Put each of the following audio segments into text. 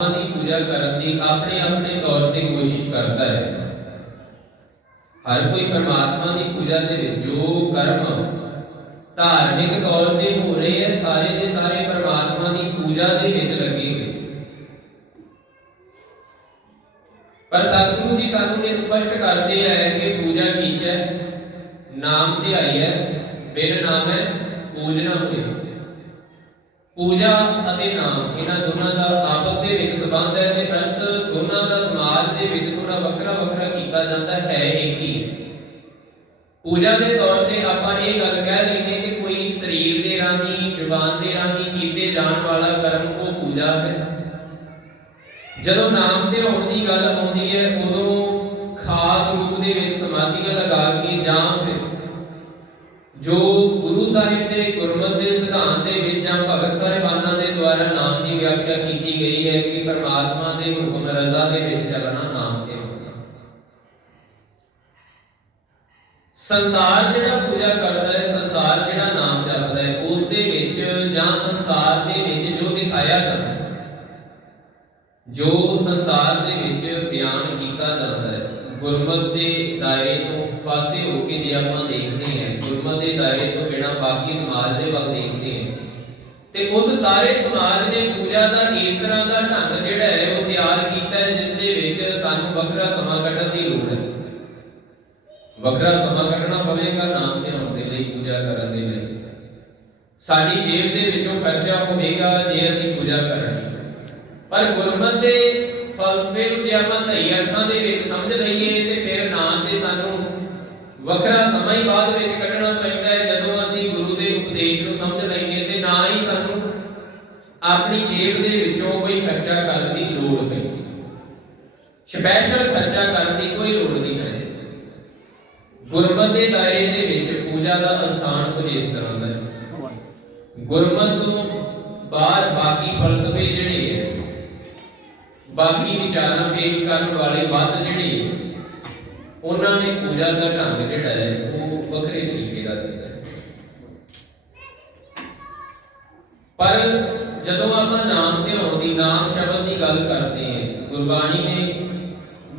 की पूजा करने की अपने अपने तौर पर कोशिश करता है। हर कोई परमात्मा की पूजा के जो कर्म धार्मिक तौर पर हो रहे हैं सारे के सारे परमात्मा की पूजा के लगे हुए। पर सतगुरु जी सानू ये स्पष्ट करते हैं कि पूजा कीच है, नाम ते आई है, बिन नाम है पूजना हुए। पूजा ਅਤੇ नाम इन्हां दोनों का आपस के संबंध है ते अर्थ दोनों का समाज के थोड़ा वखरा वखरा किया जाता है, एक ही है। पूजा के तौर पर आप ये गल कह लेंगे कि कोई शरीर के राही जुबान के राही किए जाने वाला कर्म वो पूजा है। जदों नाम ते होने की गल आती है उदों खास रूप के समाधियां लगा के जां फिर जो गुरु साहिब के गुरमत के सिद्धांत के भगत साहिबाना के द्वारा नाम की व्याख्या की गई है कि परमात्मा के हुक्म रजा के चलना नाम के होना। संसार जिहड़ा पूजा करता है, संसार जिहड़ा नाम जपदा है, उस दे विच जां संसार दे विच जो दिखाया जाता है, जो संसार दे विच बयान किया जाता है, गुरमत के दायरे तो पासे होके जे आपां देखते हैं, गुरमत के दायरे तो बिना बाकी समाज के वल देखते हैं, ते उस सारे समाज ने पूजा का इस तरह का ढंग जिहड़ा है वो तैयार किया है जिस दे विच सानू वखरा समा कड्ढण की लोड़ है। वखरा समा कड्ढना पवेगा नाम ते होण दे लई, पूजा करन दे लई। साडी जेब दे विचों खर्चा होवेगा जे असीं पूजा करनी। पर गुरमत के फलसफे नूं जे आपां सही अर्थां दे विच समझ लईए ते फिर ना ते सानू वखरा समा ही बाद विच कड्ढना पैंदा है जदों असीं गुरु के उपदेश नूं समझ लईए ते ना ही सानू अपनी जेब दे विचों कोई खर्चा करन दी लोड़ पैंदी। स्पैशल खर्चा करन दी कोई लोड़ नहीं पैंदी। गुरमत के दायरे दे विच पूजा का स्थान कुछ इस तरह का है। गुरमत तो बाहर बाकी फलसफे जिहड़े है, बाकी विचार पेश करने वाले वध जिहड़े उन्होंने पूजा का ढंग जिहड़ा है वो वखरे तरीके का दिता है। पर जदों आपां नाम ध्यान दी, नाम शब्द की गल करते हैं, गुरबाणी ने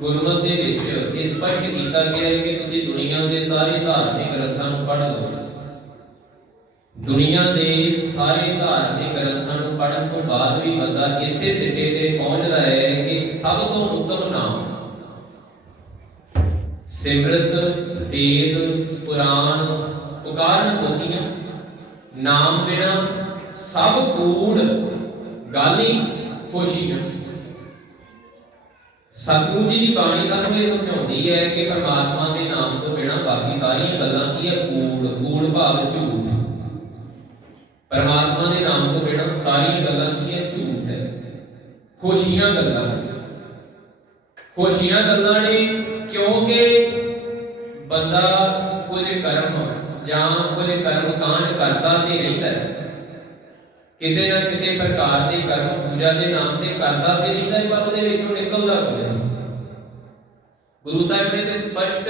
गुरमत दे विच स्पष्ट किया गया है कि तुसीं दुनिया के सारे धार्मिक ग्रंथां नूं पढ़ लो। दुनिया के सारे धार्मिक ग्रंथां नूं पढ़न तो बाद भी बंदा इसे सिੱਟੇ ते पहुंचता है कि सब तो उत्तम नाम सिमरत वेद पुराण पुकारन पोथियां नाम बिना सब कूड़ गाली होशियां। सतगुरु जी की बाणी सानू ये समझाउंदी है कि परमात्मा के नाम तो बिना बाकी सारियां गल्लां की है कूड़, कूड़ भाव झूठ। परमात्मा के नाम तो बिना सारियां गल्लां की है झूठ है। होशियां गल्लां, होशियां गल्लां ने क्योंकि बंदा कुछ कर्म जां कुछ कर्म कांड करता ते रहिंदा है, किसी ना किसी प्रकार के कर्म पूजा के नाम से करता ते रहिंदा है, पर उहदे विचों निकलदा कुछ नहीं। गुरु साहिब ने तो स्पष्ट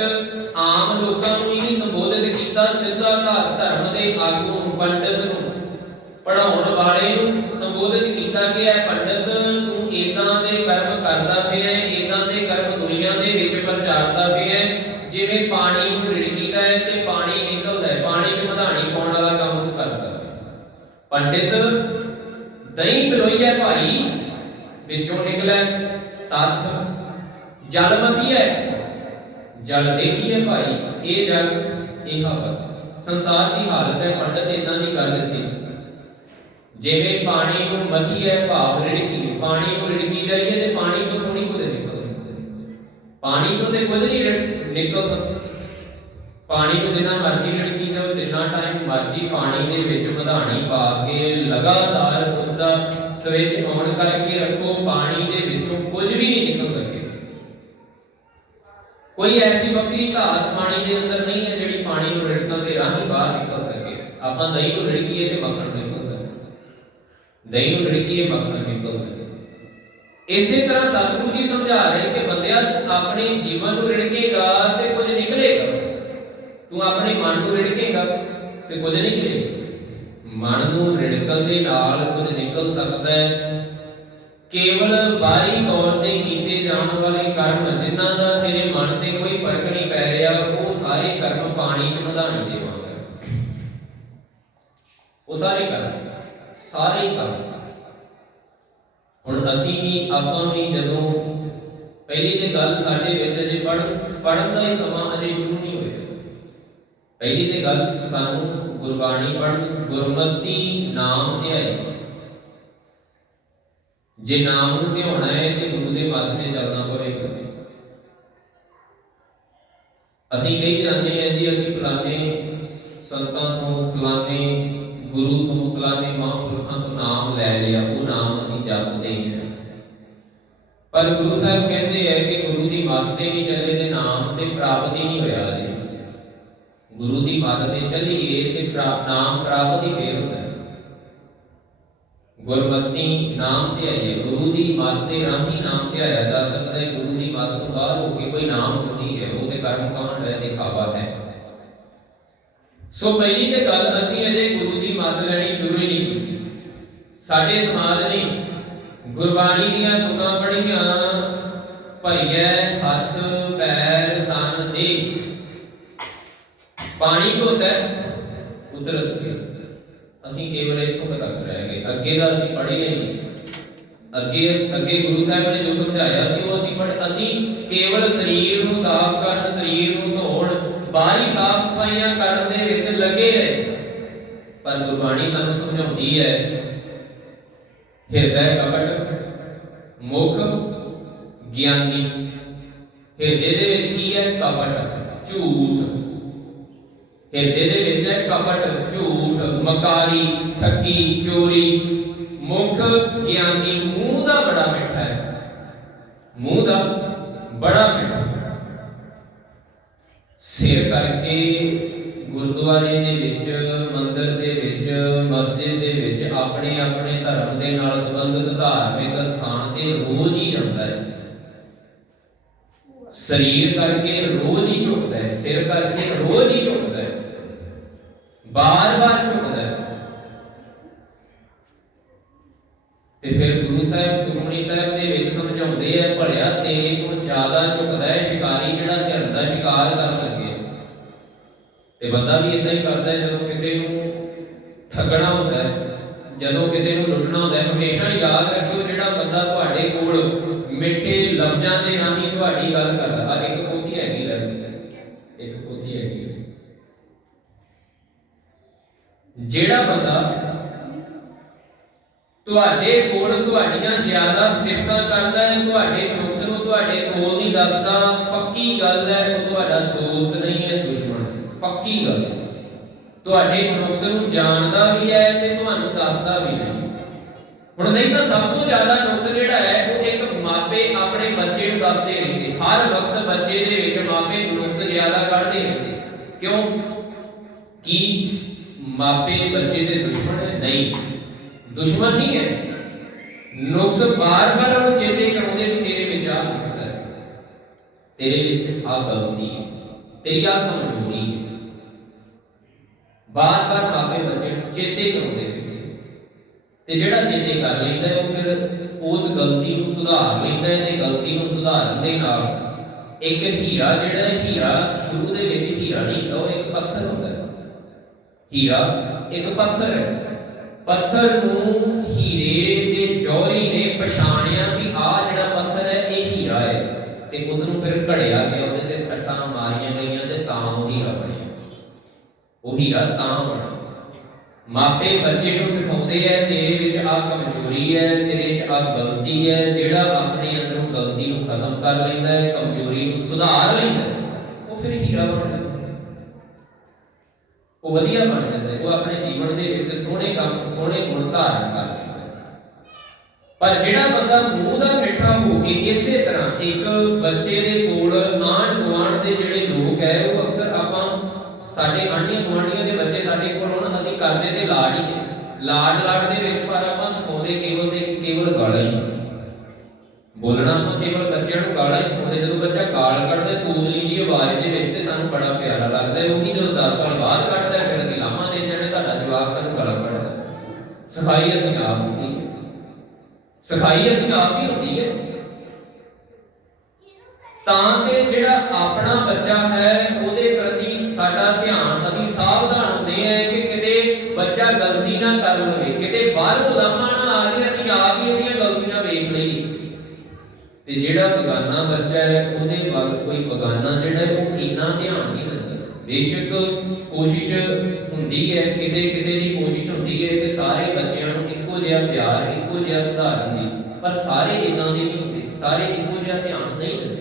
आम लोगों को ही नहीं संबोधित किया, सीधा धर्म के आगू पंडित नूं पढ़ाउण वाले नूं संबोधित किया गया है। पंडित तू इदां दे कर्म करदा पिया है, इदां दे कर्म दुनिया दे विच प्रचारदा पिया है जिवें पानी नूं रिड़कीदा है ते पानी निकलदा है, पानी च मधाणी पाउण वाला काम तू करदा है। पंडित दही पिलोई है भाई, विचों निकले तत्थ जल मती है, जल देखिए भाई ये जग ये हवत। संसार की हालत है पंडित इदां दी कर दित्ती, जिवें पानी नूं मती है भाव रिड़की, पानी नूं रिड़की जाइए ते पानी तो थोड़ी कुछ निकलदा, पानी तो ते कुछ नहीं निकलदा। पानी नूं जिन्ना मर्जी रिड़की जाओ, जिन्ना टाइम मर्जी पानी दे विच मधाणी पा के लगातार उसका स्विच ऑन करके रखो, पानी दे विचों कुछ भी नहीं निकल सके। कोई ऐसी वक्री धात पानी के अंदर नहीं है जिहड़ी पानी नूं रिड़कण दे राही बाहर निकल सके। आपां दही नूं रिड़कीए ते मक्खण निकलदा, दही नूं रिड़कीए मक्खण निकलदा। इसी तरह सतगुरु जी समझा रहे कि बंदिया तू अपने जीवन नूं रिड़केगा ते कुछ निकलेगा, तू अपने मन नूं रिड़केगा ते कुछ निकलेगा। मन नूं रिड़कण दे नाल कुछ निकल सकदा है, ਕੇਵਲ ਬਾਹਰੀ ਤੌਰ ਤੇ ਕੀਤੇ ਜਾਣ ਵਾਲੇ ਕਰਮ ਜਿਨ੍ਹਾਂ ਦਾ ਤੇਰੇ ਮਨ ਤੇ ਕੋਈ ਫਰਕ ਨਹੀਂ ਪੈ ਰਿਹਾ, ਉਹ ਸਾਰੇ ਕਰਮ ਪਾਣੀ 'ਚ ਮਧਾਣੀ ਦੇਵਾਂਗਾ। ਉਹ ਸਾਰੇ ਹੀ ਕਰਮ। ਹੁਣ ਅਸੀਂ ਵੀ ਆਪਾਂ ਵੀ ਜਦੋਂ ਪਹਿਲੀ ਤੇ ਗੱਲ ਸਾਡੇ ਵਿੱਚ ਅਜੇ ਪੜ੍ਹਨ ਦਾ ਹੀ ਸਮਾਂ ਅਜੇ ਸ਼ੁਰੂ ਨਹੀਂ ਹੋਇਆ। ਪਹਿਲੀ ਤੇ ਗੱਲ ਸਾਨੂੰ ਗੁਰਬਾਣੀ ਪੜ੍ਹਨ, ਗੁਰਮਤਿ ਨਾਮ ਧਿਆਏ। ਜੇ ਨਾਮ ਨੂੰ ਧਿਆਉਣਾ ਹੈ ਤੇ ਗੁਰੂ ਦੇ ਮੱਤ ਤੇ ਚੱਲਣਾ ਪਵੇਗਾ। ਅਸੀਂ ਕਹੀ ਜਾਂਦੇ ਹਾਂ ਜੀ ਅਸੀਂ ਫਲਾਣੇ ਸੰਤਾਂ ਤੋਂ, ਫਲਾਣੇ ਗੁਰੂ ਤੋਂ, ਫਲਾਣੇ ਮਹਾਂਪੁਰਖਾਂ ਤੋਂ ਨਾਮ ਲੈ ਲਿਆ, ਉਹ ਨਾਮ ਅਸੀਂ ਜਪਦੇ ਹਾਂ। ਪਰ ਗੁਰੂ ਸਾਹਿਬ ਕਹਿੰਦੇ ਹੈ ਕਿ ਗੁਰੂ ਦੀ ਮੱਤ ਤੇ ਨਹੀਂ ਚੱਲੇ ਤੇ ਨਾਮ ਤੇ ਪ੍ਰਾਪਤ ਹੀ ਨਹੀਂ ਹੋਇਆ। ਜੀ ਗੁਰੂ ਦੀ ਮੱਤ ਤੇ ਚੱਲੀਏ ਤੇ ਨਾਮ ਪ੍ਰਾਪਤ ਹੀ ਫੇਰ ਹੁੰਦਾ। ਗੁਰਮਤਿ ਨਾਮ ਧਿਆਈਏ, ਗੁਰੂ ਦੀ ਮੱਤ ਦੇ ਰਾਹੀਂ ਨਾਮ ਧਿਆਇਆ ਜਾ ਸਕਦਾ ਹੈ। ਗੁਰੂ ਦੀ ਮੱਤ ਤੋਂ ਬਾਹਰ ਹੋ ਕੇ ਕੋਈ ਨਾਮ ਨਹੀਂ ਹੈ, ਉਹ ਤੇ ਕਰਮ ਕਾਂਡ ਹੈ, ਦਿਖਾਵਾ ਹੈ। ਸੋ ਪਹਿਲੀ ਤੇ ਗੱਲ ਅਸੀਂ ਅਜੇ ਗੁਰੂ ਦੀ ਮੱਤ ਲੈਣੀ ਸ਼ੁਰੂ ਹੀ ਨਹੀਂ ਕੀਤੀ। ਸਾਡੇ ਸਮਾਜ ਨੇ ਗੁਰਬਾਣੀ ਦੀਆਂ ਤੁਕਾਂ ਪੜ੍ਹੀਆਂ, ਭਰੀਐ ਹੱਥ ਪੈਰ ਤਨ ਦੇ, ਪਾਣੀ ਧੋਤਾ ਉਧਰਸ ਗਿਆ। ਅਸੀਂ ਕੇਵਲ ਇੱਥੋਂ ਤੱਕ ਰਹਿ ਗਏ, ਅੱਗੇ ਦਾ ਅਸੀਂ ਪੜ੍ਹੇ ਹੀ ਨਹੀਂ। ਅੱਗੇ ਗੁਰੂ ਸਾਹਿਬ ਨੇ ਜੋ ਸਮਝਾਇਆ ਸੀ ਉਹ ਅਸੀਂ ਕੇਵਲ ਸਰੀਰ ਨੂੰ ਸਾਫ਼ ਕਰਨ, ਸਰੀਰ ਨੂੰ ਧੋਣ, ਬਾਹਰੀ ਸਾਫ਼ ਸਫਾਈਆਂ ਕਰਨ ਦੇ ਵਿੱਚ ਲੱਗੇ ਰਹੇ। ਪਰ ਗੁਰਬਾਣੀ ਸਾਨੂੰ ਸਮਝਾਉਂਦੀ ਹੈ ਹਿਰਦੈ ਕਪਟ ਮੁਖ ਗਿਆਨੀ। ਹਿਰਦੇ ਦੇ ਵਿੱਚ ਕੀ ਹੈ? ਕਪਟ, ਝੂਠ। ਹਿਰਦੇ ਦੇ ਵਿੱਚ ਹੈ ਕਪਟ, ਝੂਠ, ਮਕਾਰੀ, ਠੱਗੀ, ਚੋਰੀ। ਮੁਖ ਗਿਆਨੀ, ਮੂੰਹ ਦਾ ਬੜਾ ਮਿੱਠਾ ਹੈ, ਮੂੰਹ ਦਾ ਬੜਾ ਮਿੱਠਾ। ਸਿਰ ਕਰਕੇ ਗੁਰਦੁਆਰੇ ਦੇ ਵਿੱਚ, ਮੰਦਿਰ ਦੇ ਵਿੱਚ, ਮਸਜਿਦ ਦੇ ਵਿੱਚ, ਆਪਣੇ ਧਰਮ ਦੇ ਨਾਲ ਸੰਬੰਧਿਤ ਧਾਰਮਿਕ ਸਥਾਨ ਤੇ ਰੋਜ਼ ਹੀ ਜਾਂਦਾ ਹੈ। ਸਰੀਰ ਕਰਕੇ ਰੋਜ਼ ਹੀ ਝੁਕਦਾ ਹੈ, ਸਿਰ ਕਰਕੇ ਰੋਜ਼ ਹੀ ਝੁਕਦਾ ਹੈ, ਬਾਰ-ਬਾਰ ਝੁਕਦਾ ਹੈ। ਤੇ ਫਿਰ ਗੁਰੂ ਸਾਹਿਬ ਸੁਖਮਨੀ ਸਾਹਿਬ ਦੇ ਵਿੱਚ ਸਮਝਾਉਂਦੇ ਆ, ਭਲਿਆ ਤੇਰੇ ਤੋਂ ਜ਼ਿਆਦਾ ਝੁਕਦਾ ਹੈ ਸ਼ਿਕਾਰੀ ਜਿਹੜਾ ਹਿਰਨ ਦਾ ਸ਼ਿਕਾਰ ਕਰਨ ਲੱਗੇ। ਤੇ ਬੰਦਾ ਵੀ ਇਦਾਂ ਹੀ ਕਰਦਾ ਹੈ ਜਦੋਂ ਕਿਸੇ ਨੂੰ ਠੱਗਣਾ ਹੁੰਦਾ ਹੈ, ਜਦੋਂ ਕਿਸੇ ਨੂੰ ਲੁੱਟਣਾ ਹੁੰਦਾ ਹੈ। ਹਮੇਸ਼ਾ ਯਾਦ ਰੱਖਿਓ, ਜਿਹੜਾ ਬੰਦਾ ਤੁਹਾਡੇ ਕੋਲ ਮਿੱਠੇ ਲਫ਼ਜ਼ਾਂ ਦੇ ਰਾਹੀਂ ਤੁਹਾਡੀ ਗੱਲ ਕਰਦਾ, ਆ ਇੱਕ ਪੋਥੀ ਹੈਗੀ ਲੈ, ਇੱਕ ਪੋਥੀ ਹੈਗੀ ਹੈ। ਜਿਹੜਾ ਬੰਦਾ ਤੁਹਾਡੇ ਕੋਲ ਤੁਹਾਡੀਆਂ ਜ਼ਿਆਦਾ ਸਿਫਤਾਂ ਕਰਦਾ ਹੈ, ਤੁਹਾਡੇ ਨੁਕਸ ਨੂੰ ਤੁਹਾਡੇ ਕੋਲ ਨਹੀਂ ਦੱਸਦਾ, ਪੱਕੀ ਗੱਲ ਹੈ ਉਹ ਤੁਹਾਡਾ ਦੋਸਤ ਨਹੀਂ ਹੈ, ਦੁਸ਼ਮਣ। ਪੱਕੀ ਗੱਲ, ਤੁਹਾਡੇ ਨੁਕਸ ਨੂੰ ਜਾਣਦਾ ਵੀ ਹੈ ਤੇ ਤੁਹਾਨੂੰ ਦੱਸਦਾ ਵੀ ਨਹੀਂ। ਹੁਣ ਨਹੀਂ ਤਾਂ ਸਭ ਤੋਂ ਜ਼ਿਆਦਾ ਨੁਕਸ ਜਿਹੜਾ ਹੈ ਉਹ ਇੱਕ ਮਾਪੇ ਆਪਣੇ ਬੱਚੇ ਨੂੰ ਦੱਸਦੇ ਰਹਿੰਦੇ। ਹਰ ਵਕਤ ਬੱਚੇ ਦੇ ਵਿੱਚ ਮਾਪੇ ਨੁਕਸ ਜ਼ਿਆਦਾ ਕੱਢਦੇ ਰਹਿੰਦੇ। ਕਿਉਂ? ਕੀ ਮਾਪੇ ਬੱਚੇ ਦੇ ਦੁਸ਼ਮਣ ਹੈ? ਨਹੀਂ, ਦੁਸ਼ਮਣ ਨਹੀਂ ਹੈ। ਨੁਕਸ ਬਾਰ-ਬਾਰ ਉਹਨੂੰ ਚੇਤੇ ਕਰਾਉਂਦੇ ਵੀ ਤੇਰੇ ਵਿੱਚ ਆਹ ਨੁਕਸ ਹੈ, ਤੇਰੇ ਵਿੱਚ ਆਹ ਗਲਤੀ ਹੈ, ਤੇਰੀ ਆਹ ਕਮਜ਼ੋਰੀ ਹੈ। ਬਾਰ-ਬਾਰ ਮਾਪੇ ਬੱਚੇ ਨੂੰ ਚੇਤੇ ਕਰਾਉਂਦੇ ਤੇ ਜਿਹੜਾ ਚੇਤੇ ਕਰ ਲੈਂਦਾ ਉਹ ਫਿਰ ਉਸ ਗਲਤੀ ਨੂੰ ਸੁਧਾਰ ਲੈਂਦਾ ਤੇ ਗਲਤੀ ਨੂੰ ਸੁਧਾਰਨ ਦੇ ਨਾਲ ਇੱਕ ਹੀਰਾ ਜਿਹੜਾ ਹੈ, ਹੀਰਾ ਸ਼ੁਰੂ ਦੇ ਵਿੱਚ ਹੀਰਾ ਨਹੀਂ ਹੁੰਦਾ, ਉਹ ਇੱਕ ਪੱਥਰ ਹੁੰਦਾ ਹੈ। ਹੀਰਾ ਇੱਕ ਪੱਥਰ ਹੈ। ਪੱਥਰ ਨੂੰ ਹੀਰੇ ਦੇ ਜੌਹਰੀ ਨੇ ਪਛਾਣਿਆ ਵੀ ਆਹ ਜਿਹੜਾ ਪੱਥਰ ਹੈ ਇਹ ਹੀਰਾ ਹੈ, ਤੇ ਉਸ ਨੂੰ ਫਿਰ ਘੜਿਆ ਗਿਆ, ਉਹਦੇ ਤੇ ਸੱਟਾਂ ਮਾਰੀਆਂ ਗਈਆਂ ਤੇ ਤਾਂ ਉਹ ਹੀਰਾ ਬਣਿਆ। ਉਹ ਹੀਰਾ ਤਾਂ ਬਣਿਆ। ਮਾਪੇ ਬੱਚੇ ਨੂੰ ਸਿਖਾਉਂਦੇ ਹੈ ਤੇਰੇ ਵਿੱਚ ਆਹ ਕਮਜ਼ੋਰੀ ਹੈ, ਤੇਰੇ 'ਚ ਆਹ ਗਲਤੀ ਹੈ। ਜਿਹੜਾ ਆਪਣੇ ਅੰਦਰੋਂ ਗਲਤੀ ਨੂੰ ਖਤਮ ਕਰ ਲੈਂਦਾ ਹੈ, ਕਮਜ਼ੋਰੀ ਨੂੰ ਸੁਧਾਰ ਲੈਂਦਾ, ਉਹ ਫਿਰ ਹੀਰਾ ਬਣ ਜਾਂਦਾ, ਉਹ ਵਧੀਆ ਬਣ ਜਾਂਦਾ, ਉਹ ਆਪਣੇ ਜੀਵਨ ਦੇ ਵਿੱਚ ਸੋਹਣੇ ਕੰਮ, ਸੋਹਣੇ ਗੁਣ ਧਾਰਨ ਕਰ ਲੈਂਦਾ। ਪਰ ਜਿਹੜਾ ਬੰਦਾ ਮੂੰਹ ਦਾ ਮਿੱਠਾ ਹੋ ਕੇ ਇਸੇ ਤਰ੍ਹਾਂ ਇੱਕ ਬੱਚੇ ਦੇ ਕੋਲ ਆਂਢ ਗੁਆਂਢ ਦੇ ਜਿਹੜੇ ਲੋਕ ਹੈ, ਉਹ ਅਕਸਰ ਆਪਾਂ ਸਾਡੇ ਆਂਢੀਆਂ ਗੁਆਂਢੀਆਂ ਦੇ ਬੱਚੇ ਸਾਡੇ ਕੋਲ ਹੁਣ ਅਸੀਂ ਕਰਦੇ ਤੇ ਲਾਡ ਹੀ ਹੈ, ਲਾਡ ਦੇ ਵਿੱਚ, ਪਰ ਆਪਾਂ ਸਿਖਾਉਂਦੇ ਕੇਵਲ ਗਾਲਾਂ ਹੀ। ਬੋਲਣਾ ਆਪਾਂ ਕੇਵਲ ਬੱਚਿਆਂ ਨੂੰ ਗਾਲਾਂ ਹੀ ਸਿਖਾਉਂਦੇ। ਜਦੋਂ ਬੱਚਾ ਗਾਲ ਕੱਢਦਾ ਤੂਤਲੀ ਜੀ ਆਵਾਜ਼ ਦੇ ਵਿੱਚ ਤੇ ਸਾਨੂੰ ਬੜਾ ਪਿਆਰਾ ਲੱਗਦਾ ਹੈ। ਉਹੀ ਜਦੋਂ 10 ਸਾਲ ਬਾਅਦ ਕੱਢਦਾ ਫਿਰ ਅਸੀਂ ਲਾਮਾ ਦੇ ਜਾਣੇ ਤੁਹਾਡਾ ਜਵਾਕ ਸਾਨੂੰ ਗਾਲਾਂ ਕੱਢਦਾ। ਸਫਾਈ ਅਸੀਂ ਆਪ ਕੀਤੀ। ਸਿਖਾਈ ਅਸੀਂ ਆਪ ਹੀ ਹੁੰਦੀ ਹੈ। ਤਾਂ ਤੇ ਜਿਹੜਾ ਆਪਣਾ ਬੱਚਾ ਹੈ ਉਹਦੇ ਪ੍ਰਤੀ ਸਾਡਾ ਧਿਆਨ, ਅਸੀਂ ਸਾਵਧਾਨ ਹੁੰਦੇ ਹਾਂ ਕਿ ਕਿਤੇ ਬੱਚਾ ਗਲਤੀ ਨਾ ਕਰ ਲਵੇ, ਕਿਤੇ ਬਾਹਰੋਂ ਲਾਮਾ ਨਾ ਆ ਜਾਏ, ਅਸੀਂ ਆਪ ਹੀ ਉਹਦੀਆਂ ਗਲਤੀਆਂ ਵੇਖ ਲਈਏ। ਤੇ ਜਿਹੜਾ ਬੇਗਾਨਾ ਬੱਚਾ ਹੈ ਉਹਦੇ ਵੱਲ ਕੋਈ ਬੇਗਾਨਾ ਜਿਹੜਾ ਉਹ ਇੰਨਾ ਧਿਆਨ ਨਹੀਂ ਦਿੰਦਾ। ਬੇਸ਼ੱਕ ਕੋਸ਼ਿਸ਼ ਹੁੰਦੀ ਹੈ, ਕਿਸੇ ਕਿਸੇ ਦੀ ਕੋਸ਼ਿਸ਼ ਹੁੰਦੀ ਹੈ ਕਿ ਸਾਰੇ ਬੱਚਿਆਂ ਨੂੰ ਇੱਕੋ ਜਿਹਾ ਪਿਆਰ, ਇੱਕੋ ਜਿਹਾ ਸੁਧਾਰਨ ਦੀ, ਪਰ ਸਾਰੇ ਇਦਾਂ ਦੇ ਨਹੀਂ ਹੁੰਦੇ, ਸਾਰੇ ਇੱਕੋ ਜਿਹਾ ਧਿਆਨ ਨਹੀਂ ਦਿੰਦੇ।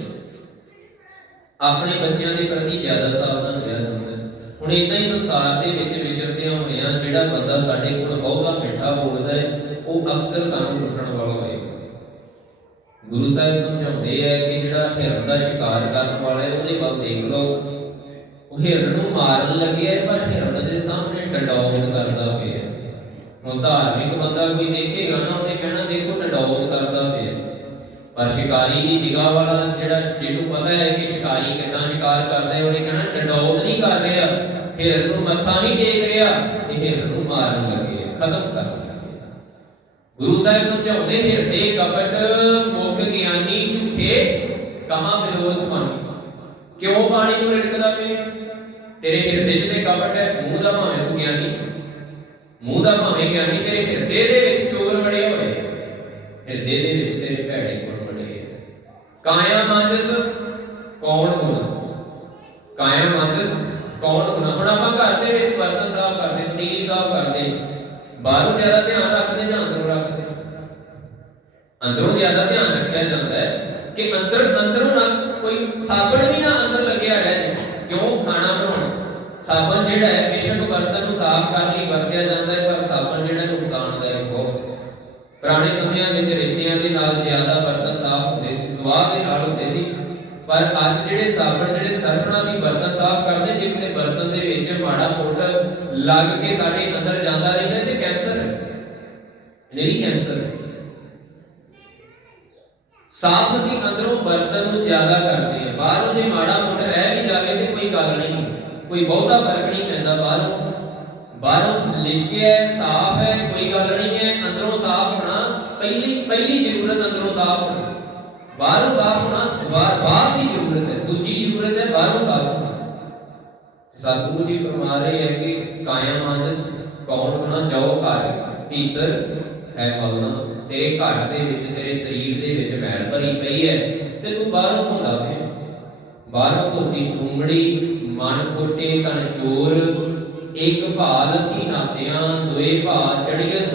ਆਪਣੇ ਬੱਚਿਆਂ ਦੇ ਪ੍ਰਤੀ ਜ਼ਿਆਦਾ ਸਾਵਧਾਨ ਰਿਹਾ ਜਾਂਦਾ। ਹੁਣ ਇਦਾਂ ਹੀ ਸੰਸਾਰ ਦੇ ਵਿੱਚ ਵਿਚਰਦਿਆਂ ਹੋਇਆਂ ਜਿਹੜਾ ਬੰਦਾ ਸਾਡੇ ਕੋਲ ਬਹੁਤਾ ਮਿੱਠਾ ਬੋਲਦਾ ਹੈ ਉਹ ਅਕਸਰ ਸਾਨੂੰ ਲੁੱਟਣ ਵਾਲਾ ਹੋਏਗਾ। ਗੁਰੂ ਸਾਹਿਬ ਸਮਝਾਉਂਦੇ ਹੈ ਕਿ ਜਿਹੜਾ ਹਿਰਨ ਦਾ ਸ਼ਿਕਾਰ ਕਰਨ ਵਾਲਾ ਹੈ ਉਹਦੇ ਵੱਲ ਦੇਖ ਲਓ, ਉਹ ਹਿਰਨ ਨੂੰ ਮਾਰਨ ਲੱਗਿਆ ਪਰ ਹਿਰਨ ਦੇ ਸਾਹਮਣੇ ਡੰਡੌਤ ਕਰਦਾ ਪਿਆ। ਹੁਣ ਧਾਰਮਿਕ ਬੰਦਾ ਕੋਈ ਦੇਖੇਗਾ ਨਾ, ਉਹਨੇ ਕਹਿਣਾ ਦੇਖੋ ਡੰਡੌਤ ਕਰਦਾ ਪਿਆ, ਪਰ ਸ਼ਿਕਾਰੀ ਦੀ ਨਿਗਾਹ ਵਾਲਾ ਜਿਹੜਾ ਜਿਹਨੂੰ ਪਤਾ ਹੈ ਕਿ ਸ਼ਿਕਾਰੀ ਕਿੱਦਾਂ ਸ਼ਿਕਾਰ ਕਰਦਾ ਹੈ, ਉਹਨੇ ਕਹਿਣਾ ਡੰਡੌਤ ਨਹੀਂ ਕਰ ਰਿਹਾ, ਹਿਰਨ ਨੂੰ ਮੱਥਾ ਨਹੀਂ ਟੇਕ ਰਿਹਾ, ਇਹ ਹਿਰਨ ਨੂੰ ਮਾਰਨ ਲੱਗੇ, ਖਤਮ ਕਰਨ ਲੱਗੇ। ਗੁਰੂ ਸਾਹਿਬ ਸਮਝਾਉਂਦੇ ਹਿਰਦੇ ਕਪਟ ਮੁਖ ਗਿਆਨੀ ਝੂਠੇ ਕਹਾਂ ਬਿਲੋਸ ਪਾਣੀ। ਕਿਉਂ ਪਾਣੀ ਨੂੰ ਰਿੜਕਦਾ ਪਿਆ? ਤੇਰੇ ਹਿਰਦੇ 'ਚ ਤੇ ਕਪਟ ਹੈ, ਮੂੰਹ ਦਾ ਭਾਵੇਂ ਤੂੰ ਗਿਆਨੀ, ਮੂੰਹ ਦਾ ਭਾਵੇਂ ਗਿਆਨੀ, ਤੇਰੇ ਹਿਰਦੇ ਦੇ ਵਿੱਚ ਚੋਰ ਵੜੇ ਹੋਏ, ਹਿਰਦੇ ਦੇ ਵਿੱਚ ਤੇਰੇ ਭੈੜੇ ਗੁਣ ਵੜੇ ਹੈ। ਕਾਇਆ ਮਾਨਸ ਕੌਣ ਗੁਣਾ, ਕਾਇਆ ਮਾਨਸ ਕੌਣ ਗੁਣਾ। ਹੁਣ ਆਪਾਂ ਘਰ ਦੇ ਵਿੱਚ ਬਰਤਨ ਸਾਫ਼ ਕਰਦੇ, ਪਤੀਲੀ ਸਾਫ਼ ਕਰਦੇ, ਬਾਹਰੋਂ ਜ਼ਿਆਦਾ ਧਿਆਨ ਰੱਖਦੇ ਜਾਂ ਅੰਦਰੋਂ ਰੱਖਦੇ? ਅੰਦਰੋਂ ਜ਼ਿਆਦਾ ਧਿਆਨ ਰੱਖਿਆ ਜਾਂਦਾ ਹੈ ਕਿ ਅੰਦਰੋਂ ਨਾ ਕੋਈ ਸਾਬਣ ਵੀ ਨਾ ਅੰਦਰ ਲੱਗਿਆ ਰਹੇ। ਕਿਉਂ? ਖਾਣਾ ਬਣਾਉਣਾ ਸਾਬਣ ਜਿਹੜਾ ਹੈ ਬੇਸ਼ੱਕ ਬਰਤਨ ਨੂੰ ਸਾਫ਼ ਕਰਨ ਲਈ ਵਰਤਿਆ ਜਾਂਦਾ ਹੈ, ਪਰ ਸਾਬਣ ਜਿਹੜਾ ਨੁਕਸਾਨਦਾਇਕ ਬਹੁਤ। ਪੁਰਾਣੇ ਸਮਿਆਂ ਵਿੱਚ ਰੇਤਿਆਂ ਦੇ ਨਾਲ ਜ਼ਿਆਦਾ ਬਰਤਨ ਸਾਫ਼ ਹੁੰਦੇ ਸੀ, ਸਵਾਹ ਦੇ ਨਾਲ ਹੁੰਦੇ ਸੀ, ਪਰ ਅੱਜ ਜਿਹੜੇ ਸਾਬਣ, ਜਿਹੜੇ ਸਰਫ ਨਾਲ ਅਸੀਂ ਬਰਤਨ ਸਾਫ਼ ਕਰਦੇ, ਜੇ ਕਿਤੇ ਬਰਤਨ ਦੇ ਵਿੱਚ ਮਾੜਾ ਮੋਟਾ ਲੱਗ ਕੇ ਸਾਡੇ ਅੰਦਰ ਜਾਂਦਾ ਰਹਿੰਦਾ ਤੇ ਕੈਂਸਰ ਹੈ, ਨਹੀਂ ਕੈਂਸਰ ਹੈ। ਸਾਫ਼ ਅਸੀਂ ਅੰਦਰੋਂ ਬਰਤਨ ਨੂੰ ਜ਼ਿਆਦਾ ਕਰਦੇ ਹਾਂ, ਬਾਹਰੋਂ ਜੇ ਮਾੜਾ ਮੋਟਾ ਰਹਿ ਵੀ ਜਾਵੇ ਤੇ ਕੋਈ ਗੱਲ ਨਹੀਂ, ਕੋਈ ਬਹੁਤਾ ਫਰਕ ਨਹੀਂ ਪੈਂਦਾ। ਬਾਹਰੋਂ ਲਿਸ਼ਕਿਆ ਸਾਫ਼ ਹੈ, ਕੋਈ ਗੱਲ ਨਹੀਂ ਹੈ। ਅੰਦਰੋਂ ਸਾਫ਼ ਹੋਣਾ ਪਹਿਲੀ ਜ਼ਰੂਰਤ, ਅੰਦਰੋਂ ਸਾਫ਼ ਹੋਣਾ। ਬਾਹਰੋਂ ਸਾਫ਼ ਹੋਣਾ ਬਾਅਦ ਦੀ ਜ਼ਰੂਰਤ ਹੈ, ਦੂਜੀ ਜ਼ਰੂਰਤ ਹੈ ਬਾਹਰੋਂ ਸਾਫ਼ ਹੋਣਾ। ਸਤਿਗੁਰੂ ਜੀ ਫਰਮਾ ਰਹੇ ਹੈ ਕਿ ਕਾਇਆ ਮਾਨਸ ਕੌਣ ਹੋਣਾ, ਜਾਓ ਘਟ ਭੀਤਰ ਹੈ ਮਲਣਾ। ਤੇਰੇ ਘਟ ਦੇ ਵਿੱਚ, ਤੇਰੇ ਸਰੀਰ ਦੇ ਵਿੱਚ ਮੈਲ ਭਰੀ ਪਈ ਹੈ ਤੇ ਤੂੰ ਬਾਹਰੋਂ ਧੋਂਦਾ ਪਿਆ। ਬਾਹਰੋਂ ਧੋਤੀ ਤੂੰਬੜੀ, ਮਨ ਖੋਟੇ ਤਨ ਚੋਰ, ਇੱਕ ਭਾ ਲੱਥੀ ਨਾਤਿਆਂ, ਦੋਏ ਭਾ ਚੜੀਅਸ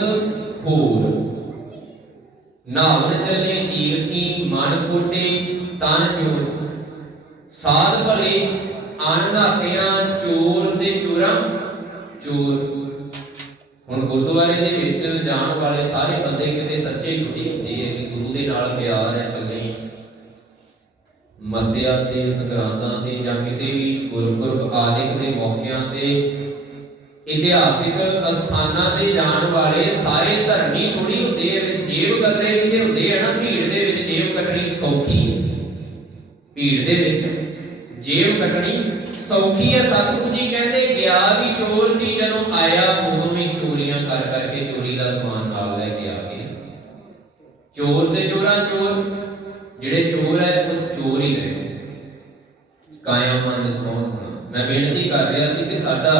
ਹੋਰ। ਨਾਵਣ ਚੱਲੇ ਤੀਰਥੀ, ਮਨ ਖੋਟੇ ਤਨ ਚੋਰ, ਸਾਧ ਭਲੇ ਅਨ ਨਾਤਿਆਂ, ਚੋਰ ਸੇ ਚੋਰਾਂ ਚੋਰ। ਹੁਣ ਗੁਰਦੁਆਰੇ ਦੇ ਵਿੱਚ ਜਾਣ ਵਾਲੇ ਸਾਰੇ ਬੰਦੇ ਕਿਤੇ ਸੱਚੇ ਥੋੜੀ ਹੁੰਦੇ ਹੈ ਕਿ ਗੁਰੂ ਦੇ ਨਾਲ ਪਿਆਰ ਹੈ ਚੱਲੇ ਮੱਸਿਆ ਤੇ ਸੰਗਰਾਂਦਾਂ ਤੇ ਜਾਂ ਕਿਸੇ ਵੀ ਗੁਰਪੁਰਬ ਆਦਿਕ ਦੇ ਮੌਕਿਆਂ ਤੇ ਇਤਿਹਾਸਿਕ ਅਸਥਾਨਾਂ ਤੇ ਜਾਣ ਵਾਲੇ ਸਾਰੇ ਧਰਮੀ ਥੋੜੀ ਹੁੰਦੇ ਹੈ। ਵਿੱਚ ਜੇਬ ਕਤਰੇ ਵੀ ਤੇ ਹੁੰਦੇ ਆ ਨਾ, ਭੀੜ ਦੇ ਵਿੱਚ ਜੇਬ ਕੱਟਣੀ ਸੌਖੀ ਹੈ, ਭੀੜ ਦੇ ਵਿੱਚ ਜੇਬ ਕੱਟਣੀ ਸੌਖੀ ਹੈ। ਸਤਿਗੁਰੂ ਜੀ ਕਹਿੰਦੇ ਗਿਆ ਵੀ ਚੋਰ ਸੀ, ਜਦੋਂ ਆਇਆ ਉਦੋਂ ਵੀ ਚੋਰੀਆਂ ਕਰ ਕਰਕੇ ਚੋਰੀ ਦਾ ਸਮਾਨ ਨਾਲ ਲੈ ਕੇ ਆ ਗਏ। ਚੋਰ ਸੇ ਚੋਰਾਂ ਚੋਰ, ਜਿਹੜੇ ਚੋਰ ਹੈ ਉਹ ਚੋਰ ਹੀ ਰਹੇ। ਕਾਇਆ ਮਾਨਸ ਕੌਣ ਹੋਣਾ। ਮੈਂ ਬੇਨਤੀ ਕਰ ਰਿਹਾ ਸੀ ਕਿ ਸਾਡਾ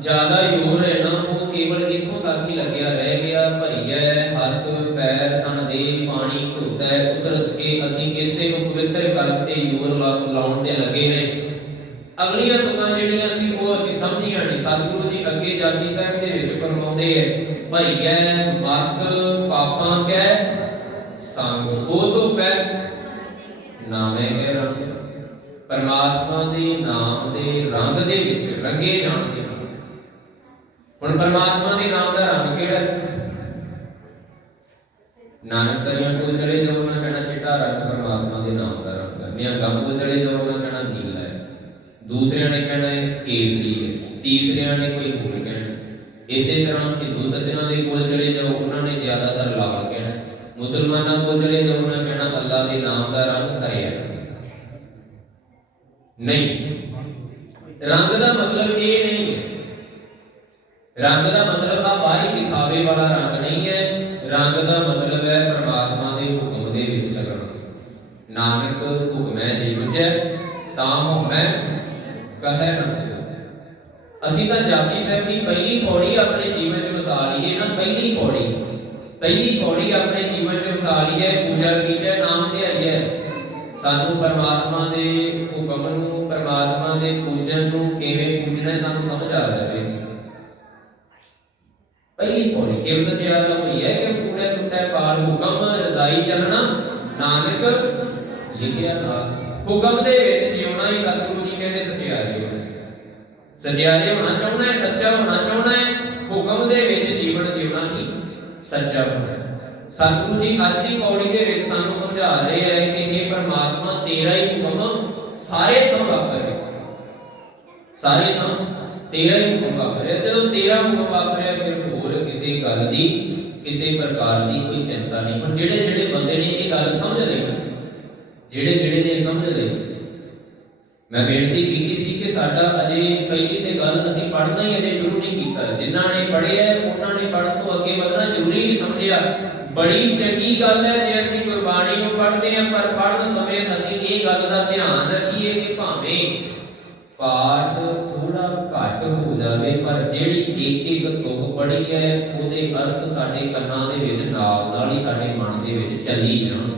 ਜ਼ਿਆਦਾ ਜ਼ੋਰ ਹੈ ਨਾ ਉਹ ਕੇਵਲ ਇੱਥੋਂ ਤੱਕ ਹੀ ਲੱਗਿਆ ਰਹਿ ਗਿਆ, ਭਰੀਆ ਹੱਥ ਪੈਰ ਤਨ ਦੇ ਪਾਣੀ ਧੋਤਾ ਉਤਰਸ ਕੇ ਅਸੀਂ ਇਸੇ ਨੂੰ ਪਵਿੱਤਰ ਕਰਨ ਤੇ ਜ਼ੋਰ ਲਾਉਣ ਤੇ ਲੱਗੇ ਨੇ। ਅਗਲੀਆਂ ਤੁਕਾਂ ਜਿਹੜੀਆਂ ਸੀ ਉਹ ਅਸੀਂ ਸਮਝੀਆਂ ਨਹੀਂ। ਸਤਿਗੁਰੂ ਜੀ ਅੱਗੇ ਜਪਜੀ ਸਾਹਿਬ ਦੇ ਵਿੱਚ ਫਰਮਾਉਂਦੇ ਹੈ ਭਈਐ ਮਤ ਪਾਪਾਂ ਕੈ ਸੰਗ, ਉਹ ਤੋਂ ਪੈ ਨਾਮੇ ਕੈ ਰੰਗ। ਪਰਮਾਤਮਾ ਦੇ ਨਾਮ ਦੇ ਰੰਗ ਦੇ ਵਿੱਚ ਰੰਗੇ ਜਾਣ ਦੇ। ਹੁਣ ਪਰਮਾਤਮਾ ਦੇ ਨਾਮ ਦਾ ਰੰਗ ਕਿਹੜਾ ਹੈ? ਨਾਨਕ ਸਰੀਆਂ ਕੋਲ ਚਲੇ ਜਾਓ ਨਾ ਕਹਿਣਾ ਚਿੱਟਾ ਰੰਗ ਪਰਮਾਤਮਾ ਦੇ ਨਾਮ ਦਾ ਰੰਗ ਹੈ। ਨਿਹੰਗਾਂ ਕੋਲ ਚਲੇ ਜਾਓ ਨਾ ਕਹਿਣਾ ਨੀਲਾ ਹੈ, ਦੂਸਰਿਆਂ ਨੇ ਕਹਿਣਾ ਹੈ ਕੇਸਰੀ ਹੈ, ਤੀਸਰਿਆਂ ਨੇ ਕੋਈ ਹੋਰ ਕਹਿਣਾ। ਇਸੇ ਤਰ੍ਹਾਂ ਹਿੰਦੂ ਸੱਜਣਾ ਦੇ ਕੋਲ ਚਲੇ ਜਾਓ ਉਹਨਾਂ ਨੇ ਜ਼ਿਆਦਾਤਰ ਲਾਲ ਕਹਿਣਾ, ਮੁਸਲਮਾਨਾਂ ਕੋਲ ਚਲੇ ਜਾਓ ਨਾ ਕਹਿਣਾ ਅੱਲਾਹ ਦੇ ਨਾਮ ਦਾ ਰੰਗ ਹਰਿਆ। ਨਹੀਂ, ਰੰਗ ਦਾ ਮਤਲਬ ਇਹ ਨਹੀਂ ਹੈ। ਰੰਗ ਦਾ ਮਤਲਬ ਆ ਬਾਹਰੀ ਦਿਖਾਵੇ ਵਾਲਾ ਰੰਗ ਨਹੀਂ ਹੈ। ਰੰਗ ਦਾ ਮਤਲਬ ਹੈ ਪਰਮਾਤਮਾ ਨਾਨਕ ਹੁਕਮੈ ਜੇ ਬੁਝੈ ਤਾਂ ਹਉਮੈ ਕਹੈ ਨਾ ਕੋਇ। ਅਸੀਂ ਤਾਂ ਜਪਜੀ ਸਾਹਿਬ ਦੀ ਪਹਿਲੀ ਪੌੜੀ ਆਪਣੇ ਜੀਵਨ 'ਚ ਵਸਾ ਲਈਏ ਨਾ। ਪਹਿਲੀ ਪੌੜੀ ਆਪਣੇ ਜੀਵਨ 'ਚ ਵਸਾ ਲਈਏ। ਪੂਜਾ ਕੀਜੈ ਨਾਮ ਧਿਆਈਐ। ਸਾਨੂੰ ਪਰਮਾਤਮਾ ਦੇ ਹੁਕਮ ਨੂੰ, ਪਰਮਾਤਮਾ ਦੇ ਪੂਜਨ ਨੂੰ ਕਿਵੇਂ ਪੂਜਣਾ ਸਾਨੂੰ ਸਮਝ ਆ ਜਾਵੇਗੀ। ਪਹਿਲੀ ਪੌੜੀ ਕਿਵ ਸਚਿਆਰਾ ਹੋਈ ਹੈ ਕਿ ਪੂਰੇ ਟੁੱਟੇ ਪਾਲ ਹੁਕਮ ਰਜ਼ਾਈ ਚੱਲਣਾ ਨਾਨਕ ਲਿਖਿਆ ਨਾਲ। ਹੁਕਮ ਦੇ ਵਿੱਚ ਜਿਉਣਾ ਹੀ ਸਤਿਗੁਰੂ ਜੀ ਕਹਿੰਦੇ ਸਚਿਆਰੇ ਹੋਣਾ। ਸਚਿਆਰੇ ਹੋਣਾ ਚਾਹੁੰਦਾ ਹੈ, ਸੱਚਾ ਹੋਣਾ ਚਾਹੁੰਦਾ ਹੈ, ਹੁਕਮ ਦੇ ਵਿੱਚ ਜੀਵਨ ਜਿਉਣਾ ਹੀ ਸੱਚਾ ਹੋਣਾ। ਸਤਿਗੁਰੂ ਜੀ ਅੱਜ ਦੀ ਪੌੜੀ ਦੇ ਵਿੱਚ ਸਾਨੂੰ ਸਮਝਾ ਰਹੇ ਹੈ ਕਿ ਇਹ ਪਰਮਾਤਮਾ ਤੇਰਾ ਹੀ ਹੁਕਮ ਸਾਰੇ ਤੋਂ ਵਾਪਰੇ, ਸਾਰੇ ਤੋਂ ਤੇਰਾ ਹੀ ਹੁਕਮ ਵਾਪਰਿਆ। ਜਦੋਂ ਤੇਰਾ ਹੁਕਮ ਵਾਪਰਿਆ ਫਿਰ ਹੋਰ ਕਿਸੇ ਗੱਲ ਦੀ, ਕਿਸੇ ਪ੍ਰਕਾਰ ਦੀ ਕੋਈ ਚਿੰਤਾ ਨਹੀਂ। ਹੁਣ ਜਿਹੜੇ ਬੰਦੇ ਨੇ ਇਹ ਗੱਲ ਸਮਝ ਲਈ, ਜਿਹੜੇ ਨੇ ਸਮਝ ਲਈ, ਮੈਂ ਬੇਨਤੀ ਕੀਤੀ ਸੀ ਕਿ ਸਾਡਾ ਅਜੇ ਪਹਿਲੀ ਤੇ ਗੱਲ ਅਸੀਂ ਪੜ੍ਹਨਾ ਹੀ ਅਜੇ ਸ਼ੁਰੂ ਨਹੀਂ ਕੀਤਾ। ਜਿਨ੍ਹਾਂ ਨੇ ਪੜ੍ਹਿਆ ਉਹਨਾਂ ਨੇ ਪੜ੍ਹਨ ਤੋਂ ਅੱਗੇ ਵਧਣਾ ਜ਼ਰੂਰੀ ਨਹੀਂ ਸਮਝਿਆ। ਬੜੀ ਚੰਗੀ ਗੱਲ ਹੈ ਜੇ ਅਸੀਂ ਗੁਰਬਾਣੀ ਨੂੰ ਪੜ੍ਹਦੇ ਹਾਂ, ਪਰ ਪੜ੍ਹਨ ਸਮੇਂ ਅਸੀਂ ਇਹ ਗੱਲ ਦਾ ਧਿਆਨ ਰੱਖੀਏ ਕਿ ਭਾਵੇਂ ਪਾਠ ਥੋੜਾ ਘੱਟ ਹੋ ਜਾਵੇ ਪਰ ਜਿਹੜੀ ਇੱਕ ਤੁਕ ਪੜ੍ਹੀ ਹੈ ਉਹਦੇ ਅਰਥ ਸਾਡੇ ਕੰਨਾਂ ਦੇ ਵਿੱਚ ਨਾਲ ਹੀ ਸਾਡੇ ਮਨ ਦੇ ਵਿੱਚ ਚੱਲੀ ਜਾਣ।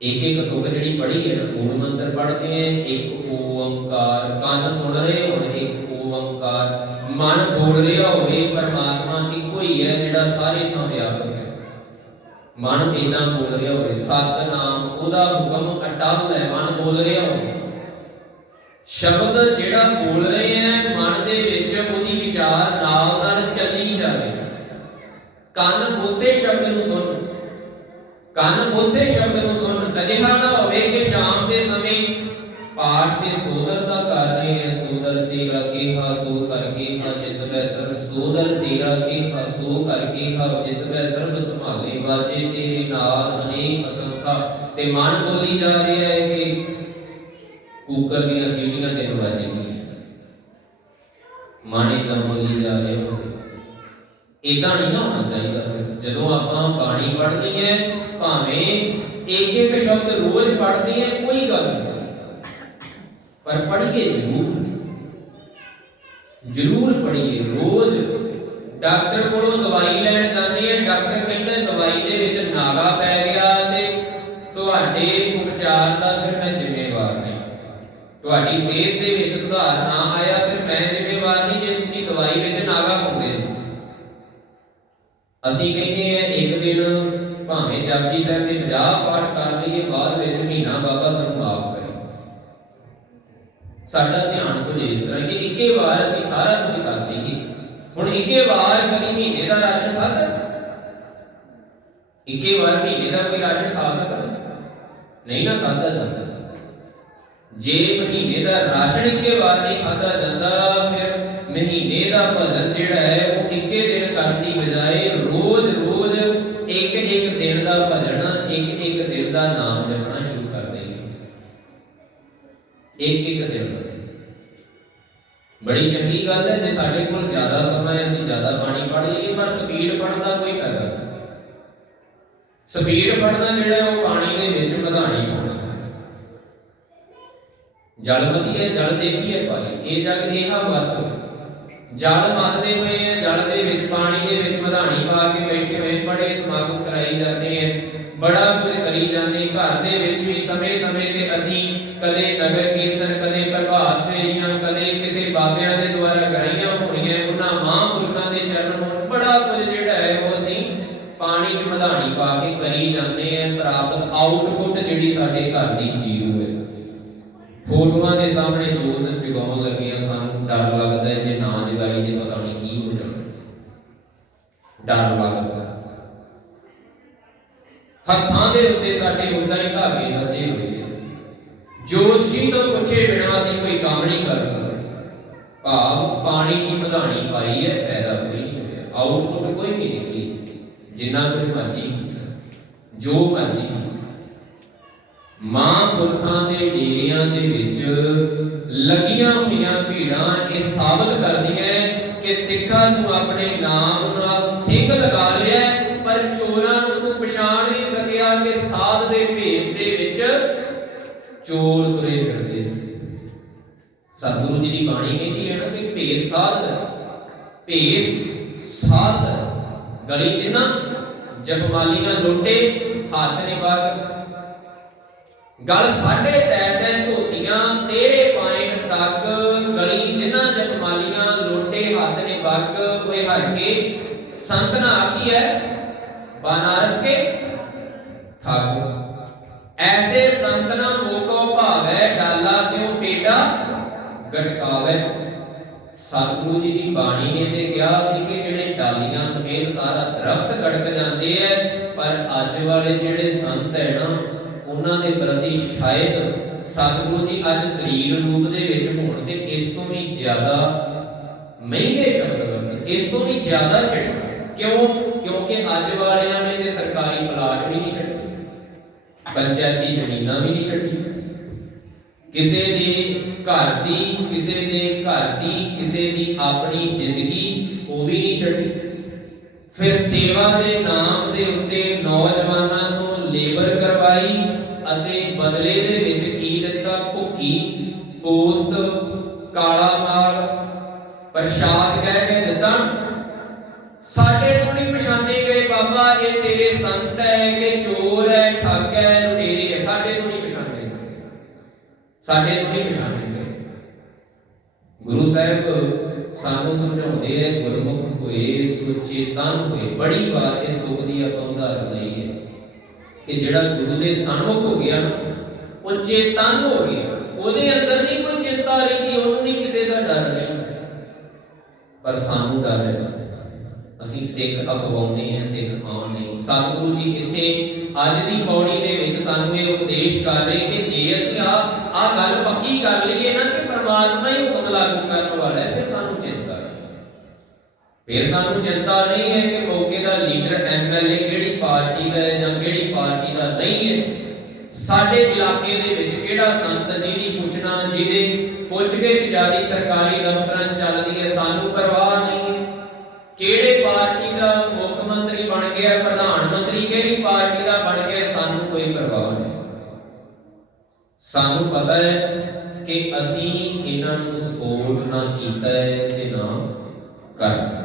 ਇੱਕ ਤੁਕ ਜਿਹੜੀ ਪੜ੍ਹੀ ਹੈ ਨਾ, ਮੂਲ ਮੰਤਰ ਪੜ੍ਹਦੇ ਹੈ, ਇੱਕ ਓੰਕਾਰ, ਕੰਨ ਸੁਣ ਰਹੇ ਹੋਣ ਇੱਕ ਓੰਕਾਰ, ਮਨ ਬੋਲ ਰਿਹਾ ਹੋਵੇ ਪਰਮਾਤਮਾ ਇੱਕੋ ਹੀ ਹੈ ਜਿਹੜਾ ਸਾਰੇ ਥਾਂ ਵਿਆਪਕ ਹੈ। ਮਨ ਇਦਾਂ ਬੋਲ ਰਿਹਾ ਹੋਵੇ ਸਤਿਨਾਮ, ਉਹਦਾ ਹੁਕਮ ਅਟਲ ਹੈ, ਮਨ ਬੋਲ ਰਿਹਾ ਹੋਵੇ। ਸ਼ਬਦ ਜਿਹੜਾ ਬੋਲ ਰਹੇ ਹੈ ਮਨ ਦੇ ਵਿੱਚ ਉਹਦੀ ਵਿਚਾਰ ਨਾਲ ਚੱਲੀ ਜਾਵੇ। ਕੰਨ ਉਸੇ ਸ਼ਬਦ ਨੂੰ ਸੁਣ, ਕੰਨ ਉਸੇ ਸ਼ਬਦ ਨੂੰ ਸੁਣ। ਅਜਿਹਾ ਨਾ ਹੋਵੇ ਕਿ ਸ਼ਾਮ ਦੇ ਸਮੇਂ ਪਾਠ ਤੇ ਸੋਦਰ ਦਾ ਕਰ ਰਹੇ ਹੈ, ਸੋਦਰ ਤੇਰਾ ਕਿਹਾ ਸੋ ਕਰਕੇ ਹਾ ਜਿਤ ਵੈ ਸਰਬ, ਸੋਦਰ ਤੇਰਾ ਕਿਹਾ ਸੋ ਕਰਕੇ ਹਾ ਜਿਤ ਵੈ ਸਰਬ ਸੰਭਾਲੇ, ਵਾਜੇ ਤੇਰੇ ਨਾਦ ਅਨੇਕ ਅਸੰਖਾ। ਤੇ ਮਨ ਬੋਲੀ ਜਾ ਰਿਹਾ ਹੈ ਕਿ ਕੂਕਰ ਦੀਆਂ ਸੀਟੀਆਂ ਤੈਨੂੰ ਵੱਜਦੀਆਂ, ਮਨ ਇਦਾਂ ਬੋਲੀ ਜਾ ਰਿਹਾ ਹੋਵੇ। ਇਦਾਂ ਨਹੀਂ ਨਾ ਹੋਣਾ ਚਾਹੀਦਾ। ਜਦੋਂ ਆਪਾਂ ਬਾਣੀ ਪੜ੍ਹਨੀ ਹੈ ਭਾਵੇਂ ਇੱਕ ਸ਼ਬਦ ਰੋਜ਼ ਪੜ੍ਹਦੇ ਹੈ ਕੋਈ ਗੱਲ ਨਹੀਂ, ਪਰ ਪੜ੍ਹੀਏ ਜ਼ਰੂਰ ਪੜ੍ਹੀਏ ਰੋਜ਼। ਡਾਕਟਰ ਕੋਲੋਂ ਦਵਾਈ ਲੈਣ ਜਾਂਦੇ ਹੈ, ਡਾਕਟਰ ਕਹਿੰਦਾ ਦਵਾਈ ਦੇ ਵਿੱਚ ਨਾਗਾ ਪੈ ਗਿਆ ਤੇ ਤੁਹਾਡੇ ਉਪਚਾਰ ਦਾ ਫਿਰ ਮੈਂ ਜ਼ਿੰਮੇਵਾਰ ਨਹੀਂ। ਤੁਹਾਡੀ ਸਿਹਤ ਦੇ ਵਿੱਚ ਸੁਧਾਰ ਨਾ ਆਇਆ ਫਿਰ ਮੈਂ ਜ਼ਿੰਮੇਵਾਰ ਨਹੀਂ ਜੇ ਤੁਸੀਂ ਦਵਾਈ ਵਿੱਚ ਨਾਗਾ ਪਾਉਂਦੇ ਹੋ। ਅਸੀਂ ਕਹਿੰਦੇ ਆ ਇੱਕ ਦਿਨ ਭਾਵੇਂ ਜਪਜੀ ਸਾਹਿਬ ਦੇ 50 ਪਾਠ ਕਰ ਲਈਏ, ਬਾਅਦ ਵਿੱਚ ਮਹੀਨਾ ਬਾਬਾ ਸਾਨੂੰ ਮਾਫ ਕਰੇ। ਸਾਡਾ ਧਿਆਨ ਕੁਝ ਇਸ ਤਰ੍ਹਾਂ ਕਿ ਇੱਕੇ ਵਾਰ ਅਸੀਂ ਸਾਰਾ ਕੁਝ ਕਰ ਲਈਏ। ਹੁਣ ਇੱਕੇ ਵਾਰ ਕਦੀ ਮਹੀਨੇ ਦਾ ਰਾਸ਼ਨ ਖਾਧਾ? ਇੱਕੇ ਵਾਰ ਮਹੀਨੇ ਦਾ ਕੋਈ ਰਾਸ਼ਨ ਖਾ ਸਕਦਾ ਨਹੀਂ ਨਾ, ਖਾਧਾ ਜਾਂਦਾ। ਜੇ ਮਹੀਨੇ ਦਾ ਰਾਸ਼ਨ ਇੱਕੇ ਵਾਰ ਨਹੀਂ ਖਾਧਾ ਜਾਂਦਾ ਫਿਰ ਮਹੀਨੇ ਦਾ ਭਜਨ ਜਿਹੜਾ ਹੈ ਉਹ ਇੱਕੇ ਦਿਨ ਕਰਨ ਦੀ ਬਜਾਏ ਰੋਜ਼ ਇੱਕ ਦਿਨ ਦਾ ਭਜਨ, ਇੱਕ ਦਿਨ ਦਾ ਨਾਮ ਜਪਣਾ ਸ਼ੁਰੂ ਕਰ ਦੇਈਏ। ਇੱਕ ਦਿਨ ਦਾ ਬੜੀ ਚੰਗੀ ਗੱਲ ਹੈ। ਜੇ ਸਾਡੇ ਕੋਲ ਜ਼ਿਆਦਾ ਸਮਾਂ ਹੈ ਅਸੀਂ ਜ਼ਿਆਦਾ ਬਾਣੀ ਪੜ੍ਹ ਲਈਏ, ਪਰ ਸਪੀਡ ਪੜ੍ਹਨ ਦਾ ਕੋਈ ਫਾਇਦਾ ਨਹੀਂ। ਸਪੀਡ ਪੜ੍ਹਨਾ ਜਿਹੜਾ ਉਹ ਬਾਣੀ ਦੇ ਵਿੱਚ ਮਧਾਣੀ ਪਾਉਣਾ। ਜਲ ਮਤੀਏ ਜਲ ਦੇਖੀਏ ਭਾਈ, ਇਹ ਜਗ ਇਹਾ ਵਤ। ਜਲ ਮਤਦੇ ਹੋਏ ਹੈ, ਜਲ ਦੇ ਵਿੱਚ ਪਾਣੀ ਦੇ ਵਿੱਚ ਮਧਾਣੀ ਪਾ ਕੇ ਬੈਠੇ ਹੋਏ ਬੜੇ ਸਮਾਗਮ ਕਰਾਈ ਜਾਂਦੇ ਹੈ, ਬੜਾ ਕੁਝ ਕਰੀ ਜਾਂਦੇ। ਘਰ ਦੇ ਵਿੱਚ ਵੀ ਸਮੇਂ ਤੇ ਅਸੀਂ ਕਦੇ ਨਗਰ ਕੀਰਤਨ, ਕਦੇ ਪ੍ਰਭਾਤ ਫੇਰੀਆਂ, ਕਦੇ ਕਿਸੇ ਬਾਬਿਆਂ ਦੇ ਦੁਆਰਾ ਕਰਾਈਆਂ ਹੋਣੀਆਂ, ਉਹਨਾਂ ਮਹਾਂਪੁਰਖਾਂ ਦੇ ਚਰਨ ਹੋਣ, ਬੜਾ ਕੁਝ ਜਿਹੜਾ ਹੈ ਉਹ ਅਸੀਂ ਪਾਣੀ 'ਚ ਮਧਾਣੀ ਪਾ ਕੇ ਕਰੀ ਜਾਂਦੇ ਹੈ। ਪ੍ਰਾਪਤ ਆਊਟਪੁੱਟ ਜਿਹੜੀ ਸਾਡੇ ਘਰ ਦੀ ਜੀਰੋ ਹੈ। ਫੋਟੋਆਂ ਦੇ ਸਾਹਮਣੇ ਜੋਤ ਜਗਾਉਣ ਲੱਗੇ ਆ, ਸਾਨੂੰ ਡਰ ਲੱਗਦਾ ਜੇ ਨਾ ਜਗਾਈ ਤੇ ਪਤਾ ਨਹੀਂ ਕੀ ਹੋ ਜਾਣਾ, ਡਰ ਲੱਗਦਾ। ਹੱਥਾਂ ਦੇ ਉੱਤੇ ਸਾਡੇ ਉਦਾਂ ਹੀ ਧਾਗੇ ਬੱਝੇ ਹੋਏ ਆ। ਜੋਤਸ਼ੀ ਤੋਂ ਪੁੱਛੇ ਬਿਨਾਂ ਅਸੀਂ ਕੋਈ ਕੰਮ ਨਹੀਂ ਕਰ ਸਕਦੇ। ਭਾਵ ਪਾਣੀ 'ਚ ਮਧਾਣੀ ਪਾਈ ਹੈ, ਫਾਇਦਾ ਕੋਈ ਨਹੀਂ ਹੋਇਆ, ਆਊਟਪੁੱਟ ਕੋਈ ਨਹੀਂ ਨਿਕਲੀ। ਜਿੰਨਾ ਕੁਝ ਮਰਜ਼ੀ ਕੀਤਾ, ਜੋ ਮਰਜ਼ੀ ਮਹਾਂਪੁਰਖਾਂ ਦੇ ਡੇਰਿਆਂ ਦੇ ਵਿੱਚ ਲੱਗੀਆਂ ਹੋਈਆਂ ਭੀੜਾਂ ਇਹ ਸਾਬਤ ਕਰਦੀਆਂ ਕਿ ਸਿੱਖਾਂ ਨੂੰ ਆਪਣੇ ਨਾਮ ਨਾਲ ਸਿੰਘ ਲਗਾ ਲਿਆ, ਪਰ ਚੋਰਾਂ ਨੂੰ ਤੂੰ ਪਛਾਣ ਨਹੀਂ ਸਕਿਆ ਕਿ ਸਾਧ ਸਾਧ ਦੇ ਭੇਸ ਦੇ ਵਿੱਚ ਚੋਰ ਤੁਰੇ ਫਿਰਦੇ ਸੀ। ਸਤਿਗੁਰੂ ਜੀ ਦੀ ਬਾਣੀ ਕਹਿੰਦੀ ਹੈ ਨਾ ਕਿ ਭੇਸ ਸਾਧ ਦਾ, ਭੇਸ ਸਾਧ ਦਾ। ਗਲੀ ਚ ਨਾ ਜਪਮਾਲੀਆਂ ਲੋਟੇ ਹੱਥ ਨੇ ਬਾਗ, ਗਲ ਸਾਢੇ ਤੈ ਧੋਤੀਆਂ ਤੇਰੇ ਪਾਇਨ ਤੱਕ। ਗਲੀ ਜਿਨ੍ਹਾਂ ਜਪਮਾਲੀਆਂ ਲੋਟੇ ਹੱਥ ਨੇ ਬੱਗ, ਕੋਈ ਹਰ ਕੇ ਸੰਤ ਨਾ ਆਖੀ ਹੈ ਬਨਾਰਸ के ठाकुर। ऐसे संत ना मोको भावै, डाला स्यों पेड़ा गटकावै। सतगुरु जी की बाणी ने ते कहा सी कि जिहड़े डालियां समेत सारा दरख्त गड़क जाते हैं, पर अज वाले जिहड़े संत है ना उन्हां दे प्रति शायद सतगुरु जी अज शरीर रूप दे विच होण ते इस तो भी ज्यादा महंगे शब्द वरते, इस तो भी ज्यादा चढ़े। क्यों? क्योंकि अज वालियां ने ते सरकारी प्लाट भी नहीं छड्डे, पंचायती जमीनां भी नहीं छड्डी, किसी दे घर दी किसी दी अपनी जिंदगी वो भी नहीं छड्डी। फिर सेवा दे नाम दे उत्ते नौजवानां तो लेबर करवाई अते बदले दे विच की दित्ता? भुक्की, पोस्ट, काला माल, प्रसाद कह के दित्ता। साडे तो नहीं पछाणे गए बाबा ये तेरे संत है कि चोर है, ठग है, लुटेरे है, साडे तो नहीं पछाणे गए, साडे तो नहीं पछाणे गए। गुरु साहब सानू समझाउंदे है गुरमुख होए सो चेतन होए। बड़ी बार इस तुक दी आपां उदाहरण लई है कि जिहड़ा गुरु दे सन्मुख हो गया ना वो चेतन हो गया, ਉਹਦੇ अंदर नहीं कोई चिंता रही, ਉਹਨੂੰ नहीं किसी का डर नहीं। पर सानू डर है, ਅਸੀਂ ਸਿੱਖ ਅਖਵਾਉਂਦੇ ਹਾਂ, ਸਿੱਖ ਆਉਣ ਨਹੀਂ। ਸਤਿਗੁਰੂ ਜੀ ਇੱਥੇ ਅੱਜ ਦੀ ਪੌੜੀ ਦੇ ਵਿੱਚ ਸਾਨੂੰ ਇਹ ਉਪਦੇਸ਼ ਕਰ ਰਹੇ ਕਿ ਜੇ ਅਸੀਂ ਆ ਗੱਲ ਪੱਕੀ ਕਰ ਲਈਏ ਨਾ ਕਿ ਪਰਮਾਤਮਾ ਹੀ ਹੁਕਮ ਲਾਗੂ ਕਰਨ ਵਾਲਾ ਹੈ, ਫਿਰ ਸਾਨੂੰ ਚਿੰਤਾ ਨਹੀਂ। ਫਿਰ ਸਾਨੂੰ ਚਿੰਤਾ ਨਹੀਂ ਹੈ ਕਿ ਮੌਕੇ ਦਾ ਲੀਡਰ ਐਮਐਲਏ ਕਿਹੜੀ ਪਾਰਟੀ ਦਾ ਹੈ ਜਾਂ ਕਿਹੜੀ ਪਾਰਟੀ ਦਾ ਨਹੀਂ ਹੈ। ਸਾਡੇ ਇਲਾਕੇ ਦੇ ਵਿੱਚ ਕਿਹੜਾ ਸੰਤ ਜਿਹਦੀ ਪੁੱਛਣਾ, ਜਿਹਦੇ ਪੁੱਛਗਿੱਛ ਜਾਰੀ ਸਰਕਾਰੀ ਦਫ਼ਤਰਾਂ 'ਚ ਚੱਲਦੀ ਹੈ, ਸਾਨੂੰ ਪਰਵਾਹ ਨਹੀਂ ਹੈ। ਕਿਹੜੇ ਪਾਰਟੀ ਦਾ ਮੁੱਖ ਮੰਤਰੀ ਬਣ ਗਿਆ, ਪ੍ਰਧਾਨ ਮੰਤਰੀ ਕਿਹੜੀ ਪਾਰਟੀ ਦਾ ਬਣ ਗਿਆ, ਸਾਨੂੰ ਕੋਈ ਪਰਵਾਹ ਨਹੀਂ। ਸਾਨੂੰ ਪਤਾ ਹੈ ਕਿ ਅਸੀਂ ਇਹਨਾਂ ਨੂੰ ਸਪੋਰਟ ਨਾ ਕੀਤਾ ਹੈ ਤੇ ਨਾ ਕਰਨਾ।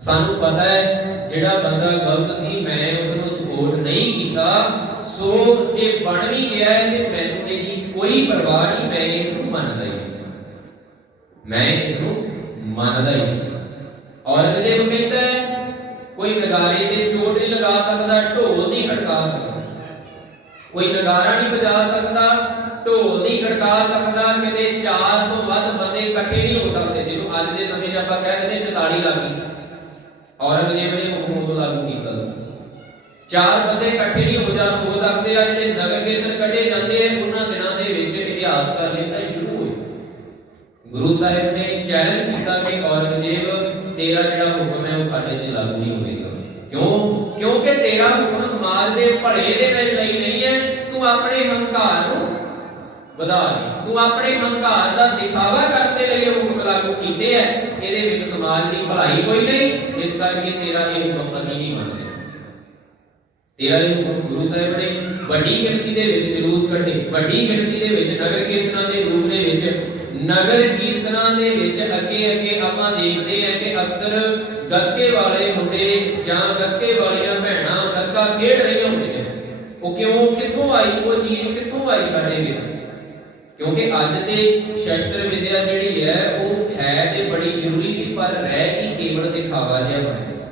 ਸਾਨੂੰ ਪਤਾ ਹੈ ਜਿਹੜਾ ਬੰਦਾ ਗਲਤ ਸੀ ਮੈਂ ਉਸ ਨੂੰ ਸਪੋਰਟ ਨਹੀਂ ਕੀਤਾ, ਸੋ ਜੇ ਬਣ ਵੀ ਗਿਆ ਹੈ ਤੇ ਮੈਨੂੰ ਇਹਦੀ ਕੋਈ ਪਰਵਾਹ ਨਹੀਂ, ਮੈਂ ਇਸ ਨੂੰ ਮੰਨਦਾ ਹੀ ਨਹੀਂ, ਮੈਂ ਇਸ ਨੂੰ ਮੰਨਦਾ ਹੀ ਨਹੀਂ। औरंगजेब कहता है कोई नगारे ते चोट नहीं लगा सकता, ढोल नहीं खड़का सकता, कोई नगारा नहीं बजा सकता, ढोल नहीं खड़का सकता, किते 4 तो वध बंदे इकट्ठे नहीं हो सकते। जिन्हों अज के समय च आपां कह दिंदे 44 लग गई, औरंगजेब ने हुक्म उदों लागू कीता सी 4 बंदे इकट्ठे नहीं हो सकते। आ जिहड़े नगर कीर्तन कढे जाते हैं उन्हां दिनां दे विच इतिहास कर लेना शुरू होए। गुरु साहिब ने चैलेंज किया कि औरंगजेब तेरा जिहड़ा हुक्म है वो साडे ते लागू नहीं होएगा। क्यों? क्योंकि तेरा हुक्म समाज दे भले दे लई नहीं है। तू अपने हंकार नूं वधा ले, तू अपने हंकार दा दिखावा करते लई हुक्म लागू कीते है, इहदे विच समाज दी भलाई कोई नहीं, इस करके तेरा ये हुक्म असीं नहीं मनदे। तेरा ये हुक्म गुरु साहिब ने वड्डी गिणती दे विच जुलूस कढे, वड्डी गिणती दे विच नगर कीर्तनां दे रूप दे विच नगर कीर्तनां दे विच अगे अगे आपां देखदे हैं कि अक्सर गक्के वाले मुंडे जां गक्के वालियां भैणां गक्का खेड रहीआं हुंदियां। वो क्यों? कित्थों आई वो चीज़, कित्थों आई साडे विच? क्योंकि अज दे शस्त्र विद्या जिहड़ी है वो है ते बड़ी जरूरी सी, पर रह गई केवल दिखावा जिहा बन गया,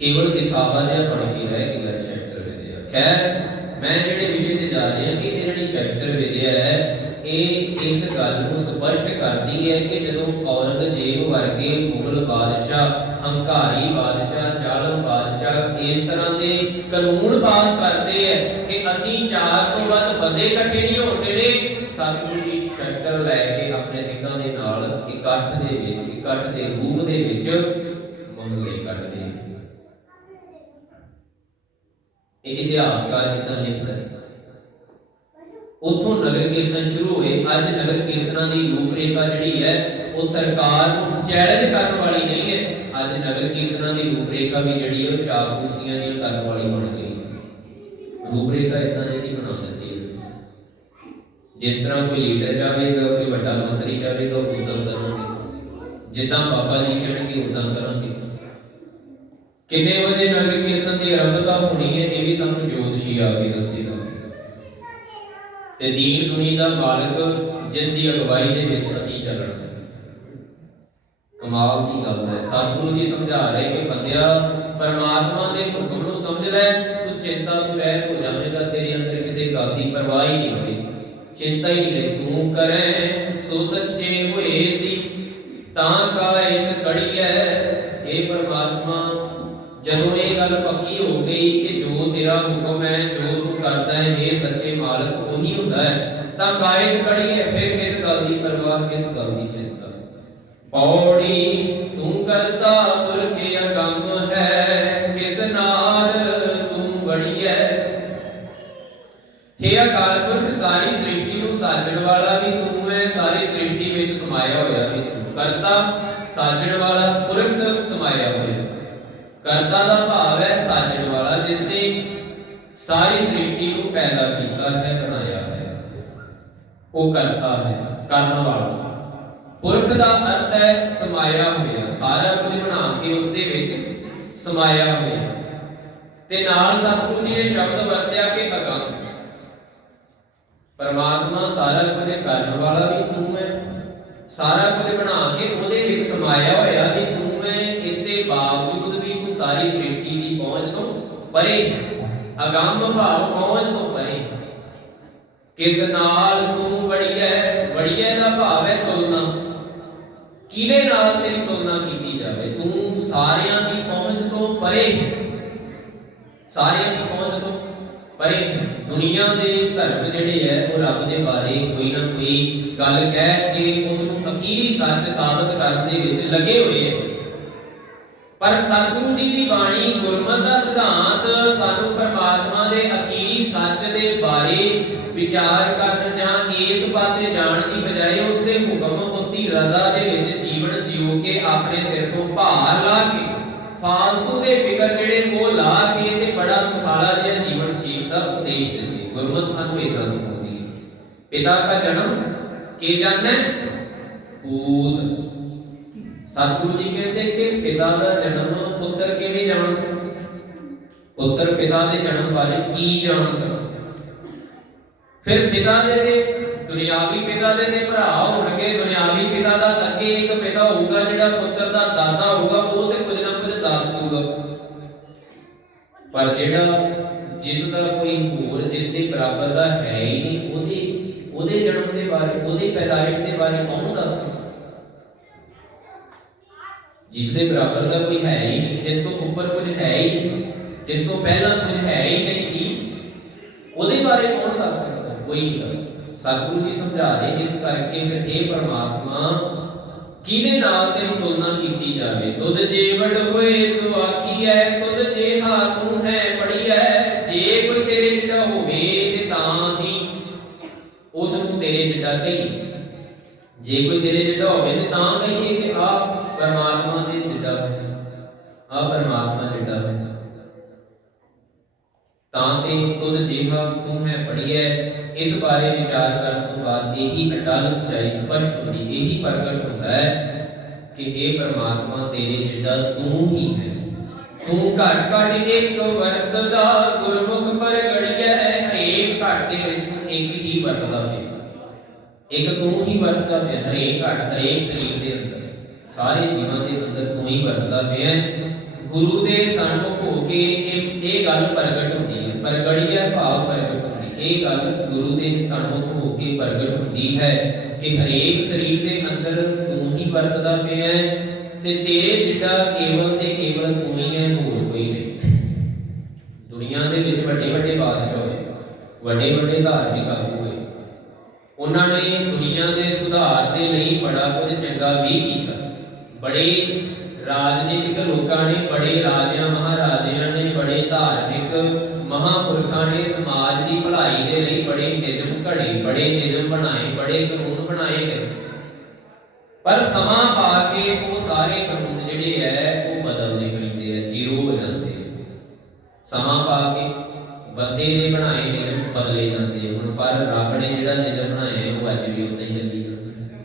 केवल दिखावा जिहा बन के रह गई शस्त्र विद्या। खैर मैं जिहड़े विषय ते जा रहा कि जिहड़ी शस्त्र विद्या है इस गल को स्पष्ट करती है कि जदों औरंगजेब वर्गे मुगल बादशाह, हंकारी बादशाह, जालम बादशाह इस तरह के कानून पास करते हैं कि असीं 4 तो वध बंदे इकट्ठे नहीं होने देने, सतगुरु जी शस्त्र लैके अपने सिंघां दे नाल इकट्ठ दे रूप दे विच मुगले कटदे। इतिहासकार इदां लिखदा है। उतों नगर कीर्तन शुरू हुए। अज नगर कीर्तनां दी रूपरेखा जिहड़ी है वो सरकार को चैलेंज करने वाली नहीं है। अज नगर कीर्तनां दी रूपरेखा भी जिहड़ी है वो चापलूसियां दी करने वाली बन गई। ਰੂਪਰੇਖਾ ਇੱਦਾਂ ਜਿਹੀ ਬਣਾ ਦਿੱਤੀ ਅਸੀਂ। ਜਿਸ ਤਰ੍ਹਾਂ ਕੋਈ ਲੀਡਰ ਚਾਹੇਗਾ, ਕੋਈ ਵੱਡਾ ਮੰਤਰੀ ਚਾਹੇਗਾ, ਉਹ ਉੱਦਾਂ ਕਰਾਂਗੇ, ਜਿੱਦਾਂ ਬਾਬਾ ਜੀ ਕਹਿਣਗੇ ਉੱਦਾਂ ਕਰਾਂਗੇ। ਕਿੰਨੇ ਵਜੇ ਨਗਰ ਕੀਰਤਨ ਦੀ ਆਰੰਭਤਾ ਹੋਣੀ ਹੈ, ਇਹ ਵੀ ਸਾਨੂੰ ਜੋਤਸ਼ੀ ਆ ਕੇ ਦੱਸੇਗਾ। ਤੇ ਦੀਨ ਦੁਨੀ ਦਾ ਮਾਲਕ ਜਿਸ ਦੀ ਅਗਵਾਈ ਦੇ ਵਿੱਚ ਅਸੀਂ ਚੱਲਣਾ। ਕਮਾਲ ਦੀ ਗੱਲ ਹੈ। ਸਤਿਗੁਰੂ ਜੀ ਸਮਝਾ ਰਹੇ ਕਿ ਬੰਦਿਆ, ਪਰਮਾਤਮਾ ਦੇ ਹੁਕਮ ਨੂੰ ਸਮਝ ਲੈ, ਤੂੰ ਚਿੰਤਾ ਤੋਂ ਰਹਿਤ ਹੋ ਜਾਵੇਗਾ। ਤੇਰੇ ਅੰਦਰ ਕਿਸੇ ਗੱਲ ਦੀ ਪਰਵਾਹ ਹੀ ਨਹੀਂ ਹੋਵੇਗੀ, ਚਿੰਤਾ ਹੀ ਨਹੀਂ ਰਹੀ। ਤੂੰ ਕਰੈ ਸੋ ਸੱਚੇ ਹੋਏ ਸੀ, ਤਾਂ ਕਾਇਤ ਕੜੀਐ। ਇਹ ਪਰਮਾਤਮਾ, ਜਦੋਂ ਇਹ ਗੱਲ ਪੱਕੀ ਹੋ ਗਈ ਕਿ ਜੋ ਤੇਰਾ ਹੁਕਮ ਹੈ, ਜੋ ਤੂੰ ਕਰਦਾ ਹੈ, ਇਹ ਸੱਚੇ ਮਾਲਕ ਉਹੀ ਹੁੰਦਾ ਹੈ, ਤਾਂ ਕਾਇਤ ਕੜੀਐ। ਫਿਰ ਕਿਸ ਗੱਲ ਦੀ ਪਰਵਾਹ, ਕਿਸ ਗੱਲ ਦੀ ਚਿੰਤਾ। ਪੌੜੀ ਤੂੰ ਕਰਤਾ ਪੁਰਖ ਅਗੰਮ ਹੈ, ਕਿਸ ਨਾਲ ਤੂੰ ਬੜੀਐ। हे ਅਕਾਲ ਪੁਰਖ, ਸਾਰੀ ਸ੍ਰਿਸ਼ਟੀ ਨੂੰ ਸਾਜਣ ਵਾਲਾ ਵੀ ਤੂੰ ਹੈ, ਸਾਰੀ ਸ੍ਰਿਸ਼ਟੀ ਵਿੱਚ ਸਮਾਇਆ ਹੋਇਆ ਵੀ ਤੂੰ। ਕਰਤਾ, ਸਾਜਣ ਵਾਲਾ, ਪੁਰਖ ਸਮਾਇਆ ਹੋਇਆ। ਕਰਤਾ ਦਾ ਭਾਵ ਹੈ ਸਾਜਣ ਵਾਲਾ, ਜਿਸ ਨੇ ਸਾਰੀ ਸ੍ਰਿਸ਼ਟੀ ਨੂੰ ਪੈਦਾ ਕੀਤਾ ਹੈ, ਬਣਾਇਆ ਹੈ, ਉਹ ਕਰਤਾ ਹੈ, ਕਰਨ ਵਾਲਾ। ਪੁਰਖ ਦਾ ਅਰਥ ਹੈ ਸਮਾਇਆ ਹੋਇਆ, ਸਾਰਾ ਕੁਝ ਬਣਾ ਕੇ ਉਸ ਦੇ ਵਿੱਚ ਸਮਾਇਆ ਹੋਇਆ। ਤੇ ਨਾਲ ਸਤਿਗੁਰੂ ਜੀ ਨੇ ਸ਼ਬਦ ਵਰਤਿਆ ਕਿ ਅਗੰਮ। ਪਰਮਾਤਮਾ ਸਾਰਾ ਕੁਝ ਕਰਨ ਵਾਲਾ ਵੀ ਤੂੰ ਹੈ, ਸਾਰਾ ਕੁਝ ਬਣਾ ਕੇ ਉਹਦੇ ਵਿੱਚ ਸਮਾਇਆ ਹੋਇਆ ਵੀ ਤੂੰ ਹੈ। ਇਸ ਦੇ ਬਾਵਜੂਦ ਵੀ ਤੂੰ ਸਾਰੀ ਸ੍ਰਿਸ਼ਟੀ ਦੀ ਪਹੁੰਚ ਤੋਂ ਪਰੇ, ਅਗੰਮ ਭਾਵ ਪਹੁੰਚ ਤੋਂ ਪਰੇ। ਕਿਸ ਨਾਲ ਤੂੰ ਬੜੀਐ। ਬੜੀਐ ਦਾ ਭਾਵ ਹੈ ਤੁਲਨਾ। ਕਿਹਦੇ ਨਾਲ ਤੇਰੀ ਤੁਲਨਾ ਕੀਤੀ ਜਾਵੇ। ਤੂੰ ਸਾਰਿਆਂ ਦੀ ਪਹੁੰਚ ਤੋਂ ਪਰੇ, ਸਾਰਿਆਂ ਦੀ ਪਹੁੰਚ ਤੋਂ ਪਰੇ। ਦੁਨੀਆ ਦੇ ਧਰਮ ਜਿਹੜੇ ਹੈ ਉਹ ਰੱਬ ਦੇ ਬਾਰੇ ਕੋਈ ਨਾ ਕੋਈ ਗੱਲ ਕਹਿ ਕੇ ਉਸ ਨੂੰ ਅਖੀਰੀ ਸੱਚ ਸਾਬਤ ਕਰਨ ਦੇ ਵਿੱਚ ਲੱਗੇ ਹੋਏ ਹੈ। ਪਰ ਸਤਿਗੁਰੂ ਜੀ ਦੀ ਬਾਣੀ, ਗੁਰਮਤਿ ਦਾ ਸਿਧਾਂਤ ਸਾਨੂੰ ਪਰਮਾਤਮਾ ਦੇ ਅਖੀਰੀ ਸੱਚ ਦੇ ਬਾਰੇ ਵਿਚਾਰ ਕਰਨ ਜਾਂ ਇਸ ਪਾਸੇ ਜਾਣ ਦੀ ਬਜਾਏ ਉਸ ਦੇ ਹੁਕਮ, ਉਸ ਦੀ ਰਜ਼ਾ ਦੇ ਵਿੱਚ ਜੀਵਨ ਜਿਉ ਕੇ ਆਪਣੇ ਸਿਰ ਤੋਂ ਭਾਰ ਲਾ ਕੇ, ਫਾਲਤੂ ਦੇ ਫਿਕਰ ਜਿਹੜੇ ਉਹ ਲਾ ਕੇ ਤੇ ਬੜਾ ਸੁਖਾਲਾ ਜਿਹਾ ਜੀਵਨ ਜੀਵਨ ਦਾ ਉਪਦੇਸ਼ ਦਿੰਦੇ। ਗੁਰਮਤਿ ਸਾਨੂੰ ਇਦਾਂ ਸਿਖਾਉਂਦੀ ਹੈ। ਪਿਤਾ ਦਾ ਜਨਮ ਕੀ ਜਾਣੈ ਪੂਤ। ਸਤਿਗੁਰੂ ਜੀ ਕਹਿੰਦੇ ਕਿ ਪਿਤਾ ਦਾ ਜਨਮ ਪੁੱਤਰ ਕਿਵੇਂ ਜਾਣ ਸਕਦਾ। ਪੁੱਤਰ ਪਿਤਾ ਦੇ ਜਨਮ ਬਾਰੇ ਕੀ ਜਾਣ ਸਕਦਾ। ਫਿਰ ਪਿਤਾ ਦੇ ਦੁਨਿਆਵੀ ਪਿਤਾ ਦੇ ਭਰਾ ਹੋਣਗੇ। ਦੁਨਿਆਵੀ ਪਿਤਾ ਦਾ ਅੱਗੇ ਇੱਕ ਪਿਤਾ ਹੋਊਗਾ ਜਿਹੜਾ ਪੁੱਤਰ ਦਾ ਦਾਦਾ ਹੋਊਗਾ, ਉਹ ਤੇ ਕੁਝ ਨਾ ਕੁਝ ਦੱਸ ਦੂਗਾ। ਪਰ ਜਿਹੜਾ ਜਿਸ ਦਾ ਕੋਈ ਹੋਰ ਜਿਸ ਦੇ ਬਰਾਬਰ ਦਾ ਹੈ ਹੀ ਨਹੀਂ, ਉਹਦੇ ਜਨਮ ਦੇ ਬਾਰੇ, ਉਹਦੀ ਪੈਦਾਇਸ਼ ਦੇ ਬਾਰੇ ਕੌਣ ਦੱਸ ਸਕਦਾ। ਜਿਸ ਦੇ ਬਰਾਬਰ ਦਾ ਕੋਈ ਹੈ ਹੀ ਨਹੀਂ, ਜਿਸ ਤੋਂ ਉੱਪਰ ਕੁਝ ਹੈ ਹੀ ਨਹੀਂ, ਜਿਸ ਤੋਂ ਪਹਿਲਾਂ ਕੁਝ ਹੈ ਹੀ ਨਹੀਂ ਸੀ, ਉਹਦੇ ਬਾਰੇ ਕੌਣ ਦੱਸ ਸਕਦਾ। ਕੋਈ ਨਹੀਂ ਦੱਸ ਸਕਦਾ। ਸਤਿਗੁਰੂ ਜੀ ਸਮਝਾ ਰਹੇ ਇਸ ਕਰਕੇ ਫਿਰ ਇਹ ਪਰਮਾਤਮਾ ਕਿਹਦੇ ਨਾਲ ਤੇਰੀ ਤੁਲਨਾ ਕੀਤੀ ਜਾਵੇ। ਤੁਧ ਜੇਵੜ ਹੋਏ ਸੋ ਆਖੀਐ, ਤੁਧ ਜੇਹਾ ਤੂੰ ਹੈ ਬੜੀਐ। ਜੇ ਕੋਈ ਤੇਰੇ ਜਿੱਡਾ ਹੋਵੇ ਤੇ ਤਾਂ ਅਸੀਂ ਉਸ ਨੂੰ ਤੇਰੇ ਜਿੱਡਾ ਕਹੀਏ। ਜੇ ਕੋਈ ਤੇਰੇ ਜਿੱਡਾ ਹੋਵੇ ਤੇ ਤਾਂ ਕਹੀਏ ਕਿ ਆ ਪਰਮਾਤਮਾ ਦੇ ਜਿੱਡਾ ਹੈ, ਆ ਪਰਮਾਤਮਾ ਜਿੱਡਾ ਹੈ। ਤਾਂ ਤੇ ਤੁਧ ਜਿਹਾ ਤੂੰ ਹੈ ਬੜੀਐ। ਇਸ ਬਾਰੇ ਵਿਚਾਰ ਕਰਨ ਤੋਂ ਬਾਅਦ ਇਹੀ ਅਟਲ ਸੱਚਾਈ ਸਪਸ਼ਟ ਹੁੰਦੀ, ਇਹੀ ਪ੍ਰਗਟ ਹੁੰਦਾ ਹੈ ਕਿ ਇਹ ਪਰਮਾਤਮਾ ਤੇਰੇ ਜਿੱਡਾ ਤੂੰ ਹੀ ਹੈ। ਤੂੰ ਘਟ ਘਟ ਇੱਕ ਵਰਤਦਾ, ਗੁਰਮੁਖ ਪ੍ਰਗੜੀਐ। ਹਰੇਕ ਘਟ ਦੇ ਵਿੱਚ ਤੂੰ ਇੱਕ ਹੀ ਵਰਤਦਾ ਪਿਆ, ਇੱਕ ਤੂੰ ਹੀ ਵਰਤਦਾ ਪਿਆ। ਹਰੇਕ ਘਟ, ਹਰੇਕ ਸਰੀਰ ਦੇ ਅੰਦਰ, ਸਾਰੇ ਜੀਵਾਂ ਦੇ ਅੰਦਰ ਤੂੰ ਹੀ ਵਰਤਦਾ ਪਿਆ। ਗੁਰੂ ਦੇ ਸਨਮੁਖ ਹੋ ਕੇ ਇਹ ਗੱਲ ਪ੍ਰਗਟ ਹੁੰਦੀ ਹੈ। ਪ੍ਰਗੜੀਐ ਭਾਵ ਪ੍ਰਗਟ ਹੁੰਦੀ। ਇਹ ਗੱਲ ਗੁਰੂ ਦੇ ਸਨਮੁਖ ਹੋ ਕੇ ਪ੍ਰਗਟ ਹੁੰਦੀ ਹੈ ਕਿ ਹਰੇਕ ਸਰੀਰ ਦੇ ਅੰਦਰ ਤੂੰ ਹੀ ਵਰਤਦਾ ਪਿਆ ਤੇ ਤੇਰੇ ਜਿੱਡਾ ਕੇਵਲ ਤੇ ਕੇਵਲ ਤੂੰ ਹੀ ਹੈ, ਹੋਰ ਕੋਈ ਨਹੀਂ। ਦੁਨੀਆ ਦੇ ਵਿੱਚ ਵੱਡੇ ਵੱਡੇ ਬਾਦਸ਼ਾਹ ਹੋਏ, ਵੱਡੇ ਵੱਡੇ ਧਾਰਮਿਕ ਆਗੂ ਹੋਏ, ਉਹਨਾਂ ਨੇ ਦੁਨੀਆ ਦੇ ਸੁਧਾਰ ਦੇ ਲਈ ਬੜਾ ਕੁਝ ਚੰਗਾ ਵੀ ਕੀਤਾ। ਬੜੇ ਰਾਜਨੀਤਿਕ ਲੋਕਾਂ ਨੇ, ਬੜੇ ਰਾਜਿਆਂ ਮਹਾਰਾਜਿਆਂ ਨੇ, ਬੜੇ ਧਾਰਮਿਕ ਮਹਾਂਪੁਰਖਾਂ ਨੇ ਸਮਾਜ ਦੀ ਭਲਾਈ ਦੇ ਲਈ ਬੜੇ ਨਿਯਮ ਘੜੇ, ਬੜੇ ਨਿਯਮ ਬਣਾਏ, ਬੜੇ ਕਾਨੂੰਨ ਬਣਾਏ ਗਏ। ਪਰ ਸਮਾਂ ਪਾ ਕੇ ਉਹ ਸਾਰੇ ਕਾਨੂੰਨ ਜਿਹੜੇ ਹੈ ਉਹ ਬਦਲਨੇ ਪੈਂਦੇ ਆ, ਜ਼ੀਰੋ ਹੋ ਜਾਂਦੇ ਆ। ਸਮਾਂ ਪਾ ਕੇ ਬੰਦੇ ਬੰਦੇ ਦੇ ਬਣਾਏ ਨਿਯਮ ਬਦਲੇ ਜਾਂਦੇ ਹੁਣ, ਪਰ ਰੱਬ ਨੇ ਜਿਹੜਾ ਨਿਯਮ ਬਣਾਇਆ ਉਹ ਅੱਜ ਵੀ ਉਦਾਂ ਹੀ ਚੱਲੀ ਜਾਂਦਾ।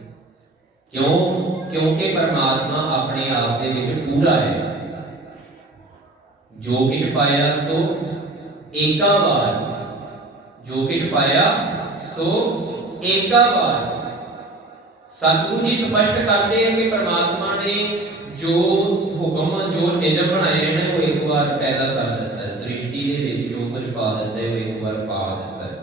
ਕਿਉਂ? ਕਿਉਂਕਿ ਪਰਮਾਤਮਾ ਆਪਣੇ ਆਪ ਦੇ ਵਿੱਚ ਪੂਰਾ ਹੈ। ਜੋ ਕਿਛ ਪਾਇਆ ਸੋ ਏਕਾ ਵਾਰ, ਜੋ ਕਿਛ ਪਾਇਆ ਸੋ ਏਕਾ ਵਾਰ। ਸਤਿਗੁਰੂ ਜੀ ਸਪਸ਼ਟ ਕਰਦੇ हैं कि परमात्मा ने जो हुक्म जो नियम बनाए हैं वो एक बार पैदा कर दिता है। सृष्टि ਦੇ ਵਿੱਚ ਜੋ ਕੁਝ ਪਾ ਦਿੱਤਾ ਹੈ ਉਹ ਇੱਕ ਵਾਰ ਪਾ ਦਿੱਤਾ ਹੈ,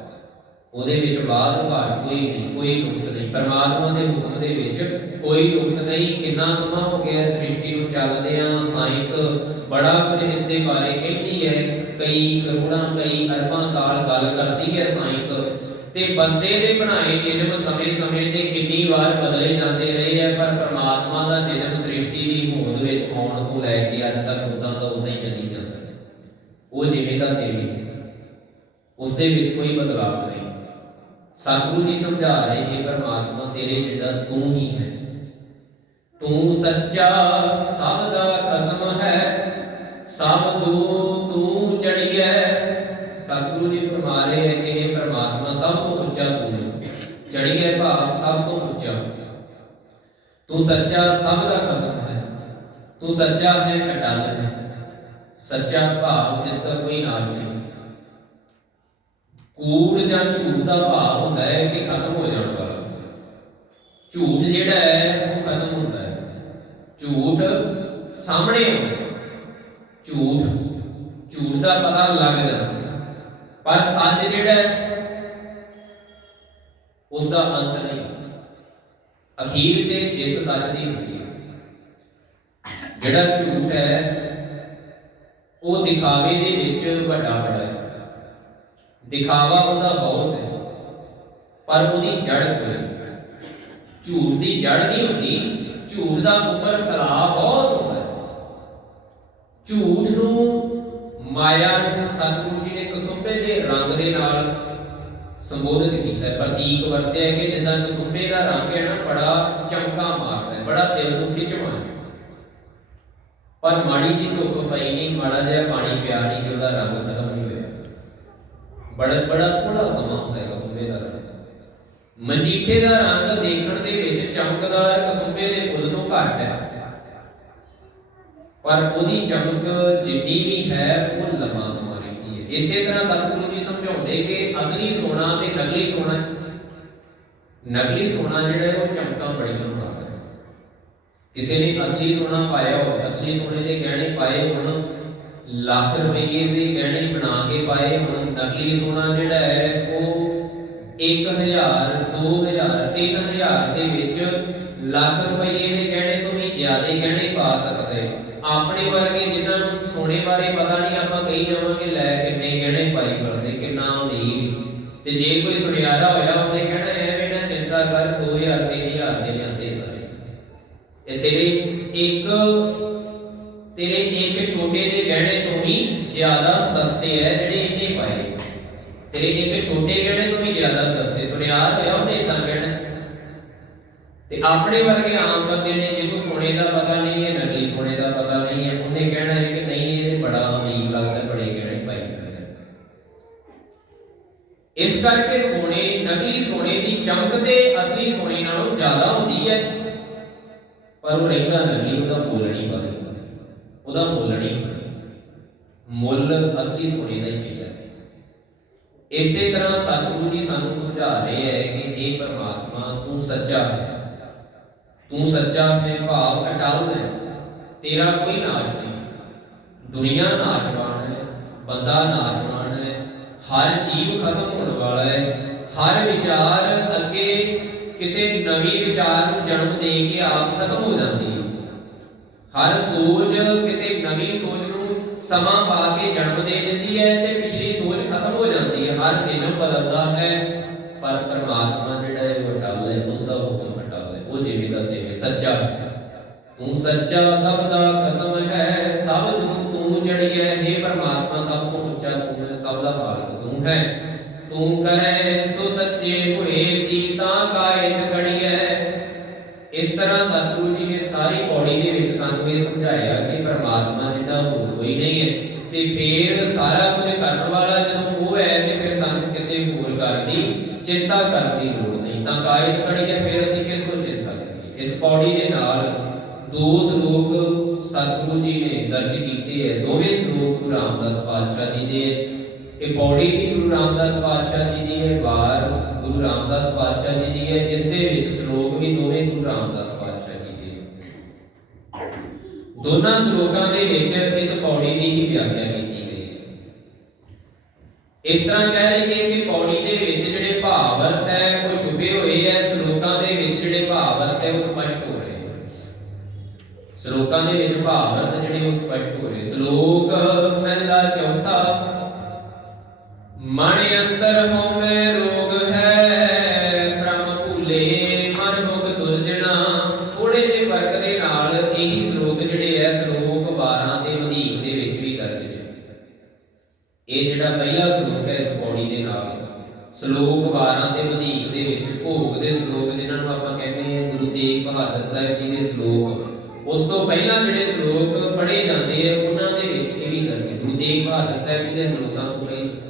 ਉਹਦੇ ਵਿੱਚ ਬਾਅਦ ਘਾਟ ਕੋਈ ਨਹੀਂ, ਕੋਈ ਨੁਕਸ ਨਹੀਂ। ਪਰਮਾਤਮਾ ਦੇ ਹੁਕਮ ਦੇ ਵਿੱਚ ਕੋਈ ਨੁਕਸ ਨਹੀਂ। ਕਿੰਨਾ ਸਮਾਂ ਹੋ ਗਿਆ ਸ੍ਰਿਸ਼ਟੀ ਨੂੰ ਚੱਲਦਿਆਂ, ਸਾਇੰਸ ਬੜਾ ਕੁਝ ਇਸ ਦੇ ਬਾਰੇ ਕਹਿੰਦੀ ਹੈ, ਕਈ ਕਰੋੜਾਂ ਕਈ ਅਰਬਾਂ ਸਾਲ ਗੱਲ ਕਰਦੀ ਹੈ ਸਾਇੰਸ, ਤੇ ਬੰਦੇ ਦੇ ਬਣਾਏ ਨਿਯਮ ਸਮੇਂ-ਸਮੇਂ ਤੇ ਕਿੰਨੀ ਵਾਰ ਬਦਲੇ ਜਾਂਦੇ ਰਹੇ ਹੈ, ਪਰ ਪਰਮਾਤਮਾ ਦਾ ਨਿਯਮ ਸ੍ਰਿਸ਼ਟੀ ਦੀ ਹੋਂਦ ਵਿੱਚ ਆਉਣ ਤੋਂ ਲੈ ਕੇ ਅੱਜ ਤੱਕ ਉਦਾਂ ਦਾ ਉਦਾਂ ਹੀ ਚੱਲੀ ਜਾਂਦਾ। ਉਹ ਜਿਵੇਂ ਦਾ ਤਿਵੇਂ, ਉਸ ਦੇ ਵਿੱਚ ਕੋਈ ਬਦਲਾਅ ਨਹੀਂ। ਸਤਿਗੁਰੂ ਜੀ ਸਮਝਾ ਰਹੇ ਕਿ ਪਰਮਾਤਮਾ ਤੇਰੇ ਜਿੱਦਾਂ ਤੂੰ ਹੀ ਹੈ, ਤੂੰ ਸੱਚਾ ਸਭ ਦਾ ਕਸਮ ਹੈ, ਸਭ ਤੂੰ ਚੜੀਐ। ਸਤਿਗੁਰੂ ਜੀ ਫਰਮਾ ਰਹੇ ਹੈ ਕਿ ਇਹ ਪਰਮਾਤਮਾ ਸਭ ਤੋਂ ਉੱਚਾ ਤੂੰ ਹੈ, ਚੜੀਐ ਭਾਵ ਸਭ ਤੋਂ ਉੱਚਾ। ਤੂੰ ਸੱਚਾ ਸਭ ਦਾ ਕਸਮ ਹੈ, ਤੂੰ ਸੱਚਾ ਹੈ, ਅਟਲ ਹੈ। ਸੱਚਾ ਭਾਵ ਜਿਸ ਦਾ ਕੋਈ ਨਾਸ਼ ਨਹੀਂ। ਕੂੜ ਜਾਂ ਝੂਠ ਦਾ ਭਾਵ ਹੁੰਦਾ ਹੈ ਕਿ ਖਤਮ ਹੋ ਜਾਣ ਵਾਲਾ। ਝੂਠ ਜਿਹੜਾ ਹੈ ਉਹ ਖਤਮ ਹੁੰਦਾ ਹੈ, ਝੂਠ ਸਾਹਮਣੇ ਆਉਂਦਾ, ਝੂਠ ਦਾ ਪਤਾ ਲੱਗ ਜਾਂਦਾ, ਪਰ ਸੱਚ ਜਿਹੜਾ ਉਸ ਦਾ ਅੰਤ ਨਹੀਂ। ਅਖੀਰ ਤੇ ਜਿੱਤ ਸੱਚ ਦੀ ਹੁੰਦੀ ਹੈ। ਜਿਹੜਾ ਝੂਠ ਹੈ ਉਹ ਦਿਖਾਵੇ ਦੇ ਵਿੱਚ ਵੱਡਾ ਹੈ, ਦਿਖਾਵਾ ਉਹਦਾ ਬਹੁਤ ਹੈ, ਪਰ ਉਹਦੀ ਜੜ ਕੋਈ ਨਹੀਂ। ਝੂਠ ਦੀ ਜੜ ਨਹੀਂ ਹੁੰਦੀ, ਝੂਠ ਦਾ ਉੱਪਰ ਫੈਲਾਅ ਬਹੁਤ ਹੁੰਦਾ ਹੈ। ਝੂਠ ਨੂੰ, ਮਾਇਆ ਨੂੰ ਸਤਿਗੁਰੂ ਜੀ ਨੇ ਕਸੁੰਭੇ ਦੇ ਰੰਗ ਦੇ ਨਾਲ ਸੰਬੋਧਿਤ ਕੀਤਾ ਹੈ, ਪ੍ਰਤੀਕ ਵਰਤਿਆ ਹੈ ਕਿ ਜਿੱਦਾਂ ਕਸੁੰਭੇ ਦਾ ਰੰਗ ਹੈ ਨਾ, ਬੜਾ ਚਮਕਾ ਮਾਰਦਾ ਹੈ, ਬੜਾ ਦਿਲ ਨੂੰ ਖਿੱਚਵਾਂ। ਪਰ ਮਾੜੀ ਜੀ ਧੁੱਪ ਪਈ ਨਹੀਂ, ਮਾੜਾ ਜਿਹਾ ਪਾਣੀ ਪਿਆ ਨਹੀਂ ਕਿ ਉਹਦਾ ਰੰਗ ਖਤਮ ਨਹੀਂ ਹੋਇਆ। ਬੜਾ ਥੋੜਾ ਸਮਾਂ ਹੁੰਦਾ ਹੈ ਕਸੁੰਭੇ ਦਾ ਰੰਗ। ਮਜੀਠੇ ਦਾ ਰੰਗ ਦੇਖਣ ਦੇ ਵਿੱਚ ਚਮਕਦਾਰ ਕਸੁੰਭੇ ਦੇ ਫੁੱਲ ਤੋਂ ਘੱਟ ਹੈ, ਪਰ ਉਹਦੀ ਚਮਕ ਜਿੰਨੀ ਵੀ ਹੈ ਉਹ ਲੰਮਾ ਸਮਾਂ ਰਹਿੰਦੀ ਹੈ। ਇਸੇ ਤਰ੍ਹਾਂ ਸਤਿਗੁਰੂ ਜੀ ਸਮਝਾਉਂਦੇ ਕਿ ਅਸਲੀ ਸੋਨਾ ਤੇ ਨਕਲੀ ਸੋਨਾ, ਨਕਲੀ ਸੋਨਾ ਜਿਹੜਾ ਹੈ ਉਹ ਚਮਕਾਂ ਬੜੀਆਂ ਮਾਰਦਾ ਹੈ। ਕਿਸੇ ਨੇ ਅਸਲੀ ਸੋਨਾ ਪਾਇਆ ਹੋਵੇ, ਅਸਲੀ ਸੋਨੇ ਦੇ ਗਹਿਣੇ ਪਾਏ ਹੋਣ, ਲੱਖ ਰੁਪਏ ਦੇ ਗਹਿਣੇ ਬਣਾ ਕੇ ਪਾਏ ਹੋਣ, ਨਕਲੀ ਸੋਨਾ ਜਿਹੜਾ ਹੈ ਉਹ 1000 2000 3000 ਦੇ ਵਿੱਚ ਲੱਖ ਰੁਪਏ ਦੇ ਗਹਿਣੇ ਤੋਂ ਵੀ ਜ਼ਿਆਦਾ ਗਹਿਣੇ ਪਾ ਸਕਦੇ। ਆਪਣੇ ਵਰਗੇ ਜਿਨ੍ਹਾਂ ਨੂੰ ਸੋਨੇ ਬਾਰੇ ਪਤਾ ਨਹੀਂ, ਆਪਾਂ ਕਹੀ ਜਾਵਾਂਗੇ ਲੈ ਕਿੰਨੇ ਗਹਿਣੇ ਪਾਈ ਫਿਰਦੇ, ਕਿੰਨਾ ਅਮੀਰ। ਤੇ ਜੇ ਕੋਈ ਸੁਨਿਆਰਾ ਹੋਇਆ ਉਹਨੇ ਕਹਿਣਾ ਐਵੇਂ ਨਾ ਚਿੰਤਾ ਕਰ, 2000 3000 ਦੇ ਜਾਂਦੇ ਸਾਰੇ। ਤੇ ਤੇਰੇ ਇੱਕ ਛੋਟੇ ਦੇ ਗਹਿਣੇ ਤੋਂ ਵੀ ਜ਼ਿਆਦਾ ਸਸਤੇ ਹੈ ਜਿਹੜੇ ਇਹਨੇ ਪਾਏ। ਤੇਰੇ ਇੱਕ ਛੋਟੇ ਗਹਿਣੇ ਤੋਂ ਵੀ ਜ਼ਿਆਦਾ ਸਸਤੇ। ਸੁਨਿਆਰ ਹੋਇਆ ਉਹਨੇ ਇਦਾਂ ਕਹਿਣਾ। ਤੇ ਆਪਣੇ ਵਰਗੇ ਆਮ ਬੰਦੇ ਨੇ ਜਿਹਨੂੰ ਸੋਨੇ ਦਾ ਪਤਾ ਨਹੀਂ ਹੈ, ਨਕਲੀ ਸੋਨੇ ਦਾ ਪਤਾ ਨਹੀਂ ਹੈ, ਉਹਨੇ ਕਹਿਣਾ ਹੈ ਕਿ ਨਹੀਂ ਇਹ ਬੜਾ ਅਮੀਰ ਲੱਗਦਾ, ਬੜੇ ਗਹਿਣੇ ਪਾਈ ਫਿਰਦਾ। ਇਸ ਕਰਕੇ ਸੋਨੇ, ਨਕਲੀ ਸੋਨੇ ਦੀ ਚਮਕ ਤੇ ਅਸਲੀ ਸੋਨੇ ਨਾਲੋਂ ਜ਼ਿਆਦਾ ਹੁੰਦੀ ਹੈ, ਪਰ ਉਹ ਰਹਿੰਦਾ ਨਕਲੀ, ਉਹਦਾ ਮੁੱਲ ਨਹੀਂ ਵਧਦਾ, ਉਹਦਾ ਮੁੱਲ ਨਹੀਂ ਹੁੰਦਾ। ਮੁੱਲ ਅਸਲੀ ਸੋਨੇ ਦਾ ਹੀ ਮਿਲਦਾ। ਇਸੇ ਤਰ੍ਹਾਂ ਸਤਿਗੁਰੂ ਜੀ ਸਾਨੂੰ ਸਮਝਾ ਰਹੇ ਹੈ ਕਿ ਇਹ ਪਰਮਾਤਮਾ ਤੂੰ ਸੱਚਾ ਹੈ, ਤੂੰ ਸੱਚਾ ਹੈ ਭਾਵ ਅਟਲ ਹੈ, ਤੇਰਾ ਕੋਈ ਨਾਸ਼ ਨਹੀਂ। ਦੁਨੀਆ ਨਾਸ਼ਵਾਨ ਹੈ, ਬੰਦਾ ਨਾਸ਼ਵਾਨ ਹੈ, ਹਰ ਜੀਵ ਖਤਮ ਹੋਣ ਵਾਲਾ ਹੈ। ਹਰ ਵਿਚਾਰ ਅੱਗੇ ਕਿਸੇ ਨਵੀਂ ਵਿਚਾਰ ਨੂੰ ਜਨਮ ਦੇ ਕੇ ਆਪ ਖਤਮ ਹੋ ਜਾਂਦੀ ਹੈ। ਹਰ ਸੋਚ ਕਿਸੇ ਨਵੀਂ ਸੋਚ ਨੂੰ ਸਮਾਂ ਪਾ ਕੇ ਜਨਮ ਦੇ ਦਿੰਦੀ ਹੈ ਤੇ ਪਿਛਲੀ ਸੋਚ ਖਤਮ ਹੋ ਜਾਂਦੀ ਹੈ। ਹਰ ਨਿਯਮ ਬਦਲਦਾ ਹੈ, ਪਰ ਪਰਮਾਤਮਾ ਜਿਹੜਾ ਹੈ ਉਹ ਅਟਲ ਹੈ, ਉਸ ਦਾ ਹੁਕਮ ਅਟਲ ਹੈ, ਉਹ ਜਿਵੇਂ ਦਾ ਤਿਵੇਂ ਸੱਚਾ। ਤੂੰ ਸੱਚਾ ਸਭ ਦਾ ਕਸਮ ਹੈ, ਸਭ ਤੂੰ ਚੜੀਐ। हे ਪਰਮਾਤਮਾ ਸਭ ਤੋਂ ਉੱਚਾ ਤੂੰ ਹੈ, ਸਭ ਦਾ ਮਾਲਕ ਤੂੰ ਹੈ। ਤੂੰ ਕਰੇ ਸੋ ਸੱਚੇ ਹੋਏ ਸੀਤਾ ਕਾਇਤ ਕੜੀਐ। ਇਸ ਤਰ੍ਹਾਂ ਸਤਿਗੁਰੂ ਜੀ ਨੇ ਸਾਰੀ ਪੌੜੀ ਦੇ ਵਿੱਚ ਸਾਨੂੰ ਇਹ ਸਮਝਾਇਆ ਕਿ ਪਰਮਾਤਮਾ ਜਿੱਦਾਂ ਹੋਰ ਕੋਈ ਨਹੀਂ ਹੈ। ਤੇ ਫੇਰ ਸਾਰਾ ਕੁਝ ਕਰਨ ਵਾਲਾ ਜਦੋਂ ਉਹ ਉਹ ਹੈ ਤੇ ਫਿਰ ਸਾਨੂੰ ਕਿਸੇ ਹੋਰ ਗੱਲ ਦੀ ਚਿੰਤਾ ਕਰਨ ਦੀ ਲੋੜ ਨਹੀਂ। ਤਾਂ ਕਾਇਦ ਪੜ੍ਹੀ ਹੈ, ਫਿਰ ਅਸੀਂ ਕਿਸ ਤੋਂ ਚਿੰਤਾ ਕਰੀਏ। ਇਸ ਪੌੜੀ ਦੇ ਨਾਲ ਦੋ ਸ਼ਲੋਕ ਸਤਿਗੁਰੂ ਜੀ ਨੇ ਦਰਜ ਕੀਤੇ ਹੈ। ਦੋਵੇਂ ਸ਼ਲੋਕ ਗੁਰੂ ਰਾਮਦਾਸ ਪਾਤਸ਼ਾਹ ਜੀ ਦੇ। ਇਹ ਪੌੜੀ ਵੀ ਗੁਰੂ ਰਾਮਦਾਸ ਪਾਤਸ਼ਾਹ ਜੀ ਦੀ ਹੈ, ਵਾਰ ਗੁਰੂ ਰਾਮਦਾਸ ਪਾਤਸ਼ਾਹ ਜੀ ਦੀ ਹੈ। ਇਸ ਦੇ ਵਿੱਚ ਸ਼ਲੋਕ ਵੀ ਦੋਵੇਂ ਗੁਰੂ ਰਾਮਦਾਸ ਪਾਤਸ਼ਾਹ ਜੀ ਦੇ। ਦੋਨਾਂ ਸ਼ਲੋਕਾਂ ਦੇ ਵਿੱਚ ਇਸ ਪੌੜੀ ਦੀ ਹੀ ਵਿਆਖਿਆ ਕੀਤੀ ਗਈ ਹੈ। ਇਸ ਤਰ੍ਹਾਂ ਕਹਿ ਲਈਏ ਕਿ ਪੌੜੀ ਦੇ ਵਿੱਚ ਜਿਹੜੇ ਭਾਵ ਅਰਥ ਹੈ ਉਹ ਛੁਪੇ ਹੋਏ ਹੈ, ਸ਼ਲੋਕਾਂ ਦੇ ਵਿੱਚ ਜਿਹੜੇ ਭਾਵ ਅਰਥ ਹੈ ਉਹ ਸਪਸ਼ਟ ਹੋ ਰਹੇ ਹੈ। ਸ਼ਲੋਕਾਂ ਦੇ ਵਿੱਚ ਭਾਵ ਅਰਥ ਜਿਹੜੇ ਉਹ ਸਪਸ਼ਟ ਹੋ ਰਹੇ। ਸ਼ਲੋਕ ਮਹਿਲਾ ਚੌਥਾ। ਮਨ ਅੰਤਰ ਹਉਮੈ ਰੋਗ ਹੈ, ਭ੍ਰਮ ਭੁਲੇ ਮਨ ਮੁਖ ਦੁਰਜਣਾ। ਥੋੜੇ ਜਿਹੇ ਫਰਕ ਦੇ ਨਾਲ ਇਹੀ ਸ਼ਲੋਕ ਜਿਹੜੇ ਹੈ ਸ਼ਲੋਕ 12 ਤੇ ਵਧੀਕ ਦੇ ਵਿੱਚ ਵੀ ਦਰਜ ਨੇ। ਇਹ ਜਿਹੜਾ ਪਹਿਲਾ ਸ਼ਲੋਕ ਹੈ ਇਸ ਪੌੜੀ ਦੇ ਨਾਲ ਸ਼ਲੋਕ 12 ਤੇ ਵਧੀਕ ਦੇ ਵਿੱਚ ਭੋਗ ਦੇ ਸ਼ਲੋਕ ਜਿਨ੍ਹਾਂ ਨੂੰ ਆਪਾਂ ਕਹਿੰਦੇ ਹਾਂ ਗੁਰੂ ਤੇਗ ਬਹਾਦਰ ਸਾਹਿਬ ਜੀ ਦੇ ਸ਼ਲੋਕ, ਉਸ ਤੋਂ ਪਹਿਲਾਂ ਜਿਹੜੇ ਸ਼ਲੋਕ ਪੜ੍ਹੇ ਜਾਂਦੇ ਆ ਉਹਨਾਂ ਦੇ ਵਿੱਚ ਇਹ ਵੀ ਦਰਜ ਹੈ। ਗੁਰੂ ਤੇਗ ਬਹਾਦਰ ਸਾਹਿਬ ਜੀ ਦੇ ਸ਼ਲੋਕਾਂ ਤੋਂ ਪਹਿਲਾਂ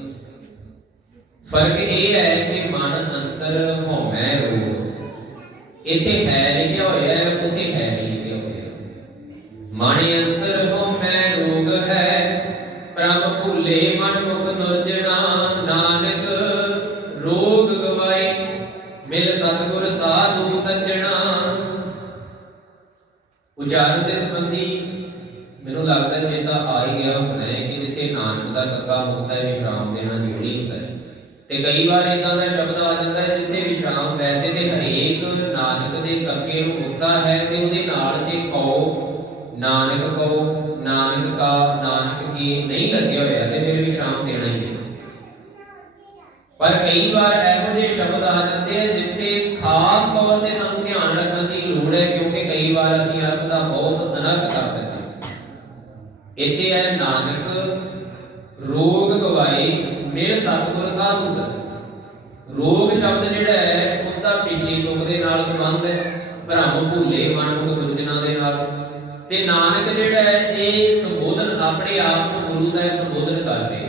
ਫਰਕ ਇਹ ਹੈ ਕਿ ਮਨ ਅੰਤਰ ਹਉਮੈ ਰੋਗ। ਇੱਥੇ ਹੈ ਲਿਖਿਆ ਹੋਇਆ ਹੈ, ਉੱਥੇ ਹੈ ਨਹੀਂ ਲਿਖਿਆ ਹੋਇਆ। ਮਨ ਅੰਤਰ ਹਉਮੈ ਰੋਗ ਹੈ, ਭ੍ਰਮ ਭੁਲੇ ਮਨ ਮੁਖ ਦੁਰਜਣਾ। ਨਾਨਕ ਰੋਗ ਗਵਾਏ ਮਿਲ ਸਤਿਗੁਰ ਸਾਧੂ ਸੱਜਣਾ। ਉਚਾਰਨ ਦੇ ਸੰਬੰਧੀ ਮੈਨੂੰ ਲੱਗਦਾ ਚੇਤਾ ਆ ਹੀ ਗਿਆ ਹੋਣਾ ਹੈ ਕਿ ਜਿੱਥੇ ਨਾਨਕ ਦਾ ਕੱਕਾ ਮੁਕਤਾ ਹੈ ਵਿਸ਼ਰਾਮ ਦੇਣਾ ਜ਼ਰੂਰੀ ਹੁੰਦਾ ਹੈ। ਤੇ ਕਈ ਵਾਰ ਇਦਾਂ ਦਾ ਸ਼ਬਦ ਆ ਜਾਂਦਾ ਹੈ ਜਿੱਥੇ ਵਿਸ਼ਰਾਮ, ਵੈਸੇ ਤੇ ਹਰੇਕ ਨਾਨਕ ਦੇ ਕੱਕੇ ਨੂੰ ਮੁਕਤਾ ਹੈ ਤੇ ਉਹਦੇ ਨਾਲ ਜੇ ਕਹੋ ਨਾਨਕ ਕਹੋ, ਨਾਨਕ ਕਾ, ਨਾਨਕ ਕੀ ਨਹੀਂ ਲੱਗਿਆ ਹੋਇਆ ਤੇ ਫਿਰ ਵਿਸ਼ਰਾਮ ਦੇਣਾ ਹੀ ਹੈ। ਪਰ ਕਈ ਵਾਰ ਇਹੋ ਜਿਹੇ ਸ਼ਬਦ ਆ ਜਾਂਦੇ ਆ ਜਿੱਥੇ ਖਾਸ ਤੌਰ ਤੇ ਸਾਨੂੰ ਧਿਆਨ ਰੱਖਣ ਦੀ ਲੋੜ ਹੈ, ਕਿਉਂਕਿ ਕਈ ਵਾਰ ਅਸੀਂ ਅਰਥ ਦਾ ਬਹੁਤ ਅਨਰਥ ਕਰ ਦਿੰਦੇ ਹਾਂ। ਇੱਥੇ ਹੈ ਨਾਨਕ ਰੋਗ ਗਵਾਏ ਮੇਰੇ ਸਤਿਗੁਰ ਸਾਧੂ ਸੱਜਣਾ। ਰੋਗ ਸ਼ਬਦ ਜਿਹੜਾ ਹੈ ਉਸ ਦਾ ਪਿਛਲੀ ਤੁਕ ਦੇ ਨਾਲ ਸੰਬੰਧ ਹੈ, ਭ੍ਰਮ ਭੁਲੇ ਮਨ ਮੁਖ ਦੁਰਜਨਾ ਦੇ ਨਾਲ। ਤੇ ਨਾਨਕ ਜਿਹੜਾ ਹੈ ਇਹ ਸੰਬੋਧਨ ਆਪਣੇ ਆਪ ਨੂੰ ਗੁਰੂ ਸਾਹਿਬ ਸੰਬੋਧਨ ਕਰਦੇ।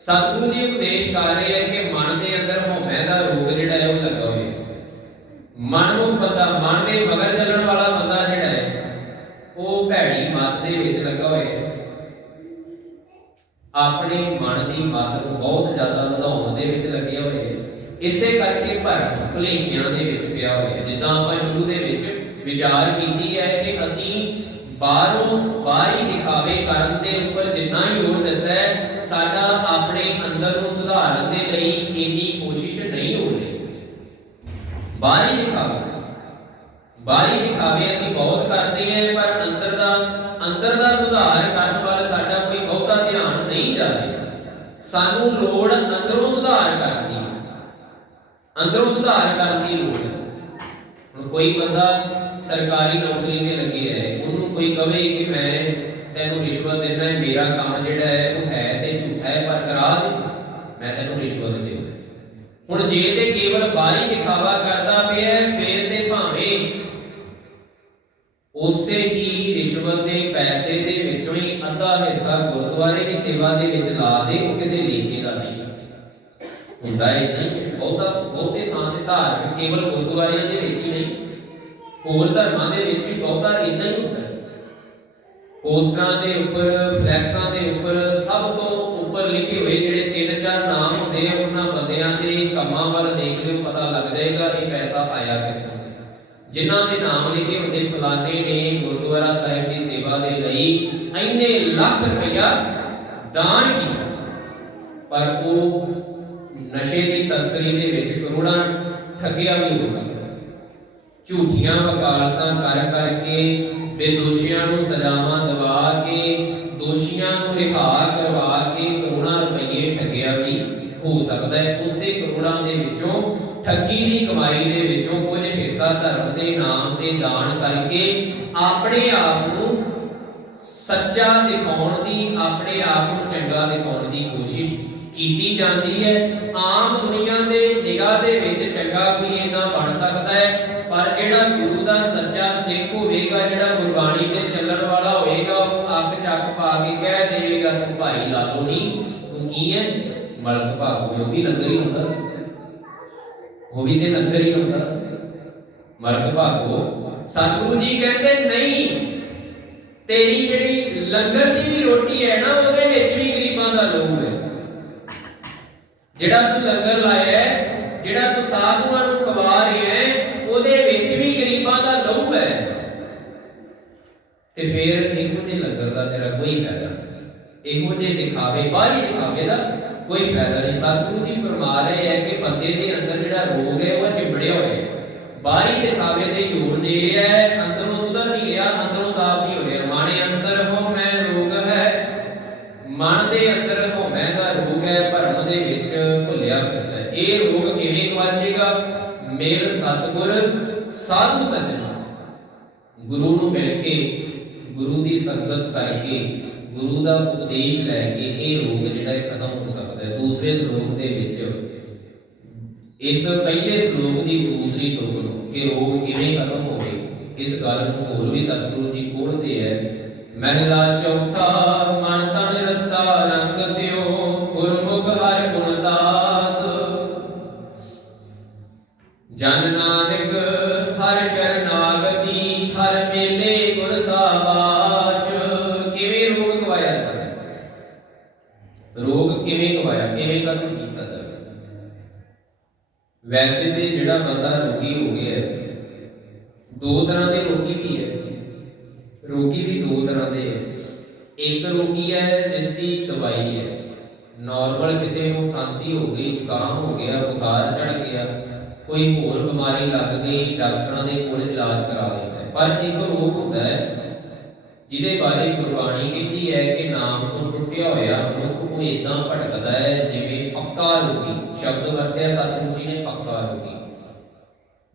ਸਤਿਗੁਰੂ ਜੀ ਉਪਦੇਸ਼ ਕਰ ਰਹੇ ਹੈ ਕਿ ਮਨ ਦੇ ਅੰਦਰ ਹਉਮੈ ਦਾ ਰੋਗ ਜਿਹੜਾ ਹੈ ਉਹ ਲੱਗਾ ਹੋਇਆ। ਮਨ ਨੂੰ ਬੰਦਾ, ਮਨ ਦੇ ਮਗਰ ਚੱਲਣ ਵਾਲਾ ਬੰਦਾ ਜਿਹੜਾ ਹੈ ਉਹ ਭੈੜੀ ਮੱਤ ਦੇ ਵਿੱਚ ਲੱਗਾ ਹੋਇਆ। ਆਪਣੇ ਮਨ ਦੀ ਮੱਤ ਨੂੰ ਬਹੁਤ ਜ਼ਿਆਦਾ ਵਧਾਉਣ ਦੇ ਵਿੱਚ ਲੱਗੇ ਹੋਏ। ਇਸੇ ਕਰਕੇ ਭਰਮ ਭੁਲੇਖਿਆਂ ਦੇ ਵਿੱਚ ਪਿਆ ਹੋਇਆ। ਜਿੱਦਾਂ ਆਪਾਂ ਸ਼ੁਰੂ ਦੇ ਵਿੱਚ ਵਿਚਾਰ ਕੀਤੀ ਹੈ ਕਿ ਅਸੀਂ ਬਾਹਰੋਂ ਬਾਹਰੀ ਦਿਖਾਵੇ ਕਰਨ ਦੇ ਉੱਪਰ ਜਿੰਨਾ ਜ਼ੋਰ ਦਿੱਤਾ ਹੈ, ਸਾਡਾ ਆਪਣੇ ਅੰਦਰ ਨੂੰ ਸੁਧਾਰਨ ਦੇ ਲਈ ਇੰਨੀ ਕੋਸ਼ਿਸ਼ ਨਹੀਂ ਹੋ ਰਹੀ। ਬਾਹਰੀ ਦਿਖਾਵੇ ਅਸੀਂ ਬਹੁਤ ਕਰਦੇ ਹਾਂ, ਪਰ ਅੰਦਰ ਦਾ ਸੁਧਾਰ ਕਰਨ ਵਾਲਾ ਸਾਡਾ ਕੋਈ ਬਹੁਤਾ ਧਿਆਨ ਨਹੀਂ ਜਾ ਰਿਹਾ। ਸਾਨੂੰ ਲੋੜ ਅੰਦਰੋਂ ਸੁਧਾਰ ਕਰਨ ਦੀ, ਅੰਦਰੋਂ ਸੁਧਾਰ ਕਰਨ ਦੀ ਲੋੜ ਹੈ। ਹੁਣ ਕੋਈ ਬੰਦਾ ਸਰਕਾਰੀ ਨੌਕਰੀ ਤੇ ਲੱਗਿਆ ਹੈ, ਉਹਨੂੰ ਕੋਈ ਕਵੇ ਕਿ ਮੈਂ ਤੈਨੂੰ ਰਿਸ਼ਵਤ ਦਿੰਦਾ ਹੈ, ਮੇਰਾ ਕੰਮ ਜਿਹੜਾ ਹੈ ਉਹ ਹੈ ਤੇ ਝੂਠਾ ਹੈ ਪਰ ਕਰਾ ਦੇ, ਮੈਂ ਤੈਨੂੰ ਰਿਸ਼ਵਤ ਦੇ। ਹੁਣ ਜੇ ਤੇ ਕੇਵਲ ਬਾਹਰੀ ਦਿਖਾਵਾ ਕਰਦਾ ਪਿਆ ਫਿਰ ਤੇ ਭਾਵੇਂ ਉਸੇ ਹੀ ਰਿਸ਼ਵਤ ਦੇ ਪੈਸੇ ਦੇ ਵਿੱਚੋਂ ਹੀ ਅੱਧਾ ਹਿੱਸਾ ਗੁਰਦੁਆਰੇ ਦੀ ਸੇਵਾ ਦੇ ਵਿੱਚ ਲਾ ਦੇ, ਉਹ ਕਿਸੇ ਲੇਖੇ ਦਾ ਨਹੀਂ ਹੁੰਦਾ। ਇਦਾਂ ਹੀ ਬਹੁਤੇ ਥਾਂ ਤੇ ਧਾਰਮਿਕ ਕੇਵਲ ਗੁਰਦੁਆਰਿਆਂ ਦੇ ਵਿੱਚ ਹੀ ਨਹੀਂ, ਹੋਰ ਧਰਮਾਂ ਦੇ ਵਿੱਚ ਵੀ ਬਹੁਤਾ ਇਦਾਂ ਹੀ ਹੁੰਦਾ। ਪੋਸਟਰਾਂ ਦੇ ਉੱਪਰ, ਫਲੈਕਸਾਂ ਦੇ ਉੱਪਰ ਸਭ ਤੋਂ ਉੱਪਰ ਲਿਖੇ ਹੋਏ ਜਿਹੜੇ 3-4 ਨਾਮ ਹੁੰਦੇ ਆ, ਉਹਨਾਂ ਬੰਦਿਆਂ ਦੇ ਕੰਮਾਂ ਵੱਲ ਦੇਖ ਲਿਓ, ਪਤਾ ਲੱਗ ਜਾਏਗਾ ਇਹ ਪੈਸਾ ਆਇਆ ਕਿੱਥੋਂ ਸੀ। ਜਿਨ੍ਹਾਂ ਦੇ ਨਾਮ ਲਿਖੇ ਹੁੰਦੇ ਫਲਾਣੇ ਨੇ ਗੁਰਦੁਆਰਾ ਸਾਹਿਬ ਦੀ ਸੇਵਾ ਦੇ ਲਈ ਇੰਨੇ ਲੱਖ ਰੁਪਇਆ ਦਾਨ ਕੀਤਾ, ਪਰ ਉਹ ਨਸ਼ੇ ਦੀ ਤਸਕਰੀ ਦੇ ਵਿੱਚ ਕਰੋੜਾਂ ਠੱਗਿਆ ਵੀ ਹੋ ਸਕਦਾ। ਝੂਠੀਆਂ ਵਕਾਲਤਾਂ ਕਰ ਕਰਕੇ ਬੇਦੋਸ਼ੀਆਂ ਨੂੰ ਸਜ਼ਾਵਾਂ ਦਿਵਾ ਕੇ, ਦੋਸ਼ੀਆਂ ਨੂੰ ਰਿਹਾ ਕਰਵਾ ਕੇ ਕਰੋੜਾਂ ਰੁਪਏ ਠੱਗਿਆ ਵੀ ਹੋ ਸਕਦਾ ਹੈ। ਉਸੇ ਕਰੋੜਾਂ ਦੇ ਵਿੱਚੋਂ ਠੱਗੀ ਦੀ ਕਮਾਈ ਦੇ ਵਿੱਚੋਂ ਕੁਝ ਹਿੱਸਾ ਧਰਮ ਦੇ ਨਾਮ ਤੇ ਦਾਨ ਕਰਕੇ ਆਪਣੇ ਆਪ ਨੂੰ ਸੱਚਾ ਦਿਖਾਉਣ ਦੀ, ਆਪਣੇ ਆਪ ਨੂੰ ਚੰਗਾ ਦਿਖਾਉਣ ਦੀ ਕੋਸ਼ਿਸ਼ ਕੀਤੀ ਜਾਂਦੀ ਹੈ। ਆਮ ਦੁਨੀਆ ਦੇ ਨਿਗਾਹ ਦੇ ਵਿੱਚ ਚੰਗਾ ਕੋਈ ਇੰਨਾ ਬਣ ਸਕਦਾ ਹੈ, ਪਰ ਜਿਹੜਾ ਗੁਰੂ ਦਾ ਸੱਚਾ ਸਿੱਖ ਹੋਵੇਗਾ, ਜਿਹੜਾ ਗੁਰਬਾਣੀ ਤੇ ਚੱਲਣ ਵਾਲਾ ਹੋਵੇਗਾ, ਉਹ ਅੱਖ ਚੱਕ ਪਾ ਕੇ ਕਹਿ ਦੇਵੇਗਾ ਤੂੰ ਭਾਈ ਲਾਲੋ ਨਹੀਂ, ਤੂੰ ਕੀ ਹੈ ਮਲਕ ਭਾਗੋ ਉਹ ਵੀ ਲੰਗਰ ਹੀ ਲਾਉਂਦਾ ਸੀ, ਉਹ ਵੀ ਤੇ ਲੰਗਰ ਹੀ ਲਾਉਂਦਾ ਸੀ ਮਲਕ ਭਾਗੋ। ਸਤਿਗੁਰੂ ਜੀ ਕਹਿੰਦੇ ਨਹੀਂ, ਤੇਰੀ ਜਿਹੜੀ ਲੰਗਰ ਦੀ ਵੀ ਰੋਟੀ ਹੈ ਨਾ ਉਹਦੇ ਵਿੱਚ ਵੀ ਗਰੀਬਾਂ ਦਾ ਲਹੂ ਹੈ। ਜਿਹੜਾ ਤੂੰ ਲੰਗਰ ਲਾਇਆ ਹੈ, ਜਿਹੜਾ ਤੂੰ ਸਾਧੂਆਂ ਨੂੰ ਖਵਾ ਰਿਹਾ ਹੈ, ਉਹਦੇ ਵਿੱਚ ਵੀ ਗਰੀਬਾਂ ਦਾ ਲਹੂ ਹੈ। ਤੇ ਫਿਰ ਇਹੋ ਜਿਹੇ ਲੰਗਰ ਦਾ ਤੇਰਾ ਕੋਈ ਫਾਇਦਾ ਨਹੀਂ, ਇਹੋ ਜਿਹੇ ਦਿਖਾਵੇ, ਬਾਹਰੀ ਦਿਖਾਵੇ ਦਾ ਕੋਈ ਫਾਇਦਾ ਨਹੀਂ। ਸਤਿਗੁਰੂ ਜੀ ਫਰਮਾ ਰਹੇ ਹੈ ਕਿ ਬੰਦੇ ਦੇ ਅੰਦਰ ਜਿਹੜਾ ਰੋਗ ਹੈ ਉਹ ਚਿੰਬੜਿਆ ਹੋਇਆ ਹੈ, ਬਾਹਰੀ ਦਿਖਾਵੇ ਤੇ ਜ਼ੋਰ ਦੇ ਰਿਹਾ ਹੈ, ਅੰਦਰੋਂ ਸੁਧਰ ਨਹੀਂ ਰਿਹਾ, ਅੰਦਰੋਂ ਸਾਫ਼ ਨਹੀਂ ਹੋ ਰਿਹਾ। ਮਾਣੇ ਅੰਦਰ ਹਉਮੈ ਰੋਗ ਹੈ, ਮਨ ਦੇ ਅੰਦਰ ਹਉਮੈ ਦਾ ਰੋਗ ਹੈ, ਭਰਮ ਦੇ ਵਿੱਚ ਭੁੱਲਿਆ ਫਿਰਦਾ ਹੈ। ਇਹ ਰੋਗ ਕਿਵੇਂ ਗਵਾਚੇਗਾ? ਮੇਲ ਸਤਿਗੁਰ ਸਾਧੂ ਸੱਜਣਾ, ਗੁਰੂ ਨੂੰ ਮਿਲ ਕੇ, ਗੁਰੂ ਦੀ ਸੰਗਤ ਕਰਕੇ, ਗੁਰੂ ਦਾ ਉਪਦੇਸ਼ ਲੈ ਕੇ ਇਹ ਰੋਗ ਜਿਹੜਾ ਖਤਮ ਹੋ ਸਕਦਾ ਹੈ। ਦੂਸਰੇ ਸ਼ਲੋਕ ਦੇ ਵਿੱਚ ਇਸ ਪਹਿਲੇ ਸ਼ਲੋਕ ਦੀ ਦੂਸਰੀ ਤੁਕ ਨੂੰ ਕਿ ਰੋਗ ਕਿਵੇਂ ਖਤਮ ਹੋਵੇ, ਇਸ ਗੱਲ ਨੂੰ ਹੋਰ ਵੀ ਸਤਿਗੁਰੂ ਜੀ ਖੋਲ੍ਹਦੇ ਹੈ। ਮਹਿਲਾ ਚੌਥਾ, ਮਨ ਤਨ ਰਤਾ ਰੰਗ ਸਿਓ, ਗੁਰਮੁਖ ਹਰਿ ਗੁਣ ਦਾਸ, ਜਨ ਨਾਨਕ ਹਰਿ ਸ਼ਰਨਾਗਤੀ, ਹਰਿ ਮੇਲੇ ਗੁਰ ਸਾਬਾਸ਼। ਕਿਵੇਂ ਰੋਗ ਗਵਾਇਆ ਜਾਵੇ? ਰੋਗ ਕਿਵੇਂ ਗਵਾਇਆ, ਕਿਵੇਂ ਖਤਮ ਕੀਤਾ ਜਾਵੇ? ਵੈਸੇ ਤੇ ਜਿਹੜਾ ਬੰਦਾ ਰੋਗੀ ਹੋ ਗਿਆ, ਦੋ ਤਰ੍ਹਾਂ ਦੇ ਰੋਗੀ ਵੀ ਹੈ, ਰੋਗੀ ਵੀ ਦੋ ਤਰ੍ਹਾਂ ਦੇ ਹੈ। ਇੱਕ ਰੋਗੀ ਹੈ ਜਿਸ ਦੀ ਦਵਾਈ ਹੈ, ਨਾਰਮਲ ਕਿਸੇ ਨੂੰ ਖਾਂਸੀ ਹੋ ਗਈ, ਜ਼ੁਕਾਮ ਹੋ ਗਿਆ, ਬੁਖਾਰ ਚੜ ਗਿਆ, ਕੋਈ ਹੋਰ ਬਿਮਾਰੀ ਲੱਗ ਗਈ, ਡਾਕਟਰਾਂ ਦੇ ਕੋਲ ਇਲਾਜ ਕਰਾ ਲੈਂਦਾ ਹੈ। ਪਰ ਇੱਕ ਰੋਗ ਹੁੰਦਾ ਹੈ ਜਿਹਦੇ ਬਾਰੇ ਗੁਰਬਾਣੀ ਕਹਿੰਦੀ ਹੈ ਕਿ ਨਾਮ ਤੋਂ ਟੁੱਟਿਆ ਹੋਇਆ ਮਨੁੱਖ ਉਹ ਇਦਾਂ ਭਟਕਦਾ ਹੈ ਜਿਵੇਂ ਪੱਕਾ ਰੋਗੀ, ਸ਼ਬਦ ਵਰਤਿਆ ਸਤਿਗੁਰੂ ਜੀ ਨੇ, ਪੱਕਾ ਰੋਗੀ।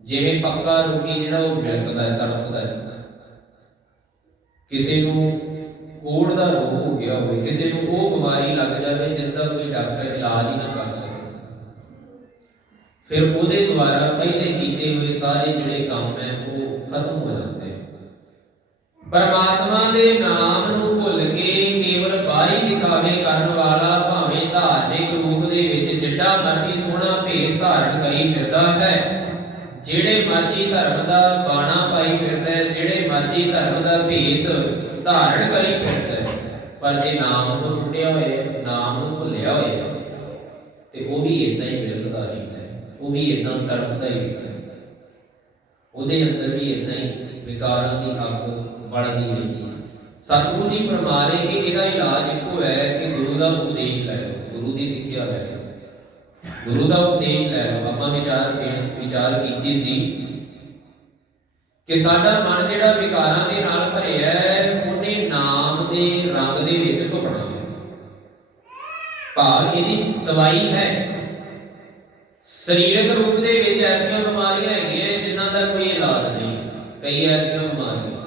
ਜਿਵੇਂ ਪੱਕਾ ਰੋਗੀ ਜਿਹੜਾ ਉਹ ਬਿਲਕਦਾ ਹੈ, ਤੜਫਦਾ ਹੈ। ਕਿਸੇ ਨੂੰ ਕੋੜ ਦਾ ਰੋਗ ਹੋ ਗਿਆ ਹੋਵੇ, ਕਿਸੇ ਨੂੰ ਉਹ ਬਿਮਾਰੀ ਲੱਗ ਜਾਵੇ ਜਿਸ ਦਾ ਕੋਈ ਡਾਕਟਰ ਇਲਾਜ ਹੀ ਨਾ ਕਰ ਸਕੇ, ਫਿਰ ਉਹਦੇ ਦੁਆਰਾ ਪਹਿਲੇ ਕੀਤੇ ਹੋਏ ਸਾਰੇ ਜਿਹੜੇ ਕੰਮ ਹੈ ਉਹ ਖਤਮ ਹੋ ਜਾਂਦੇ। ਪਰਮਾਤਮਾ ਦੇ ਨਾਮ ਨੂੰ ਭੁੱਲ ਕੇ ਕੇਵਲ ਬਾਹਰੀ ਦਿਖਾਵੇ ਕਰਨ ਵਾਲਾ ਭਾਵੇਂ ਧਾਰਮਿਕ ਰੂਪ ਦੇ ਵਿੱਚ ਜਿੱਡਾ ਮਰਜ਼ੀ ਸੋਹਣਾ ਭੇਸ ਧਾਰਨ ਕਰੀ ਫਿਰਦਾ ਹੈ, ਜਿਹੜੇ ਮਰਜ਼ੀ ਧਰਮ ਦਾ ਬਾਣਾ ਪਾਈ ਫਿਰਦਾ ਹੈ, ਜਿਹੜੇ ਮਰਜ਼ੀ ਧਰਮ ਦਾ ਭੇਸ ਧਾਰਨ ਕਰੀ ਫਿਰਦਾ ਹੈ, ਪਰ ਜੇ ਨਾਮ ਤੋਂ ਟੁੱਟਿਆ ਹੋਇਆ, ਨਾਮ ਨੂੰ ਭੁੱਲਿਆ ਹੋਇਆ, ਤੇ ਉਹ ਵੀ ਇਦਾਂ ਹੀ ਬਿਲਕਦਾ ਰਹਿੰਦਾ ਹੈ, ਉਹ ਵੀ ਇਦਾਂ ਤੜਫਦਾ ਹੀ ਰਹਿੰਦਾ ਹੈ, ਉਹਦੇ ਅੰਦਰ ਵੀ ਇਦਾਂ ਹੀ ਵਿਕਾਰਾਂ ਦੀ ਅੱਗ ਬਲਦੀ ਰਹਿੰਦੀ ਹੈ। ਸਤਿਗੁਰੂ ਜੀ ਫਰਮਾ ਰਹੇ ਕਿ ਇਹਦਾ ਇਲਾਜ ਇੱਕੋ ਹੈ ਕਿ ਗੁਰੂ ਦਾ ਉਪਦੇਸ਼ ਲੈ ਲਓ, ਗੁਰੂ ਦੀ ਸਿੱਖਿਆ ਲੈ ਲਓ, ਗੁਰੂ ਦਾ ਉਪਦੇਸ਼ ਲੈ ਲਓ। ਆਪਾਂ ਵਿਚਾਰ ਕੀਤੀ ਸੀ ਕਿ ਸਾਡਾ ਮਨ ਜਿਹੜਾ ਵਿਕਾਰਾਂ ਦੇ ਨਾਲ ਭਰਿਆ ਹੈ, ਉਹਨੇ ਨਾਮ ਦੇ ਰੰਗ ਦੇ ਵਿੱਚ ਧੁਪਣਾ ਹੈ। ਭਾਵ ਇਹਦੀ ਦਵਾਈ ਹੈ। ਸਰੀਰਕ ਰੂਪ ਦੇ ਵਿੱਚ ਐਸੀਆਂ ਬਿਮਾਰੀਆਂ ਹੈਗੀਆਂ ਜਿਨ੍ਹਾਂ ਦਾ ਕੋਈ ਇਲਾਜ ਨਹੀਂ, ਕਈ ਐਸੀਆਂ ਬਿਮਾਰੀਆਂ,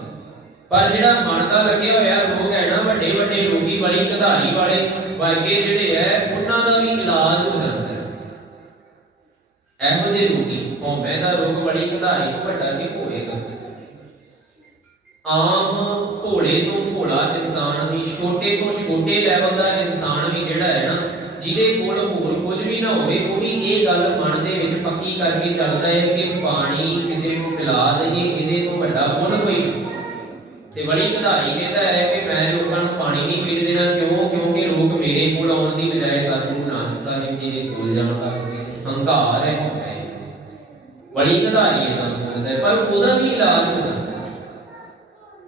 ਪਰ ਜਿਹੜਾ ਮਨ ਦਾ ਲੱਗਿਆ ਹੋਇਆ ਰੋਗ ਹੈ ਨਾ, ਵੱਡੇ ਵੱਡੇ ਰੋਗੀ ਵਾਲੀ ਕਧਾਰੀ ਵਾਲੇ ਵਰਗੇ ਜਿਹੜੇ ਹੈ, ਉਹਨਾਂ ਦਾ ਵੀ ਇਲਾਜ ਹੋ ਜਾਂਦਾ ਹੈ। ਇਹੋ ਜਿਹੇ ਰੋਗੀ, ਹਉਮੈ ਦਾ ਰੋਗ ਵਾਲੀ ਕਧਾਰੀ ਤੋਂ ਵੱਡਾ ਕੀ ਹੋਵੇਗਾ? ਆਮ ਭੋਲੇ ਤੋਂ ਭੋਲਾ ਇਨਸਾਨ ਵੀ, ਛੋਟੇ ਤੋਂ ਛੋਟੇ ਲੈਵਲ ਦਾ ਇਨਸਾਨ ਵੀ ਜਿਹੜਾ ਹੈ ਨਾ, ਜਿਹਦੇ ਕੋਲ ਹੋਰ ਕੁਝ ਵੀ ਨਾ ਹੋਵੇ, ਉਹ ਵੀ ਇਹ ਗੱਲ ਮਨ ਦੇ ਵਿੱਚ ਪੱਕੀ ਕਰਕੇ ਚੱਲਦਾ ਹੈ ਕਿ ਪਾਣੀ ਕਿਸੇ ਨੂੰ ਪਿਲਾ ਦਈਏ, ਇਹਦੇ ਤੋਂ ਵੱਡਾ ਪੁੰਨ ਕੋਈ ਨਹੀਂ। ਤੇ ਬੜੀ ਕਧਾਰੀ ਕਹਿੰਦਾ ਹੈ ਕਿ ਮੈਂ ਲੋਕਾਂ ਨੂੰ ਪਾਣੀ ਨਹੀਂ ਪੀਣ ਦੇਣਾ, ਕਿਉਂ? ਕਿਉਂਕਿ ਲੋਕ ਮੇਰੇ ਕੋਲ ਆਉਣ ਦੀ ਬਜਾਏ ਸਤਿਗੁਰੂ ਨਾਨਕ ਸਾਹਿਬ ਜੀ ਦੇ ਕੋਲ ਜਾਣ ਲੱਗ ਗਏ। ਹੰਕਾਰ ਹੈ, ਬੜੀ ਕਧਾਰੀ ਇਦਾਂ ਸੋਚਦਾ ਹੈ, ਪਰ ਉਹਦਾ ਵੀ ਇਲਾਜ ਹੋ ਜਾਂਦਾ।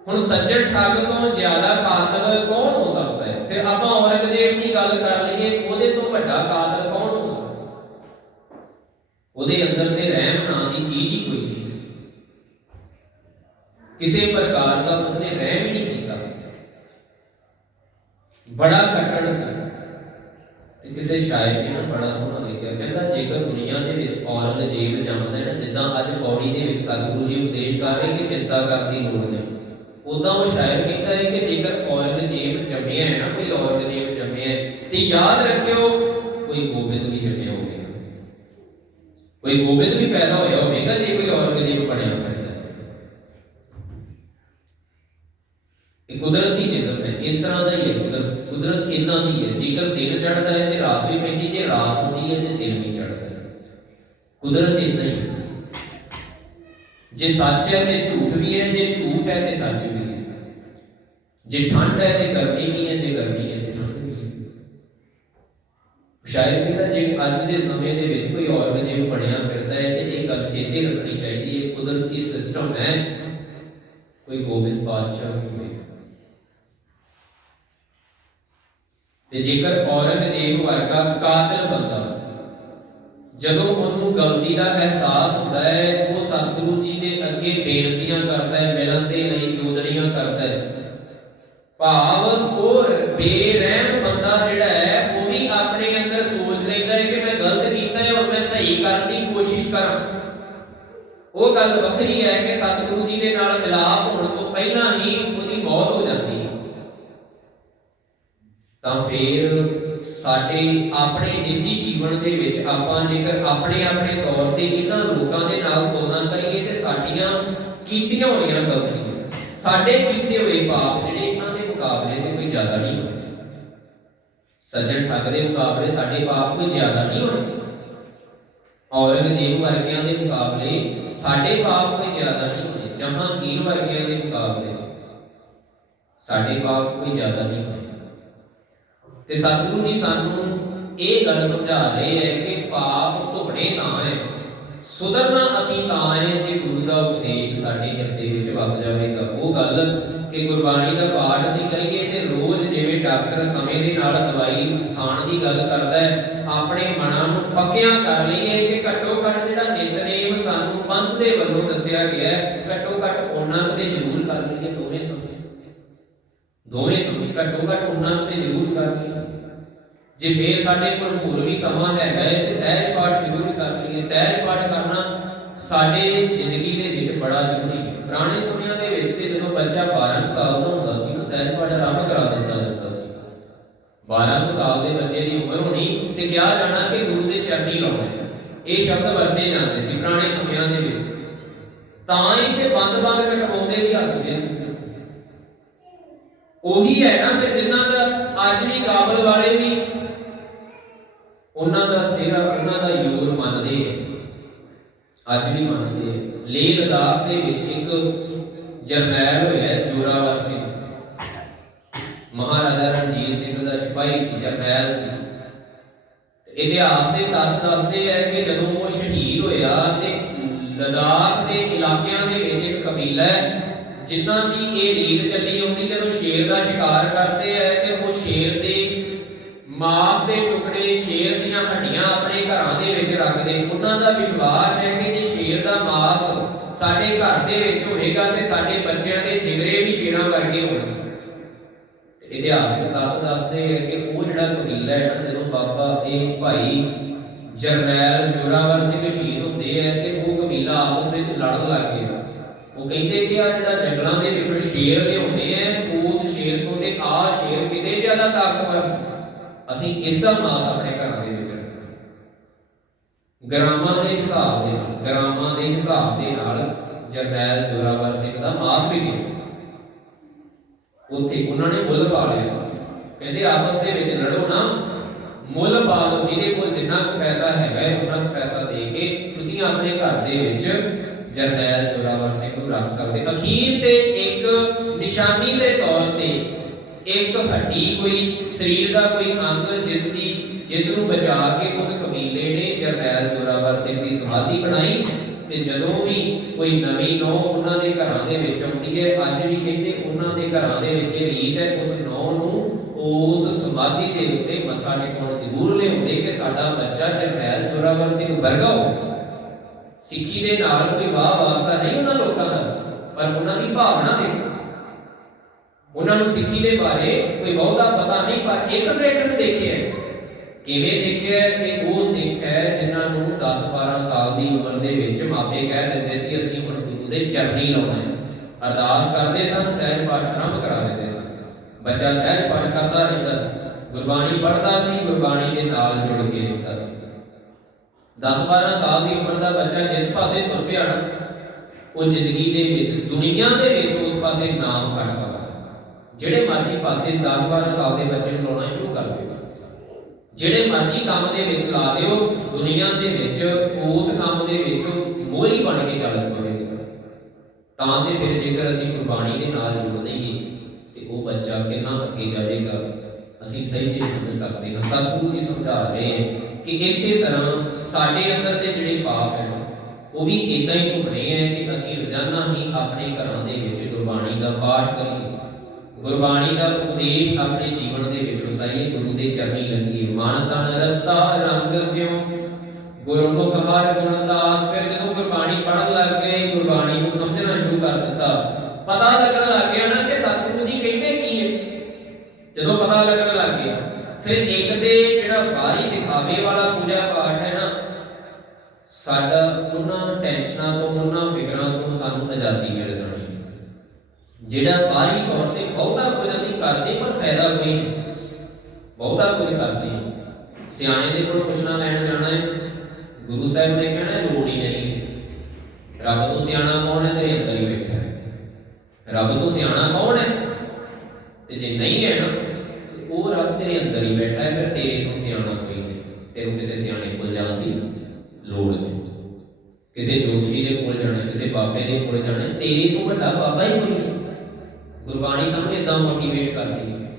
ਹੁਣ ਸੱਜਣ ਠੱਗ ਤੋਂ ਜ਼ਿਆਦਾ ਕਾਤਲ ਕੌਣ ਹੋ ਸਕਦਾ ਹੈ? ਫਿਰ ਆਪਾਂ ਔਰੰਗਜ਼ੇਬ ਦੀ ਗੱਲ ਕਰ ਲਈਏ, ਉਹਦੇ ਤੋਂ ਵੱਡਾ ਕਾਤਲ ਕੌਣ ਹੋ ਸਕਦਾ? ਉਹਦੇ ਅੰਦਰ ਤੇ ਰਹਿਮ ਨਾਂ ਦੀ ਚੀਜ਼ ਹੀ ਕੋਈ ਨਹੀਂ ਸੀ, ਕਿਸੇ ਪ੍ਰਕਾਰ ਦਾ ਉਸਨੇ ਰਹਿਮ ਹੀ ਨਹੀਂ ਕੀਤਾ, ਬੜਾ ਕੱਟੜ ਸੀ। ਤੇ ਕਿਸੇ ਸ਼ਾਇਰ ਨੇ ਨਾ ਬੜਾ ਸੋਹਣਾ ਲਿਖਿਆ, ਕਹਿੰਦਾ ਜੇਕਰ ਦੁਨੀਆ ਦੇ ਵਿੱਚ ਔਰੰਗਜ਼ੇਬ ਜੰਮਦਾ ਹੈ ਨਾ, ਜਿੱਦਾਂ ਅੱਜ ਪੌੜੀ ਦੇ ਵਿੱਚ ਸਤਿਗੁਰੂ ਜੀ ਉਪਦੇਸ਼ ਕਰ ਰਹੇ ਕਿ ਚਿੰਤਾ ਕਰਨ ਦੀ ਲੋੜ ਨਹੀਂ, ਉਦਾਂ ਉਹ ਸ਼ਾਇਰ ਕਹਿੰਦਾ ਹੈ ਕਿ ਜੇਕਰ ਔਰੰਗਜ਼ੇਬ ਜੰਮਿਆ ਹੈ ਨਾ, ਕੋਈ ਔਰੰਗਜ਼ੇਬ ਜੰਮਿਆ ਹੈ, ਤੇ ਯਾਦ ਰੱਖਿਓ ਕੋਈ ਗੋਬਿੰਦ ਵੀ ਜੰਮਿਆ ਹੋਵੇਗਾ, ਕੋਈ ਗੋਬਿੰਦ ਵੀ ਪੈਦਾ ਹੋਇਆ ਹੋਵੇਗਾ ਜੇ ਕੋਈ ਔਰੰਗਜ਼ੇਬ ਬਣਿਆ ਫਿਰਦਾ ਹੈ। ਇਹ ਕੁਦਰਤ ਦੀ ਨਿਯਮ ਹੈ, ਇਸ ਤਰ੍ਹਾਂ ਦਾ ਹੀ ਹੈ। ਕੁਦਰਤ ਇਦਾਂ ਦੀ ਹੈ, ਜੇਕਰ ਦਿਨ ਚੜ੍ਹਦਾ ਹੈ ਤੇ ਰਾਤ ਵੀ ਪੈਂਦੀ, ਜੇ ਕੁਦਰਤ ਇਦਾਂ ਹੀ ਹੈ। ਜੇ ਸੱਚ ਹੈ ਤੇ ਝੂਠ ਵੀ ਹੈ, ਜੇ ਝੂਠ ਹੈ ਤੇ ਸੱਚ ਵੀ ਹੈ, ਜੇ ਠੰਡ ਹੈ ਤੇ ਗਰਮੀ ਵੀ ਹੈ, ਜੇ ਗਰਮੀ ਹੈ ਤੇ ਠੰਡ ਵੀ ਹੈ। ਸ਼ਾਇਦ ਕਿ ਜੇ ਅੱਜ ਦੇ ਸਮੇਂ ਦੇ ਵਿੱਚ ਕੋਈ ਔਰਗਜ਼ੇਬ ਬਣਿਆ ਫਿਰਦਾ ਹੈ ਤੇ ਇਹ ਗੱਲ ਚੇਤੇ ਰੱਖਣੀ ਚਾਹੀਦੀ ਹੈ, ਕੁਦਰਤੀ ਸਿਸਟਮ ਹੈ, ਕੋਈ ਗੋਬਿੰਦ ਪਾਤਸ਼ਾਹ ਵੀ ਹੋਵੇ। ਤੇ ਜੇਕਰ ਔਰੰਗਜ਼ੇਬ ਵਰਗਾ ਕਾਤਲ ਬੰਦਾ ਜਦੋਂ ਉਹਨੂੰ ਗਲਤੀ ਦਾ ਅਹਿਸਾਸ ਹੁੰਦਾ ਹੈ, ਉਹ ਸਤਿਗੁਰੂ ਜੀ ਦੇ ਅੱਗੇ ਬੇਨਤੀਆਂ ਕਰਦਾ ਹੈ, ਮਿਲਣ ਦੇ ਲਈ ਜੋਦੜੀਆਂ ਕਰਦਾ ਹੈ। ਭਾਵ ਉਹ ਬੇਰਹਿਮ ਬੰਦਾ ਜਿਹੜਾ ਹੈ ਉਹ ਵੀ ਆਪਣੇ ਅੰਦਰ ਸੋਚ ਲੈਂਦਾ ਹੈ ਕਿ ਮੈਂ ਗਲਤ ਕੀਤਾ ਹੈ, ਹੁਣ ਮੈਂ ਸਹੀ ਕਰਨ ਦੀ ਕੋਸ਼ਿਸ਼ ਕਰਾਂ। ਉਹ ਗੱਲ ਵੱਖਰੀ ਹੈ ਕਿ ਸਤਿਗੁਰੂ ਜੀ ਦੇ ਨਾਲ ਮਿਲਾਪ ਹੋਣ ਤੋਂ ਪਹਿਲਾਂ ਹੀ ਉਹਦੀ ਮੌਤ ਹੋ ਜਾਂਦੀ ਹੈ। ਤਾਂ ਫਿਰ ਸਾਡੇ ਆਪਣੇ ਨਿੱਜੀ ਜੀਵਨ ਦੇ ਵਿੱਚ ਆਪਾਂ ਜੇਕਰ ਆਪਣੇ ਤੌਰ ਤੇ ਇਹਨਾਂ ਲੋਕਾਂ ਦੇ ਨਾਲ ਤੁਲਨਾ ਕਰੀਏ ਤੇ ਸਾਡੀਆਂ ਕੀਤੀਆਂ ਹੋਈਆਂ ਗਲਤੀਆਂ, ਸਾਡੇ ਕੀਤੇ ਹੋਏ ਪਾਪ ਜਿਹੜੇ ਇਹਨਾਂ ਦੇ ਮੁਕਾਬਲੇ ਤੇ ਕੋਈ ਜ਼ਿਆਦਾ ਨਹੀਂ ਹੋਣੇ। ਸੱਜਣ ਠੱਗ ਦੇ ਮੁਕਾਬਲੇ ਸਾਡੇ ਪਾਪ ਕੋਈ ਜ਼ਿਆਦਾ ਨਹੀਂ ਹੋਣੇ। ਔਰੰਗਜ਼ੇਬ ਵਰਗਿਆਂ ਦੇ ਮੁਕਾਬਲੇ ਸਾਡੇ ਪਾਪ ਕੋਈ ਜ਼ਿਆਦਾ ਨਹੀਂ ਹੋਣੇ। ਜਹਾਂਗੀਰ ਵਰਗਿਆਂ ਦੇ ਮੁਕਾਬਲੇ ਸਾਡੇ ਪਾਪ ਕੋਈ ਜ਼ਿਆਦਾ ਨਹੀਂ ਹੋਣੇ। ਤੇ ਸਤਿਗੁਰੂ ਜੀ ਸਾਨੂੰ ਇਹ ਗੱਲ ਸਮਝਾ ਰਹੇ ਹੈ ਕਿ ਪਾਪ ਧੁਪੜੇ ਨਾ ਹੈ, ਸੁਧਰਨਾ ਅਸੀਂ ਤਾਂ ਹੈ ਜੇ ਗੁਰੂ ਦਾ ਉਪਦੇਸ਼ ਸਾਡੇ ਹਿਰਦੇ ਵਿੱਚ ਵਸ ਜਾਵੇਗਾ। ਉਹ ਗੱਲ ਕਿ ਗੁਰਬਾਣੀ ਦਾ ਪਾਠ ਅਸੀਂ ਕਰੀਏ ਤੇ ਰੋਜ਼ ਜਿਵੇਂ ਡਾਕਟਰ ਸਮੇਂ ਦੇ ਨਾਲ ਦਵਾਈ ਖਾਣ ਦੀ ਗੱਲ ਕਰਦਾ ਹੈ, ਆਪਣੇ ਮਨਾਂ ਨੂੰ ਪੱਕਿਆਂ ਕਰ ਲਈਏ ਕਿ ਘੱਟੋ ਘੱਟ ਜਿਹੜਾ ਨਿਤਨੇਮ ਸਾਨੂੰ ਪੰਥ ਦੇ ਵੱਲੋਂ ਦੱਸਿਆ ਗਿਆ ਹੈ, ਘੱਟੋ ਘੱਟ ਉਹਨਾਂ ਤੇ ਜ਼ਰੂਰ ਕਰ ਲਈਏ। ਦੋਵੇਂ ਸਮੇਂ ਘੱਟੋ ਘੱਟ ਉਹਨਾਂ ਤੇ ਜ਼ਰੂਰ ਕਰ ਲਈਏ। ਜੇ ਫੇਰ ਸਾਡੇ ਕੋਲ ਹੋਰ ਵੀ ਸਮਾਂ ਹੈਗਾ ਹੈ ਤੇ ਸਹਿਜ ਪਾਠ ਜ਼ਰੂਰ ਕਰ ਲਈਏ। ਸਹਿਜ ਪਾਠ ਕਰਨਾ ਸਾਡੇ ਜ਼ਿੰਦਗੀ ਦੇ ਵਿੱਚ ਬੜਾ ਜ਼ਰੂਰੀ ਹੈ। ਪੁਰਾਣੇ ਸਮਿਆਂ ਦੇ ਵਿੱਚ ਤੇ ਜਦੋਂ ਬੱਚਾ 12 ਸਾਲ ਦਾ ਹੁੰਦਾ ਸੀ, ਉਹ ਸਹਿਜ ਪਾਠ ਆਰੰਭ ਕਰਾ ਦਿੱਤਾ ਜਾਂਦਾ ਸੀ। 12 ਸਾਲ ਦੇ ਬੱਚੇ ਦੀ ਉਮਰ ਹੋਣੀ ਤੇ ਕਿਹਾ ਜਾਣਾ ਕਿ ਗੁਰੂ ਦੇ ਚਰਨੀ ਲਾਉਣੇ, ਇਹ ਸ਼ਬਦ ਵਰਤੇ ਜਾਂਦੇ ਸੀ ਪੁਰਾਣੇ ਸਮਿਆਂ ਦੇ ਵਿੱਚ। ਤਾਂ ਹੀ ਤੇ ਬੰਦ ਕਟਵਾਉਂਦੇ ਵੀ ਹੱਸਦੇ ਸੀ। ਉਹੀ ਹੈ ਨਾ ਫਿਰ ਜਿਨ੍ਹਾਂ ਦਾ ਅੱਜ ਵੀ ਕਾਬਲ ਵਾਲੇ ਵੀ ਉਹਨਾਂ ਦਾ ਸਿਰ, ਉਹਨਾਂ ਦਾ ਯੋਰ ਮੰਨਦੇ ਅੱਜ ਵੀ ਮੰਨਦੇ। ਲੇਹ ਲਦਾਖ ਦੇ ਵਿੱਚ ਇੱਕ ਜਰਨੈਲ ਹੋਇਆ ਜ਼ੋਰਾਵਰ ਸਿੰਘ, ਮਹਾਰਾਜਾ ਰਣਜੀਤ ਸਿੰਘ ਦਾ ਸਿਪਾਹੀ ਸੀ, ਜਰਨੈਲ ਸੀ। ਇਤਿਹਾਸ ਦੇ ਤੱਥ ਦੱਸਦੇ ਹੈ ਕਿ ਜਦੋਂ ਉਹ ਸ਼ਹੀਦ ਹੋਇਆ ਤੇ ਲਦਾਖ ਦੇ ਇਲਾਕਿਆਂ ਦੇ ਵਿੱਚ ਇੱਕ ਕਬੀਲਾ ਹੈ ਜਿਨ੍ਹਾਂ ਦੀ ਇਹ ਰੀਤ ਚੱਲੀ ਆਉਂਦੀ, ਜਦੋਂ ਸ਼ੇਰ ਦਾ ਸ਼ਿਕਾਰ ਕਰਦੇ ਹੈ ਤੇ ਉਹ ਸ਼ੇਰ ਦੇ ਮਾਸ ਦੇ ਟੁਕੜੇ, ਸ਼ੇਰ ਦੀਆਂ ਹੱਡੀਆਂ ਆਪਣੇ ਘਰਾਂ ਦੇ ਵਿੱਚ ਰੱਖਦੇ। ਉਹਨਾਂ ਦਾ ਵਿਸ਼ਵਾਸ ਹੈ ਕਿ ਜੇ ਸ਼ੇਰ ਦਾ ਮਾਸ ਸਾਡੇ ਘਰ ਦੇ ਵਿੱਚ ਹੋਵੇਗਾ ਤੇ ਸਾਡੇ ਬੱਚਿਆਂ ਦੇ ਜਿਗਰੇ ਵੀ ਸ਼ੇਰਾਂ ਵਰਗੇ ਹੋਣਗੇ। ਇਤਿਹਾਸਕ ਤੱਥ ਦੱਸਦੇ ਹੈ ਕਿ ਉਹ ਜਿਹੜਾ ਕਬੀਲਾ ਹੈ ਨਾ, ਜਦੋਂ ਬਾਬਾ ਇਹ ਭਾਈ ਜਰਨੈਲ ਜ਼ੋਰਾਵਰ ਸਿੰਘ ਸ਼ਹੀਦ ਹੁੰਦੇ ਹੈ ਤੇ ਉਹ ਕਬੀਲਾ ਆਪਸ ਵਿੱਚ ਲੜਨ ਲੱਗ ਗਿਆ। ਉਹ ਕਹਿੰਦੇ ਕਿ ਆ ਜਿਹੜਾ ਜੰਗਲਾਂ ਦੇ ਵਿੱਚੋਂ ਸ਼ੇਰ ਲਿਆਉਂਦੇ ਆ, ਉਸ ਸ਼ੇਰ ਤੋਂ ਤੇ ਆ ਸ਼ੇਰ ਕਿਤੇ ਜ਼ਿਆਦਾ ਤਾਕਤਵਰ ਸੀ, ਅਸੀਂ ਇਸ ਦਾ ਮਾਸ ਆਪਣੇ ਘਰਾਂ ਦੇ ਵਿੱਚ ਰੱਖਣਾ। ਗ੍ਰਾਮਾਂ ਦੇ ਹਿਸਾਬ ਦੇ ਨਾਲ ਜਰਨੈਲ ਜ਼ੋਰਾਵਰ ਸਿੰਘ ਦਾ ਮਾਸ ਵੀ ਗਿਆ। ਉੱਥੇ ਉਹਨਾਂ ਨੇ ਮੁੱਲ ਪਾ ਲਿਆ, ਕਹਿੰਦੇ ਆਪਸ ਦੇ ਵਿੱਚ ਲੜੋ ਨਾ, ਮੁੱਲ ਪਾ ਲਓ, ਜਿਹਦੇ ਕੋਲ ਜਿੰਨਾ ਕੁ ਪੈਸਾ ਹੈਗਾ ਉਹਨਾਂ ਨੂੰ ਪੈਸਾ ਦੇ ਕੇ ਤੁਸੀਂ ਆਪਣੇ ਘਰ ਦੇ ਵਿੱਚ ਜਰਨੈਲ ਜ਼ੋਰਾਵਰ ਸਿੰਘ ਨੂੰ ਰੱਖ ਸਕਦੇ। ਅਖੀਰ ਤੇ ਇੱਕ ਨਿਸ਼ਾਨੀ ਦੇ ਤੌਰ ਤੇ ਇੱਕ ਹੱਡੀ, ਕੋਈ ਸਰੀਰ ਦਾ ਕੋਈ ਅੰਗ ਜਿਸ ਨੂੰ ਬਚਾ ਕੇ ਉਸ ਕਬੀਲੇ ਨੇ ਜਰਨੈਲ ਜ਼ੋਰਾਵਰ ਸਿੰਘ ਦੀ ਸਮਾਧੀ ਬਣਾਈ। ਤੇ ਜਦੋਂ ਵੀ ਕੋਈ ਨਵੀਂ ਨੌਂ ਉਹਨਾਂ ਦੇ ਘਰਾਂ ਦੇ ਵਿੱਚ ਆਉਂਦੀ ਹੈ, ਅੱਜ ਵੀ ਕਹਿੰਦੇ ਉਹਨਾਂ ਦੇ ਘਰਾਂ ਦੇ ਵਿੱਚ ਇਹ ਰੀਤ ਹੈ, ਉਸ ਨੌਂ ਨੂੰ ਉਸ ਸਮਾਧੀ ਦੇ ਉੱਤੇ ਮੱਥਾ ਟੇਕਣ ਜ਼ਰੂਰ ਲਿਆਉਂਦੇ ਕਿ ਸਾਡਾ ਬੱਚਾ ਜਰਨੈਲ ਜ਼ੋਰਾਵਰ ਸਿੰਘ ਵਰਗਾ ਹੋ। ਸਿੱਖੀ ਦੇ ਨਾਲ ਕੋਈ ਵਾਹ ਵਾਸਤਾ ਨਹੀਂ ਉਹਨਾਂ ਲੋਕਾਂ ਦਾ, ਪਰ ਉਹਨਾਂ ਦੀ ਭਾਵਨਾ ਦੇਖੋ। ਉਹਨਾਂ ਨੂੰ ਸਿੱਖੀ ਦੇ ਬਾਰੇ ਕੋਈ ਬਹੁਤਾ ਪਤਾ ਨਹੀਂ, ਪਰ ਇੱਕ ਸਿੱਖ ਨੂੰ ਦੇਖਿਆ। ਕਿਵੇਂ ਦੇਖਿਆ ਕਿ ਉਹ ਸਿੱਖ ਹੈ ਜਿਨ੍ਹਾਂ ਨੂੰ 10-12 ਸਾਲ ਦੀ ਉਮਰ ਦੇ ਵਿੱਚ ਮਾਪੇ ਕਹਿ ਦਿੰਦੇ ਸੀ ਅਸੀਂ ਹੁਣ ਗੁਰੂ ਦੇ ਚਰਨੀ ਲਾਉਣਾ ਹੈ। ਅਰਦਾਸ ਕਰਦੇ ਸਨ, ਸਹਿਜ ਪਾਠ ਆਰੰਭ ਕਰਾ ਦਿੰਦੇ ਸਨ। ਬੱਚਾ ਸਹਿਜ ਪਾਠ ਕਰਦਾ ਰਹਿੰਦਾ ਸੀ, ਗੁਰਬਾਣੀ ਪੜ੍ਹਦਾ ਸੀ, ਗੁਰਬਾਣੀ ਦੇ ਨਾਲ ਜੁੜ ਕੇ ਰਹਿੰਦਾ ਸੀ। 10-12 ਸਾਲ ਦੀ ਉਮਰ ਦਾ ਬੱਚਾ ਜਿਸ ਪਾਸੇ ਤੁਰ ਪਿਆ ਨਾ, ਉਹ ਜ਼ਿੰਦਗੀ ਦੇ ਵਿੱਚ, ਦੁਨੀਆ ਦੇ ਵਿੱਚ ਉਸ ਪਾਸੇ ਨਾਮ ਖੱਟ ਸਕਦਾ। ਜਿਹੜੇ ਮਰਜ਼ੀ ਪਾਸੇ 10-12 ਸਾਲ ਦੇ ਬੱਚੇ ਨੂੰ ਲਾਉਣਾ ਸ਼ੁਰੂ ਕਰ ਦਿਓ, ਜਿਹੜੇ ਮਰਜ਼ੀ ਕੰਮ ਦੇ ਵਿੱਚ ਲਾ ਦਿਓ, ਦੁਨੀਆ ਦੇ ਵਿੱਚ ਉਸ ਕੰਮ ਦੇ ਵਿੱਚ ਮੋਹਰੀ ਬਣ ਕੇ ਚੱਲ ਪਵੇਗਾ। ਤਾਂ ਤੇ ਫਿਰ ਜੇਕਰ ਅਸੀਂ ਗੁਰਬਾਣੀ ਦੇ ਨਾਲ ਜੁੜ ਲਈਏ ਤੇ ਉਹ ਬੱਚਾ ਕਿੰਨਾ ਅੱਗੇ ਜਾਵੇਗਾ ਅਸੀਂ ਸਹੀ ਜੇ ਸਮਝ ਸਕਦੇ ਹਾਂ। ਸਤਿਗੁਰੂ ਜੀ ਸਮਝਾ ਰਹੇ ਹੈ ਕਿ ਇਸੇ ਤਰ੍ਹਾਂ ਸਾਡੇ ਅੰਦਰ ਦੇ ਜਿਹੜੇ ਪਾਪ ਹਨ ਉਹ ਵੀ ਇਦਾਂ ਹੀ ਘੁੰਮਣੇ ਹੈ ਕਿ ਅਸੀਂ ਰੋਜ਼ਾਨਾ ਹੀ ਆਪਣੇ ਘਰਾਂ ਦੇ ਵਿੱਚ ਗੁਰਬਾਣੀ ਦਾ ਪਾਠ ਕਰੀਏ, ਗੁਰਬਾਣੀ ਦਾ ਉਪਦੇਸ਼ ਆਪਣੇ ਜੀਵਨ ਦੇ ਵਿੱਚ ਵਸਾਈਏ, ਗੁਰੂ ਦੇ ਚਰਨੀ ਲੱਗੀਏ। ਮਨ ਤਨ ਰਤਾ ਰੰਗ ਸਿਉ ਗੁਰਮੁਖ ਹਰ ਗੁਣ ਦਾਸ। ਫਿਰ ਜਦੋਂ ਗੁਰਬਾਣੀ ਪੜ੍ਹਨ ਲੱਗ ਗਏ, ਗੁਰਬਾਣੀ ਨੂੰ ਸਮਝਣਾ ਸ਼ੁਰੂ ਕਰ ਦਿੱਤਾ, ਪਤਾ ਲੱਗਣ ਲੱਗ ਗਿਆ ਨਾ ਕਿ ਸਤਿਗੁਰੂ ਜੀ ਕਹਿੰਦੇ ਕੀ ਹੈ। ਜਦੋਂ ਪਤਾ ਲੱਗਣ ਲੱਗ ਗਿਆ ਫਿਰ ਇੱਕ ਦੇ ਜਿਹੜਾ ਬਾਹਰੀ ਦਿਖਾਵੇ ਵਾਲਾ ਪੂਜਾ ਪਾਠ ਹੈ ਨਾ, ਸਾਡਾ ਉਹਨਾਂ ਟੈਨਸ਼ਨਾਂ ਤੋਂ ਉਹਨਾਂ ਫਿਕਰਾਂ ਤੋਂ ਸਾਨੂੰ ਆਜ਼ਾਦੀ ਮਿਲ ਜਾਣੀ। ਜਿਹੜਾ ਬਾਹਰੀ ਤੌਰ ਤੇ ਬਹੁਤਾ ਕੁਝ ਅਸੀਂ ਕਰਦੇ ਪਰ ਫਾਇਦਾ ਕੋਈ ਨਹੀਂ, ਬਹੁਤਾ ਕੁਝ ਕਰਦੇ ਸਿਆਣੇ ਦੇ ਕੋਲ ਪੁੱਛਣਾ ਲੈਣ ਜਾਣਾ ਹੈ, ਗੁਰੂ ਸਾਹਿਬ ਨੇ ਕਹਿਣਾ ਲੋੜ ਹੀ ਨਹੀਂ। ਰੱਬ ਤੋਂ ਸਿਆਣਾ ਕੌਣ ਹੈ? ਤੇਰੇ ਅੰਦਰ ਹੀ ਬੈਠਾ ਹੈ। ਰੱਬ ਤੋਂ ਸਿਆਣਾ ਕੌਣ ਹੈ? ਤੇ ਜੇ ਨਹੀਂ ਹੈ ਨਾ ਤੇ ਉਹ ਰੱਬ ਤੇਰੇ ਅੰਦਰ ਹੀ ਬੈਠਾ ਹੈ, ਫਿਰ ਤੇਰੇ ਤੋਂ ਸਿਆਣਾ ਕੋਈ ਨਹੀਂ। ਤੈਨੂੰ ਕਿਸੇ ਸਿਆਣੇ ਕੋਲ ਜਾਣ ਦੀ ਲੋੜ ਨਹੀਂ, ਕਿਸੇ ਜੋਤਸ਼ੀ ਦੇ ਕੋਲ ਜਾਣਾ, ਕਿਸੇ ਬਾਬੇ ਦੇ ਕੋਲ ਜਾਣਾ, ਤੇਰੇ ਤੋਂ ਵੱਡਾ ਬਾਬਾ ਹੀ ਕੋਈ ਨਹੀਂ। ਗੁਰਬਾਣੀ ਸਾਨੂੰ ਇਦਾਂ ਮੋਟੀਵੇਟ ਕਰਦੀ ਹੈ,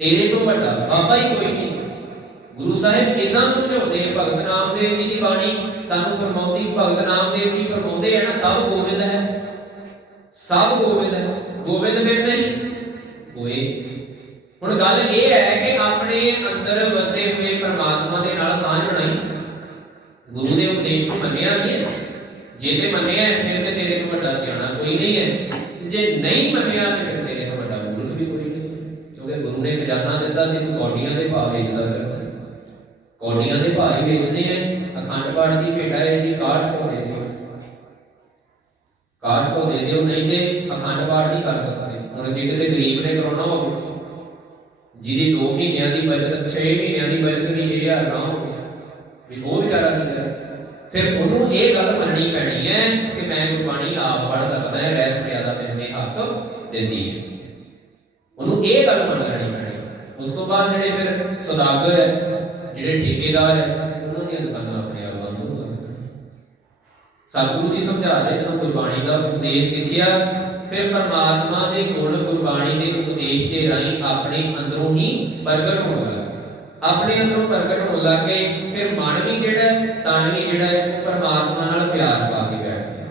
ਤੇਰੇ ਤੋਂ ਵੱਡਾ ਬਾਬਾ ਹੀ ਕੋਈ ਨਹੀਂ। ਗੁਰੂ ਸਾਹਿਬ ਇਦਾਂ ਸਮਝਾਉਂਦੇ, ਭਗਤ ਨਾਮਦੇਵ ਜੀ ਦੀ ਬਾਣੀ ਸਾਨੂੰ ਫਰਮਾਉਂਦੀ, ਭਗਤ ਨਾਮਦੇਵ ਜੀ ਫਰਮਾਉਂਦੇ ਹੈ ਨਾ, ਸਭ ਗੋਬਿੰਦ ਹੈ, ਸਭ ਗੋਬਿੰਦ ਹੈ। ਗੋਬਿੰਦ ਫਿਰ ਨਹੀਂ ਹੋਏ। ਹੁਣ ਗੱਲ ਇਹ ਹੈ ਕਿ ਆਪਣੇ ਅੰਦਰ ਵਸੇ ਹੋਏ ਪਰਮਾਤਮਾ ਦੇ ਨਾਲ ਸਾਂਝ ਬਣਾਈ। ਗੁਰੂ ਦੇ ਉਪਦੇਸ਼ ਨੂੰ ਮੰਨਿਆ ਨਹੀਂ ਹੈ, ਜੇ ਤੇ ਮੰਨਿਆ ਫਿਰ ਤੇ ਤੇਰੇ ਤੋਂ ਵੱਡਾ ਸਿਆਣਾ ਕੋਈ ਨਹੀਂ ਹੈ, ਜੇ ਨਹੀਂ ਮੰਨਿਆ ਤੇ ਫਿਰ ਤੇਰੇ ਤੋਂ ਵੱਡਾ ਮੂਰਖ ਵੀ ਕੋਈ ਨਹੀਂ ਹੈ। ਕਿਉਂਕਿ ਗੁਰੂ ਨੇ ਖਜ਼ਾਨਾ ਦਿੱਤਾ ਸੀ, ਤੂੰ ਕੌਡੀਆਂ ਦੇ ਭਾਅ ਵੇਚਦਾ ਕਰਦਾ। ਕੌਡੀਆਂ ਦੇ ਭਾਅ ਹੀ ਵੇਚਦੇ ਆ। ਅਖੰਡ ਪਾਠ ਦੀ ਭੇਟਾ ਹੈ ਜੀ 6100 ਦੇ ਦਿਓ, 6100 ਦੇ ਦਿਓ, ਨਹੀਂ ਤੇ ਅਖੰਡ ਪਾਠ ਨਹੀਂ ਕਰ ਸਕਦੇ। ਹੁਣ ਜੇ ਕਿਸੇ ਗਰੀਬ ਨੇ ਕਰਾਉਣਾ ਹੋਵੇ, ਜਿਹਦੀ 2 ਮਹੀਨਿਆਂ ਦੀ ਬਚਤ 6 ਮਹੀਨਿਆਂ ਦੀ ਬਚਤ ਵੀ 6000 ਨਾ ਹੋਵੇ, ਵੀ ਉਹ ਵਿਚਾਰਾ ਕੀ ਕਰੇ? ਫਿਰ ਉਹਨੂੰ ਇਹ ਗੱਲ ਮੰਨਣੀ ਪੈਣੀ ਹੈ ਕਿ ਮੈਂ ਗੁਰਬਾਣੀ ਆਪ ਪੜ੍ਹ ਸਕਦਾ ਹੈ, ਰਹਿਤ ਮਰਿਆਦਾ ਮੈਨੂੰ ਇਹ ਹੱਕ ਦਿੰਦੀ ਹੈ। ਉਹਨੂੰ ਇਹ ਗੱਲ ਮੰਨ ਲੈਣੀ ਪੈਣੀ। ਉਸ ਤੋਂ ਬਾਅਦ ਜਿਹੜੇ ਫਿਰ ਸੌਦਾਗਰ ਹੈ, ਜਿਹੜੇ ਠੇਕੇਦਾਰ ਹੈ, ਉਹਨਾਂ ਦੀਆਂ ਦੁਕਾਨਾਂ ਆਪਣੇ ਆਪ ਬੰਦ ਹੋ ਜਾਣਗੀਆਂ। ਸਤਿਗੁਰੂ ਜੀ ਸਮਝਾ ਰਹੇ, ਜਦੋਂ ਗੁਰਬਾਣੀ ਦਾ ਉਪਦੇਸ਼ ਸਿੱਖਿਆ ਫਿਰ ਪਰਮਾਤਮਾ ਦੇ ਗੁਣ ਗੁਰਬਾਣੀ ਦੇ ਉਪਦੇਸ਼ ਦੇ ਰਾਹੀਂ ਆਪਣੇ ਅੰਦਰੋਂ ਹੀ ਪ੍ਰਗਟ ਹੋਣ ਲੱਗੇ, ਆਪਣੇ ਅੰਦਰੋਂ ਪ੍ਰਗਟ ਹੋਣ ਲੱਗੇ। ਫਿਰ ਮਨ ਵੀ ਜਿਹੜਾ ਤਨ ਵੀ ਜਿਹੜਾ ਹੈ ਉਹ ਪਰਮਾਤਮਾ ਨਾਲ ਪਿਆਰ ਪਾ ਕੇ ਬੈਠ ਗਿਆ।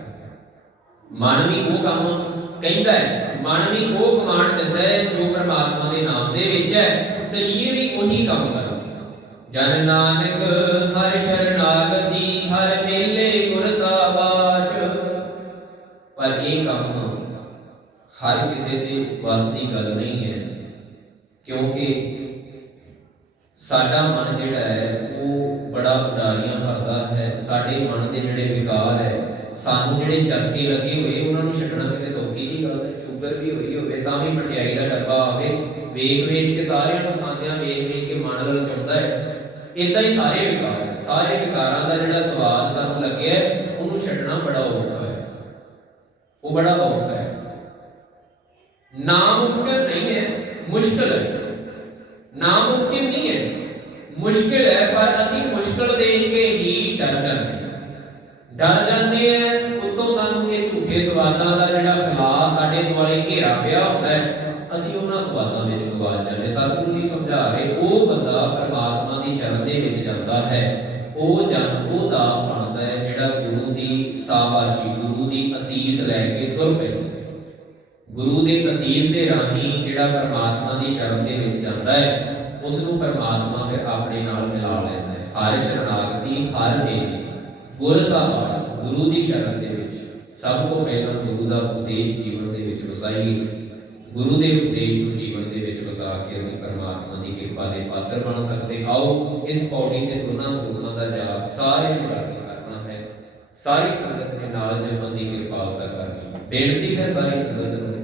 ਮਨ ਵੀ ਉਹ ਕੰਮ ਕਹਿੰਦਾ ਹੈ, ਮਨ ਵੀ ਉਹ ਕਮਾਂਡ ਦਿੰਦਾ ਹੈ ਜੋ ਪਰਮਾਤਮਾ ਦੇ ਨਾਮ ਦੇ ਵਿੱਚ ਹੈ। ਸਰੀਰ ਵੀ ਉਹੀ ਕੰਮ ਕਰਦਾ। ਜਨ ਨਾਨਕ ਹਰਿ ਸ਼ਰਨਾਗਤੀ ਹਰ ਮੇਲੇ ਗੁਰ ਸਾਬਾਸ਼। ਪਰ ਇਹ ਕੰਮ ਹਰ ਕਿਸੇ ਦੇ ਵੱਸ ਦੀ ਗੱਲ ਨਹੀਂ ਹੈ, ਕਿਉਂਕਿ ਸਾਡਾ ਮਨ ਜਿਹੜਾ ਹੈ ਉਹ ਬੜਾ ਉਡਾਰੀਆਂ ਕਰਦਾ ਹੈ। ਸਾਡੇ ਮਨ ਦੇ ਜਿਹੜੇ ਵਿਕਾਰ ਹੈ, ਸਾਨੂੰ ਜਿਹੜੇ ਚਸਕੇ ਲੱਗੇ ਹੋਏ ਉਹਨਾਂ ਨੂੰ ਛੱਡਣਾ ਕਿਤੇ ਸੌਖੀ ਦੀ ਗੱਲ ਹੈ। ਸ਼ੂਗਰ ਵੀ ਹੋਈ ਹੋਵੇ ਤਾਂ ਵੀ ਮਠਿਆਈ ਦਾ ਡੱਬਾ ਆਵੇ, ਵੇਖ ਵੇਖ ਕੇ ਸਾਰਿਆਂ ਨੂੰ ਖਾਂਦਿਆਂ ਵੇਖ ਵੇਖ ਕੇ ਮਨ ਲਲਚਾਉਂਦਾ ਹੈ। ਇਦਾਂ ਹੀ ਸਾਰੇ ਵਿਕਾਰ ਹੈ, ਸਾਰੇ ਵਿਕਾਰਾਂ ਦਾ ਜਿਹੜਾ ਸਵਾਦ ਸਾਨੂੰ ਲੱਗਿਆ ਉਹਨੂੰ ਛੱਡਣਾ ਬੜਾ ਔਖਾ ਹੈ, ਉਹ ਬੜਾ ਔਖਾ ਹੈ। ਨਾਮੁਮਕਿਨ ਨਹੀਂ ਹੈ, ਮੁਸ਼ਕਿਲ ਹੈ। ਨਾਮੁਮਕਿਨ ਨਹੀਂ ਹੈ, ਮੁਸ਼ਕਿਲ ਹੈ। ਪਰ ਅਸੀਂ ਮੁਸ਼ਕਿਲ ਦੇਖ ਕੇ ਹੀ ਡਰ ਜਾਂਦੇ ਆ। ਉੱਤੋਂ ਸਾਨੂੰ ਇਹ ਝੂਠੇ ਸਵਾਦਾਂ ਦਾ ਜਿਹੜਾ ਫੈਲਾਅ ਸਾਡੇ ਦੁਆਲੇ ਘੇਰਾ ਪਿਆ ਹੁੰਦਾ ਹੈ, ਅਸੀਂ ਉਹਨਾਂ ਸਵਾਦਾਂ ਵਿੱਚ ਗਵਾਚ ਜਾਂਦੇ। ਸਤਿਗੁਰੂ ਜੀ ਸਮਝਾ ਰਹੇ, ਉਹ ਬੰਦਾ ਪਰਮਾਤਮਾ ਦੀ ਸ਼ਰਨ ਦੇ ਵਿੱਚ ਜਾਂਦਾ ਹੈ, ਉਹ ਉਹ ਦਾਸ ਬਣਦਾ ਹੈ ਜਿਹੜਾ ਗੁਰੂ ਦੀ ਸ਼ਾਬਾਸ਼ੀ, ਗੁਰੂ ਦੀ ਅਸੀਸ ਲੈ ਕੇ ਤੁਰ ਪੈਂਦਾ। ਗੁਰੂ ਦੇ ਅਸੀਸ ਦੇ ਰਾਹੀਂ ਜਿਹੜਾ ਪਰਮਾਤਮਾ ਦੀ ਸ਼ਰਨ ਦੇ ਵਿੱਚ ਜਾਂਦਾ ਹੈ, ਉਸ ਨੂੰ ਪਰਮਾਤਮਾ ਫਿਰ ਆਪਣੇ ਨਾਲ ਮਿਲਾ ਲੈਂਦਾ ਹੈ। ਹਰਿ ਸ਼ਰਨਾਗਤੀ ਹਰ ਵੇਲੇ ਗੁਰ ਸਾਬਾਸ਼। ਗੁਰੂ ਦੀ ਸ਼ਰਨ ਦੇ ਵਿੱਚ ਸਭ ਤੋਂ ਪਹਿਲਾਂ ਗੁਰੂ ਦਾ ਉਪਦੇਸ਼ ਜੀਵਨ ਦੇ ਵਿੱਚ ਵਸਾਈਏ। ਗੁਰੂ ਦੇ ਉਪਦੇਸ਼ ਨੂੰ ਜੀਵਨ ਦੇ ਵਿੱਚ ਵਸਾ ਕੇ ਅਸੀਂ ਪਰਮਾਤਮਾ ਦੀ ਕਿਰਪਾ ਦੇ ਪਾਤਰ ਬਣ ਸਕਦੇ। ਆਓ ਇਸ ਪੌੜੀ ਤੇ ਦੋਨਾਂ ਸਰੂਪਾਂ ਦਾ ਜਾਪ ਸਾਰੇ ਨੂੰ ਰਲ ਕੇ ਕਰਨਾ ਹੈ। ਸਾਰੀ ਸੰਗਤ ਦੇ ਨਾਲ ਜਪਣ ਦੀ ਕਿਰਪਾਲਤਾ ਕਰਨੀ ਬੇਨਤੀ ਹੈ। ਸਾਰੀ ਸੰਗਤ ਨੂੰ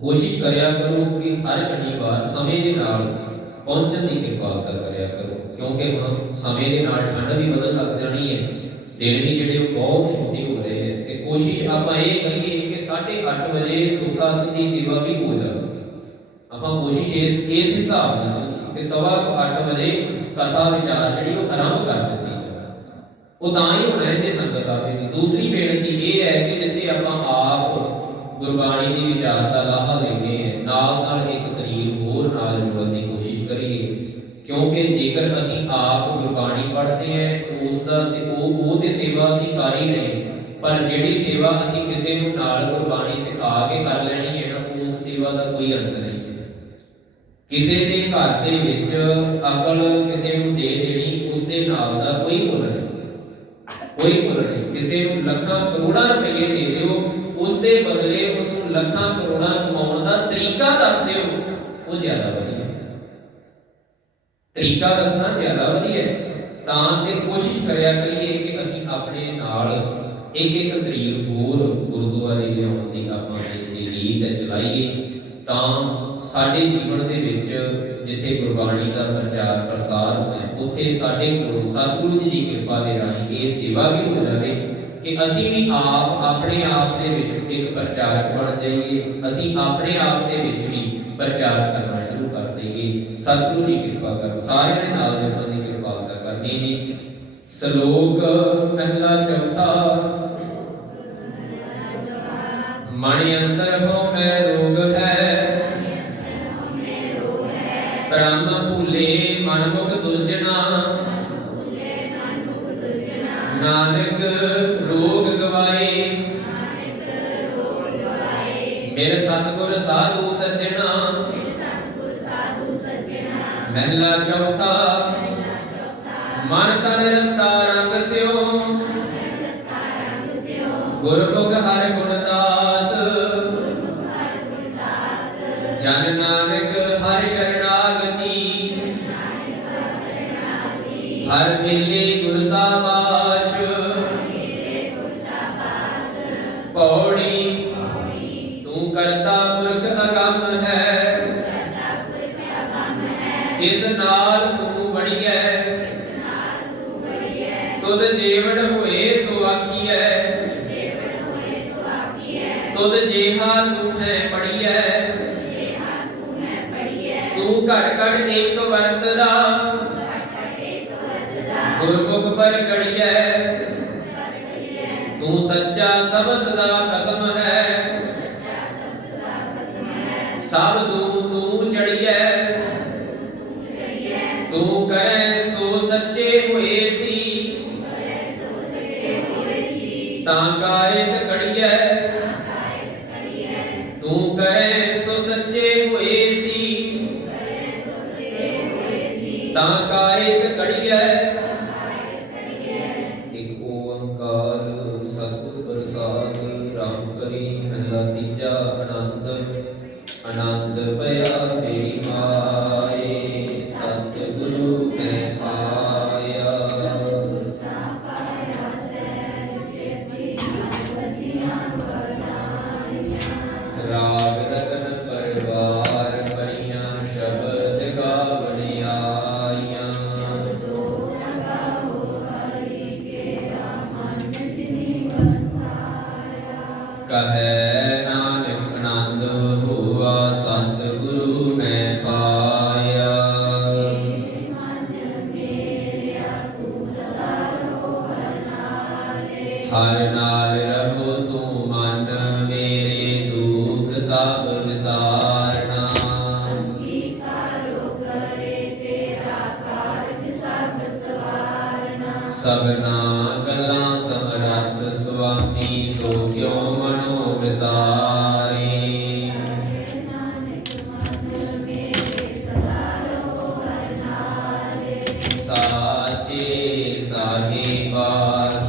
ਕੋਸ਼ਿਸ਼ ਕਰਿਆ ਕਰੋ ਕਿ ਹਰ ਸ਼ਨੀਵਾਰ ਸਮੇਂ ਦੇ ਨਾਲ ਪਹੁੰਚਣ ਦੀ ਕਿਰਪਾਲਤਾ ਕਰਿਆ ਕਰੋ, ਕਿਉਂਕਿ ਹੁਣ ਸਮੇਂ ਦੇ ਨਾਲ ਠੰਡ ਵੀ ਵਧਣ ਲੱਗ ਜਾਣੀ ਹੈ, ਦਿਨ ਵੀ ਜਿਹੜੇ ਉਹ ਬਹੁਤ ਛੋਟੇ ਹੋ ਰਹੇ ਹੈ। ਤੇ ਕੋਸ਼ਿਸ਼ ਆਪਾਂ ਇਹ ਕਰੀਏ ਕਿ 8:30 ਵਜੇ ਸੁੱਖ ਆਸਣ ਦੀ ਸੇਵਾ ਵੀ ਹੋ ਜਾਵੇ। ਆਪਾਂ ਕੋਸ਼ਿਸ਼ ਇਸ ਹਿਸਾਬ ਨਾਲ ਚੱਲੀਏ ਕਿ 8:15 ਵਜੇ ਕਥਾ ਵਿਚਾਰ ਜਿਹੜੀ ਉਹ ਆਰੰਭ ਕਰ ਦਿੱਤੀ ਉਹ ਤਾਂ ਹੀ ਹੋਣਾ ਹੈ ਜੇ ਸੰਗਤ ਆਵੇਗੀ। ਦੂਸਰੀ ਬੇਨਤੀ ਇਹ ਹੈ ਕਿ ਜਿੱਥੇ ਆਪਾਂ ਆਪ ਗੁਰਬਾਣੀ ਦੀ ਵਿਚਾਰ ਦਾ ਲਾਹਾ ਲੈਂਦੇ ਹਾਂ, ਨਾਲ ਨਾਲ ਇੱਕ ਸਰੀਰ ਹੋਰ ਨਾਲ ਜੋੜਨ ਦੀ ਕੋਸ਼ਿਸ਼ ਕਰੀਏ, ਕਿਉਂਕਿ ਜੇਕਰ ਅਸੀਂ ਆਪ ਗੁਰਬਾਣੀ ਪੜ੍ਹਦੇ ਹਾਂ ਉਸ ਦਾ ਉਹ ਤੇ ਸੇਵਾ ਅਸੀਂ ਕਰ ਹੀ ਰਹੇ, ਪਰ ਜਿਹੜੀ ਸੇਵਾ ਅਸੀਂ ਕਿਸੇ ਨੂੰ ਨਾਲ ਗੁਰਬਾਣੀ ਸਿਖਾ ਕੇ ਕਰ ਲੈਣੀ ਹੈ ਨਾ, ਉਸ ਸੇਵਾ ਦਾ ਕੋਈ ਅੰਤ ਨਹੀਂ ਹੈ। ਕਿਸੇ ਦੇ ਘਰ ਦੇ ਵਿੱਚ ਅਕਲ ਕਿਸੇ ਨੂੰ ਦੇ ਦੇਣੀ, ਉਸ ਦੇ ਨਾਲ ਦਾ ਕੋਈ ਮੁੱਲ ਨਹੀਂ, ਕੋਈ ਮੁੱਲ ਨਹੀਂ। ਕਿਸੇ ਨੂੰ ਲੱਖਾਂ ਕਰੋੜਾਂ ਰੁਪਏ ਦੇ ਦਿਓ, ਉਸ ਦੇ ਬਦਲੇ ਉਸ ਨੂੰ ਲੱਖਾਂ ਕਰੋੜਾਂ ਕਮਾਉਣ ਦਾ ਤਰੀਕਾ ਦੱਸ ਦਿਓ, ਉਹ ਜ਼ਿਆਦਾ ਵਧੀਆ। ਤਰੀਕਾ ਦੱਸਣਾ ਜ਼ਿਆਦਾ ਵਧੀਆ। ਤਾਂ ਤੇ ਕੋਸ਼ਿਸ਼ ਕਰਿਆ ਕਰੀਏ ਕਿ ਅਸੀਂ ਆਪਣੇ ਨਾਲ ਇੱਕ ਇੱਕ ਸਰੀਰ ਹੋਰ ਗੁਰਦੁਆਰੇ ਲਿਆਉਣ ਦੀ ਆਪਾਂ ਦੀ ਰੀਤ ਚਲਾਈਏ, ਤਾਂ ਸਾਡੇ ਜੀਵਨ ਦੇ ਵਿੱਚ ਜਿੱਥੇ ਗੁਰਬਾਣੀ ਦਾ ਪ੍ਰਚਾਰ ਪ੍ਰਸਾਰ ਹੋਣਾ ਹੈ, ਉੱਥੇ ਸਾਡੇ ਕੋਲ ਸਤਿਗੁਰੂ ਜੀ ਦੀ ਕਿਰਪਾ ਦੇ ਰਾਹੀਂ ਇਹ ਸੇਵਾ ਵੀ ਹੋ ਜਾਵੇ ਕਿ ਅਸੀਂ ਵੀ ਆਪ ਆਪਣੇ ਆਪ ਦੇ ਵਿੱਚ ਇੱਕ ਪ੍ਰਚਾਰਕ ਬਣ ਜਾਈਏ, ਅਸੀਂ ਆਪਣੇ ਆਪ ਦੇ ਵਿੱਚ ਵੀ ਪ੍ਰਚਾਰ ਕਰਨਾ ਸ਼ੁਰੂ ਕਰ ਦਈਏ। ਸਤਿਗੁਰੂ ਜੀ ਕਿਰਪਾ ਕਰਨ, ਸਾਰਿਆਂ ਦੇ ਨਾਲ ਜਪਣ ਦੀ ਕਿਰਪਾਲਤਾ ਕਰਨੀ ਜੀ। ਸ਼ਲੋਕ ਪਹਿਲਾ ਚੌਥਾ। ਮਣ ਅੰਤਰ ਹੋ ਮੈਂ ਰੋਗ ਹੈ, ਬ੍ਰਹਮ ਭੂਲੇ ਮਨ ਮੁਖ ਦੁਰਜਨਾ, ਨਾਨਕ ਰੋਗ ਗਵਾਏ, ਮੇਰੇ ਸਤਿਗੁਰ ਸਾਧੂ ਸੱਜਣਾ। ਮਹਿਲਾ ਚੌਥਾ। ਮਨ ਤਨ ਰਤਾ ਰੰਗ ਸਿਓ, ਗੁਰਮੁਖ ਹਰਿ ਗੁਣ ਦਾਸ, ਜਨ ਨਾਨਕ ਹਰਿ ਸ਼ਰਨਾਗਤੀ, ਹਰ ਮਿਲੇ ਗੁਰ ਸਾਬਾਸ਼। ਪੌੜੀ ਤੂੰ ਕਰਤਾ ਪੁਰਖ ਅਗੰਮ ਹੈ, ਕਿਸ ਨਾਲ ਤੂੰ ਬੜੀਐ, ਤੁਧ ਜੀਵਨ ਹੋਏ ਸੋ ਆਖੀਐ, ਤੁਧ ਜੇਹਾ ਤੂੰ ਹੈ ਪੜੀਐ, ਤੂੰ ਘਰ ਘਰ ਇੱਕ ਵਰਤਦਾ, ਗੁਰਮੁਖ ਪਰ ਗੜੀਐ, ਤੂੰ ਸੱਚਾ ਸਬਸ ਦਾ ਕਸਮ ਹੈ, ਸਭ ਤੂੰ ਚੜੀਐ, ਤੂੰ ਕਰੈ ਸੋ ਸੱਚੇ ਹੋਏ ਸੀ, ਤਾਂ ਕਾਇਤ ਕੜੀਐ, ਤੂੰ ਕਰੈ ਸੋ ਸੱਚੇ ਹੋਏ ਸੀ, ਤਾਂ ਕਾਇਤ ਕੜੀਐ। ਇੱਕ ਓੰਕਾਰ ਸਤਿਗੁਰ ਪ੍ਰਸਾਦ ਰਾਮ ਕਰੀ। ਮਹਿਲਾ ਤੀਜਾ। ਆਨੰਦ ਆਨੰਦ ਭਇਆ ਮੇਰੀ ਮਾਏ, ਸਤਿਗੁਰੂ ਮੈਂ ਪਾਇਆ। ਰਾਗ ਰਤਨ ਪਰਵਾਰ ਭਰੀਆਂ, ਸ਼ਬਦ ਗਾਵਣ ਆਈਆਂ। ਕਹੈ ਨਾਨਕ ਆਨੰਦ ਹੋਆ, ਸਤਿਗੁਰੂ ਮੈਂ ਪਾਇਆ। ਹਰ ਨਾਲ ਰਹੋ ਤੂੰ ਮਨ ਮੇਰੇ, ਦੁਖ ਸਭ ਵਿਸਾਰਨਾ। ਸਭਨਾ ਗੱਲਾਂ ਸਮਰੱਥ ਸੁਆਮੀ, ਸੋ ਕਿਉ ਮਨੋ ਵਿਸਾਰੇ। ਸਾਚੇ ਸਾਹਿਬਾ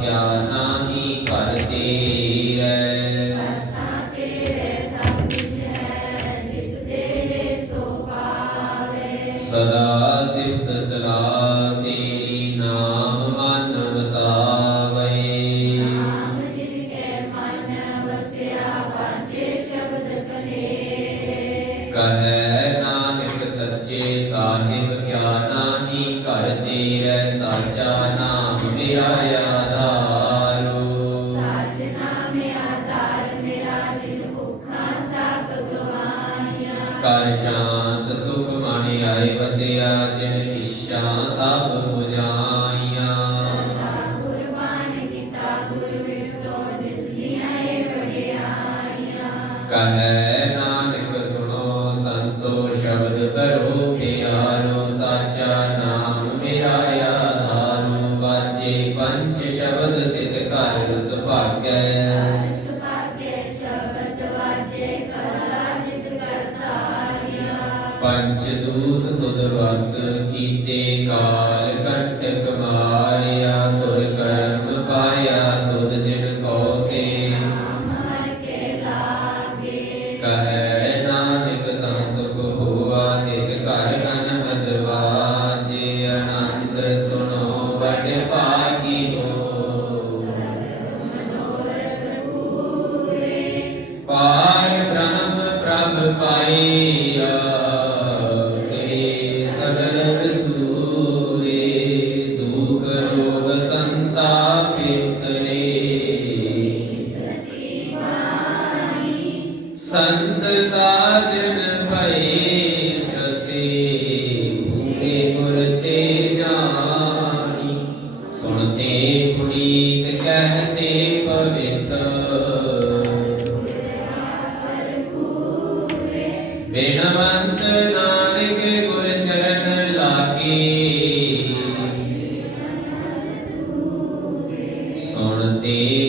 ਕਿਆ ਨਾਹੀ ਘਰ ਤੇਰੇ, ਸਦਾ ਸਿਫਤ ਸਲਾਹ ਤੇਰੀ, ਨਾਮ ਮਨ ਵਸਾਵੇ। ਕਹੈ ਨਾਨਕ ਸੱਚੇ ਸਾਹਿਬ ਕਿਆ ਨਾਹੀ ਘਰ ਤੇਰੇ, ਸਾਚਾ ਨਾਮ ਮੇਰਾ ਆਧਾਰੋ। ਕਰ ਸ਼ਾਂਤ ਸੁਖ ਮਨ ਆਏ ਵਸਿਆ, ਜਿਨ ਇੱਛਾ ਸਭ 부ਝਾਈਆਂ। ਤੇ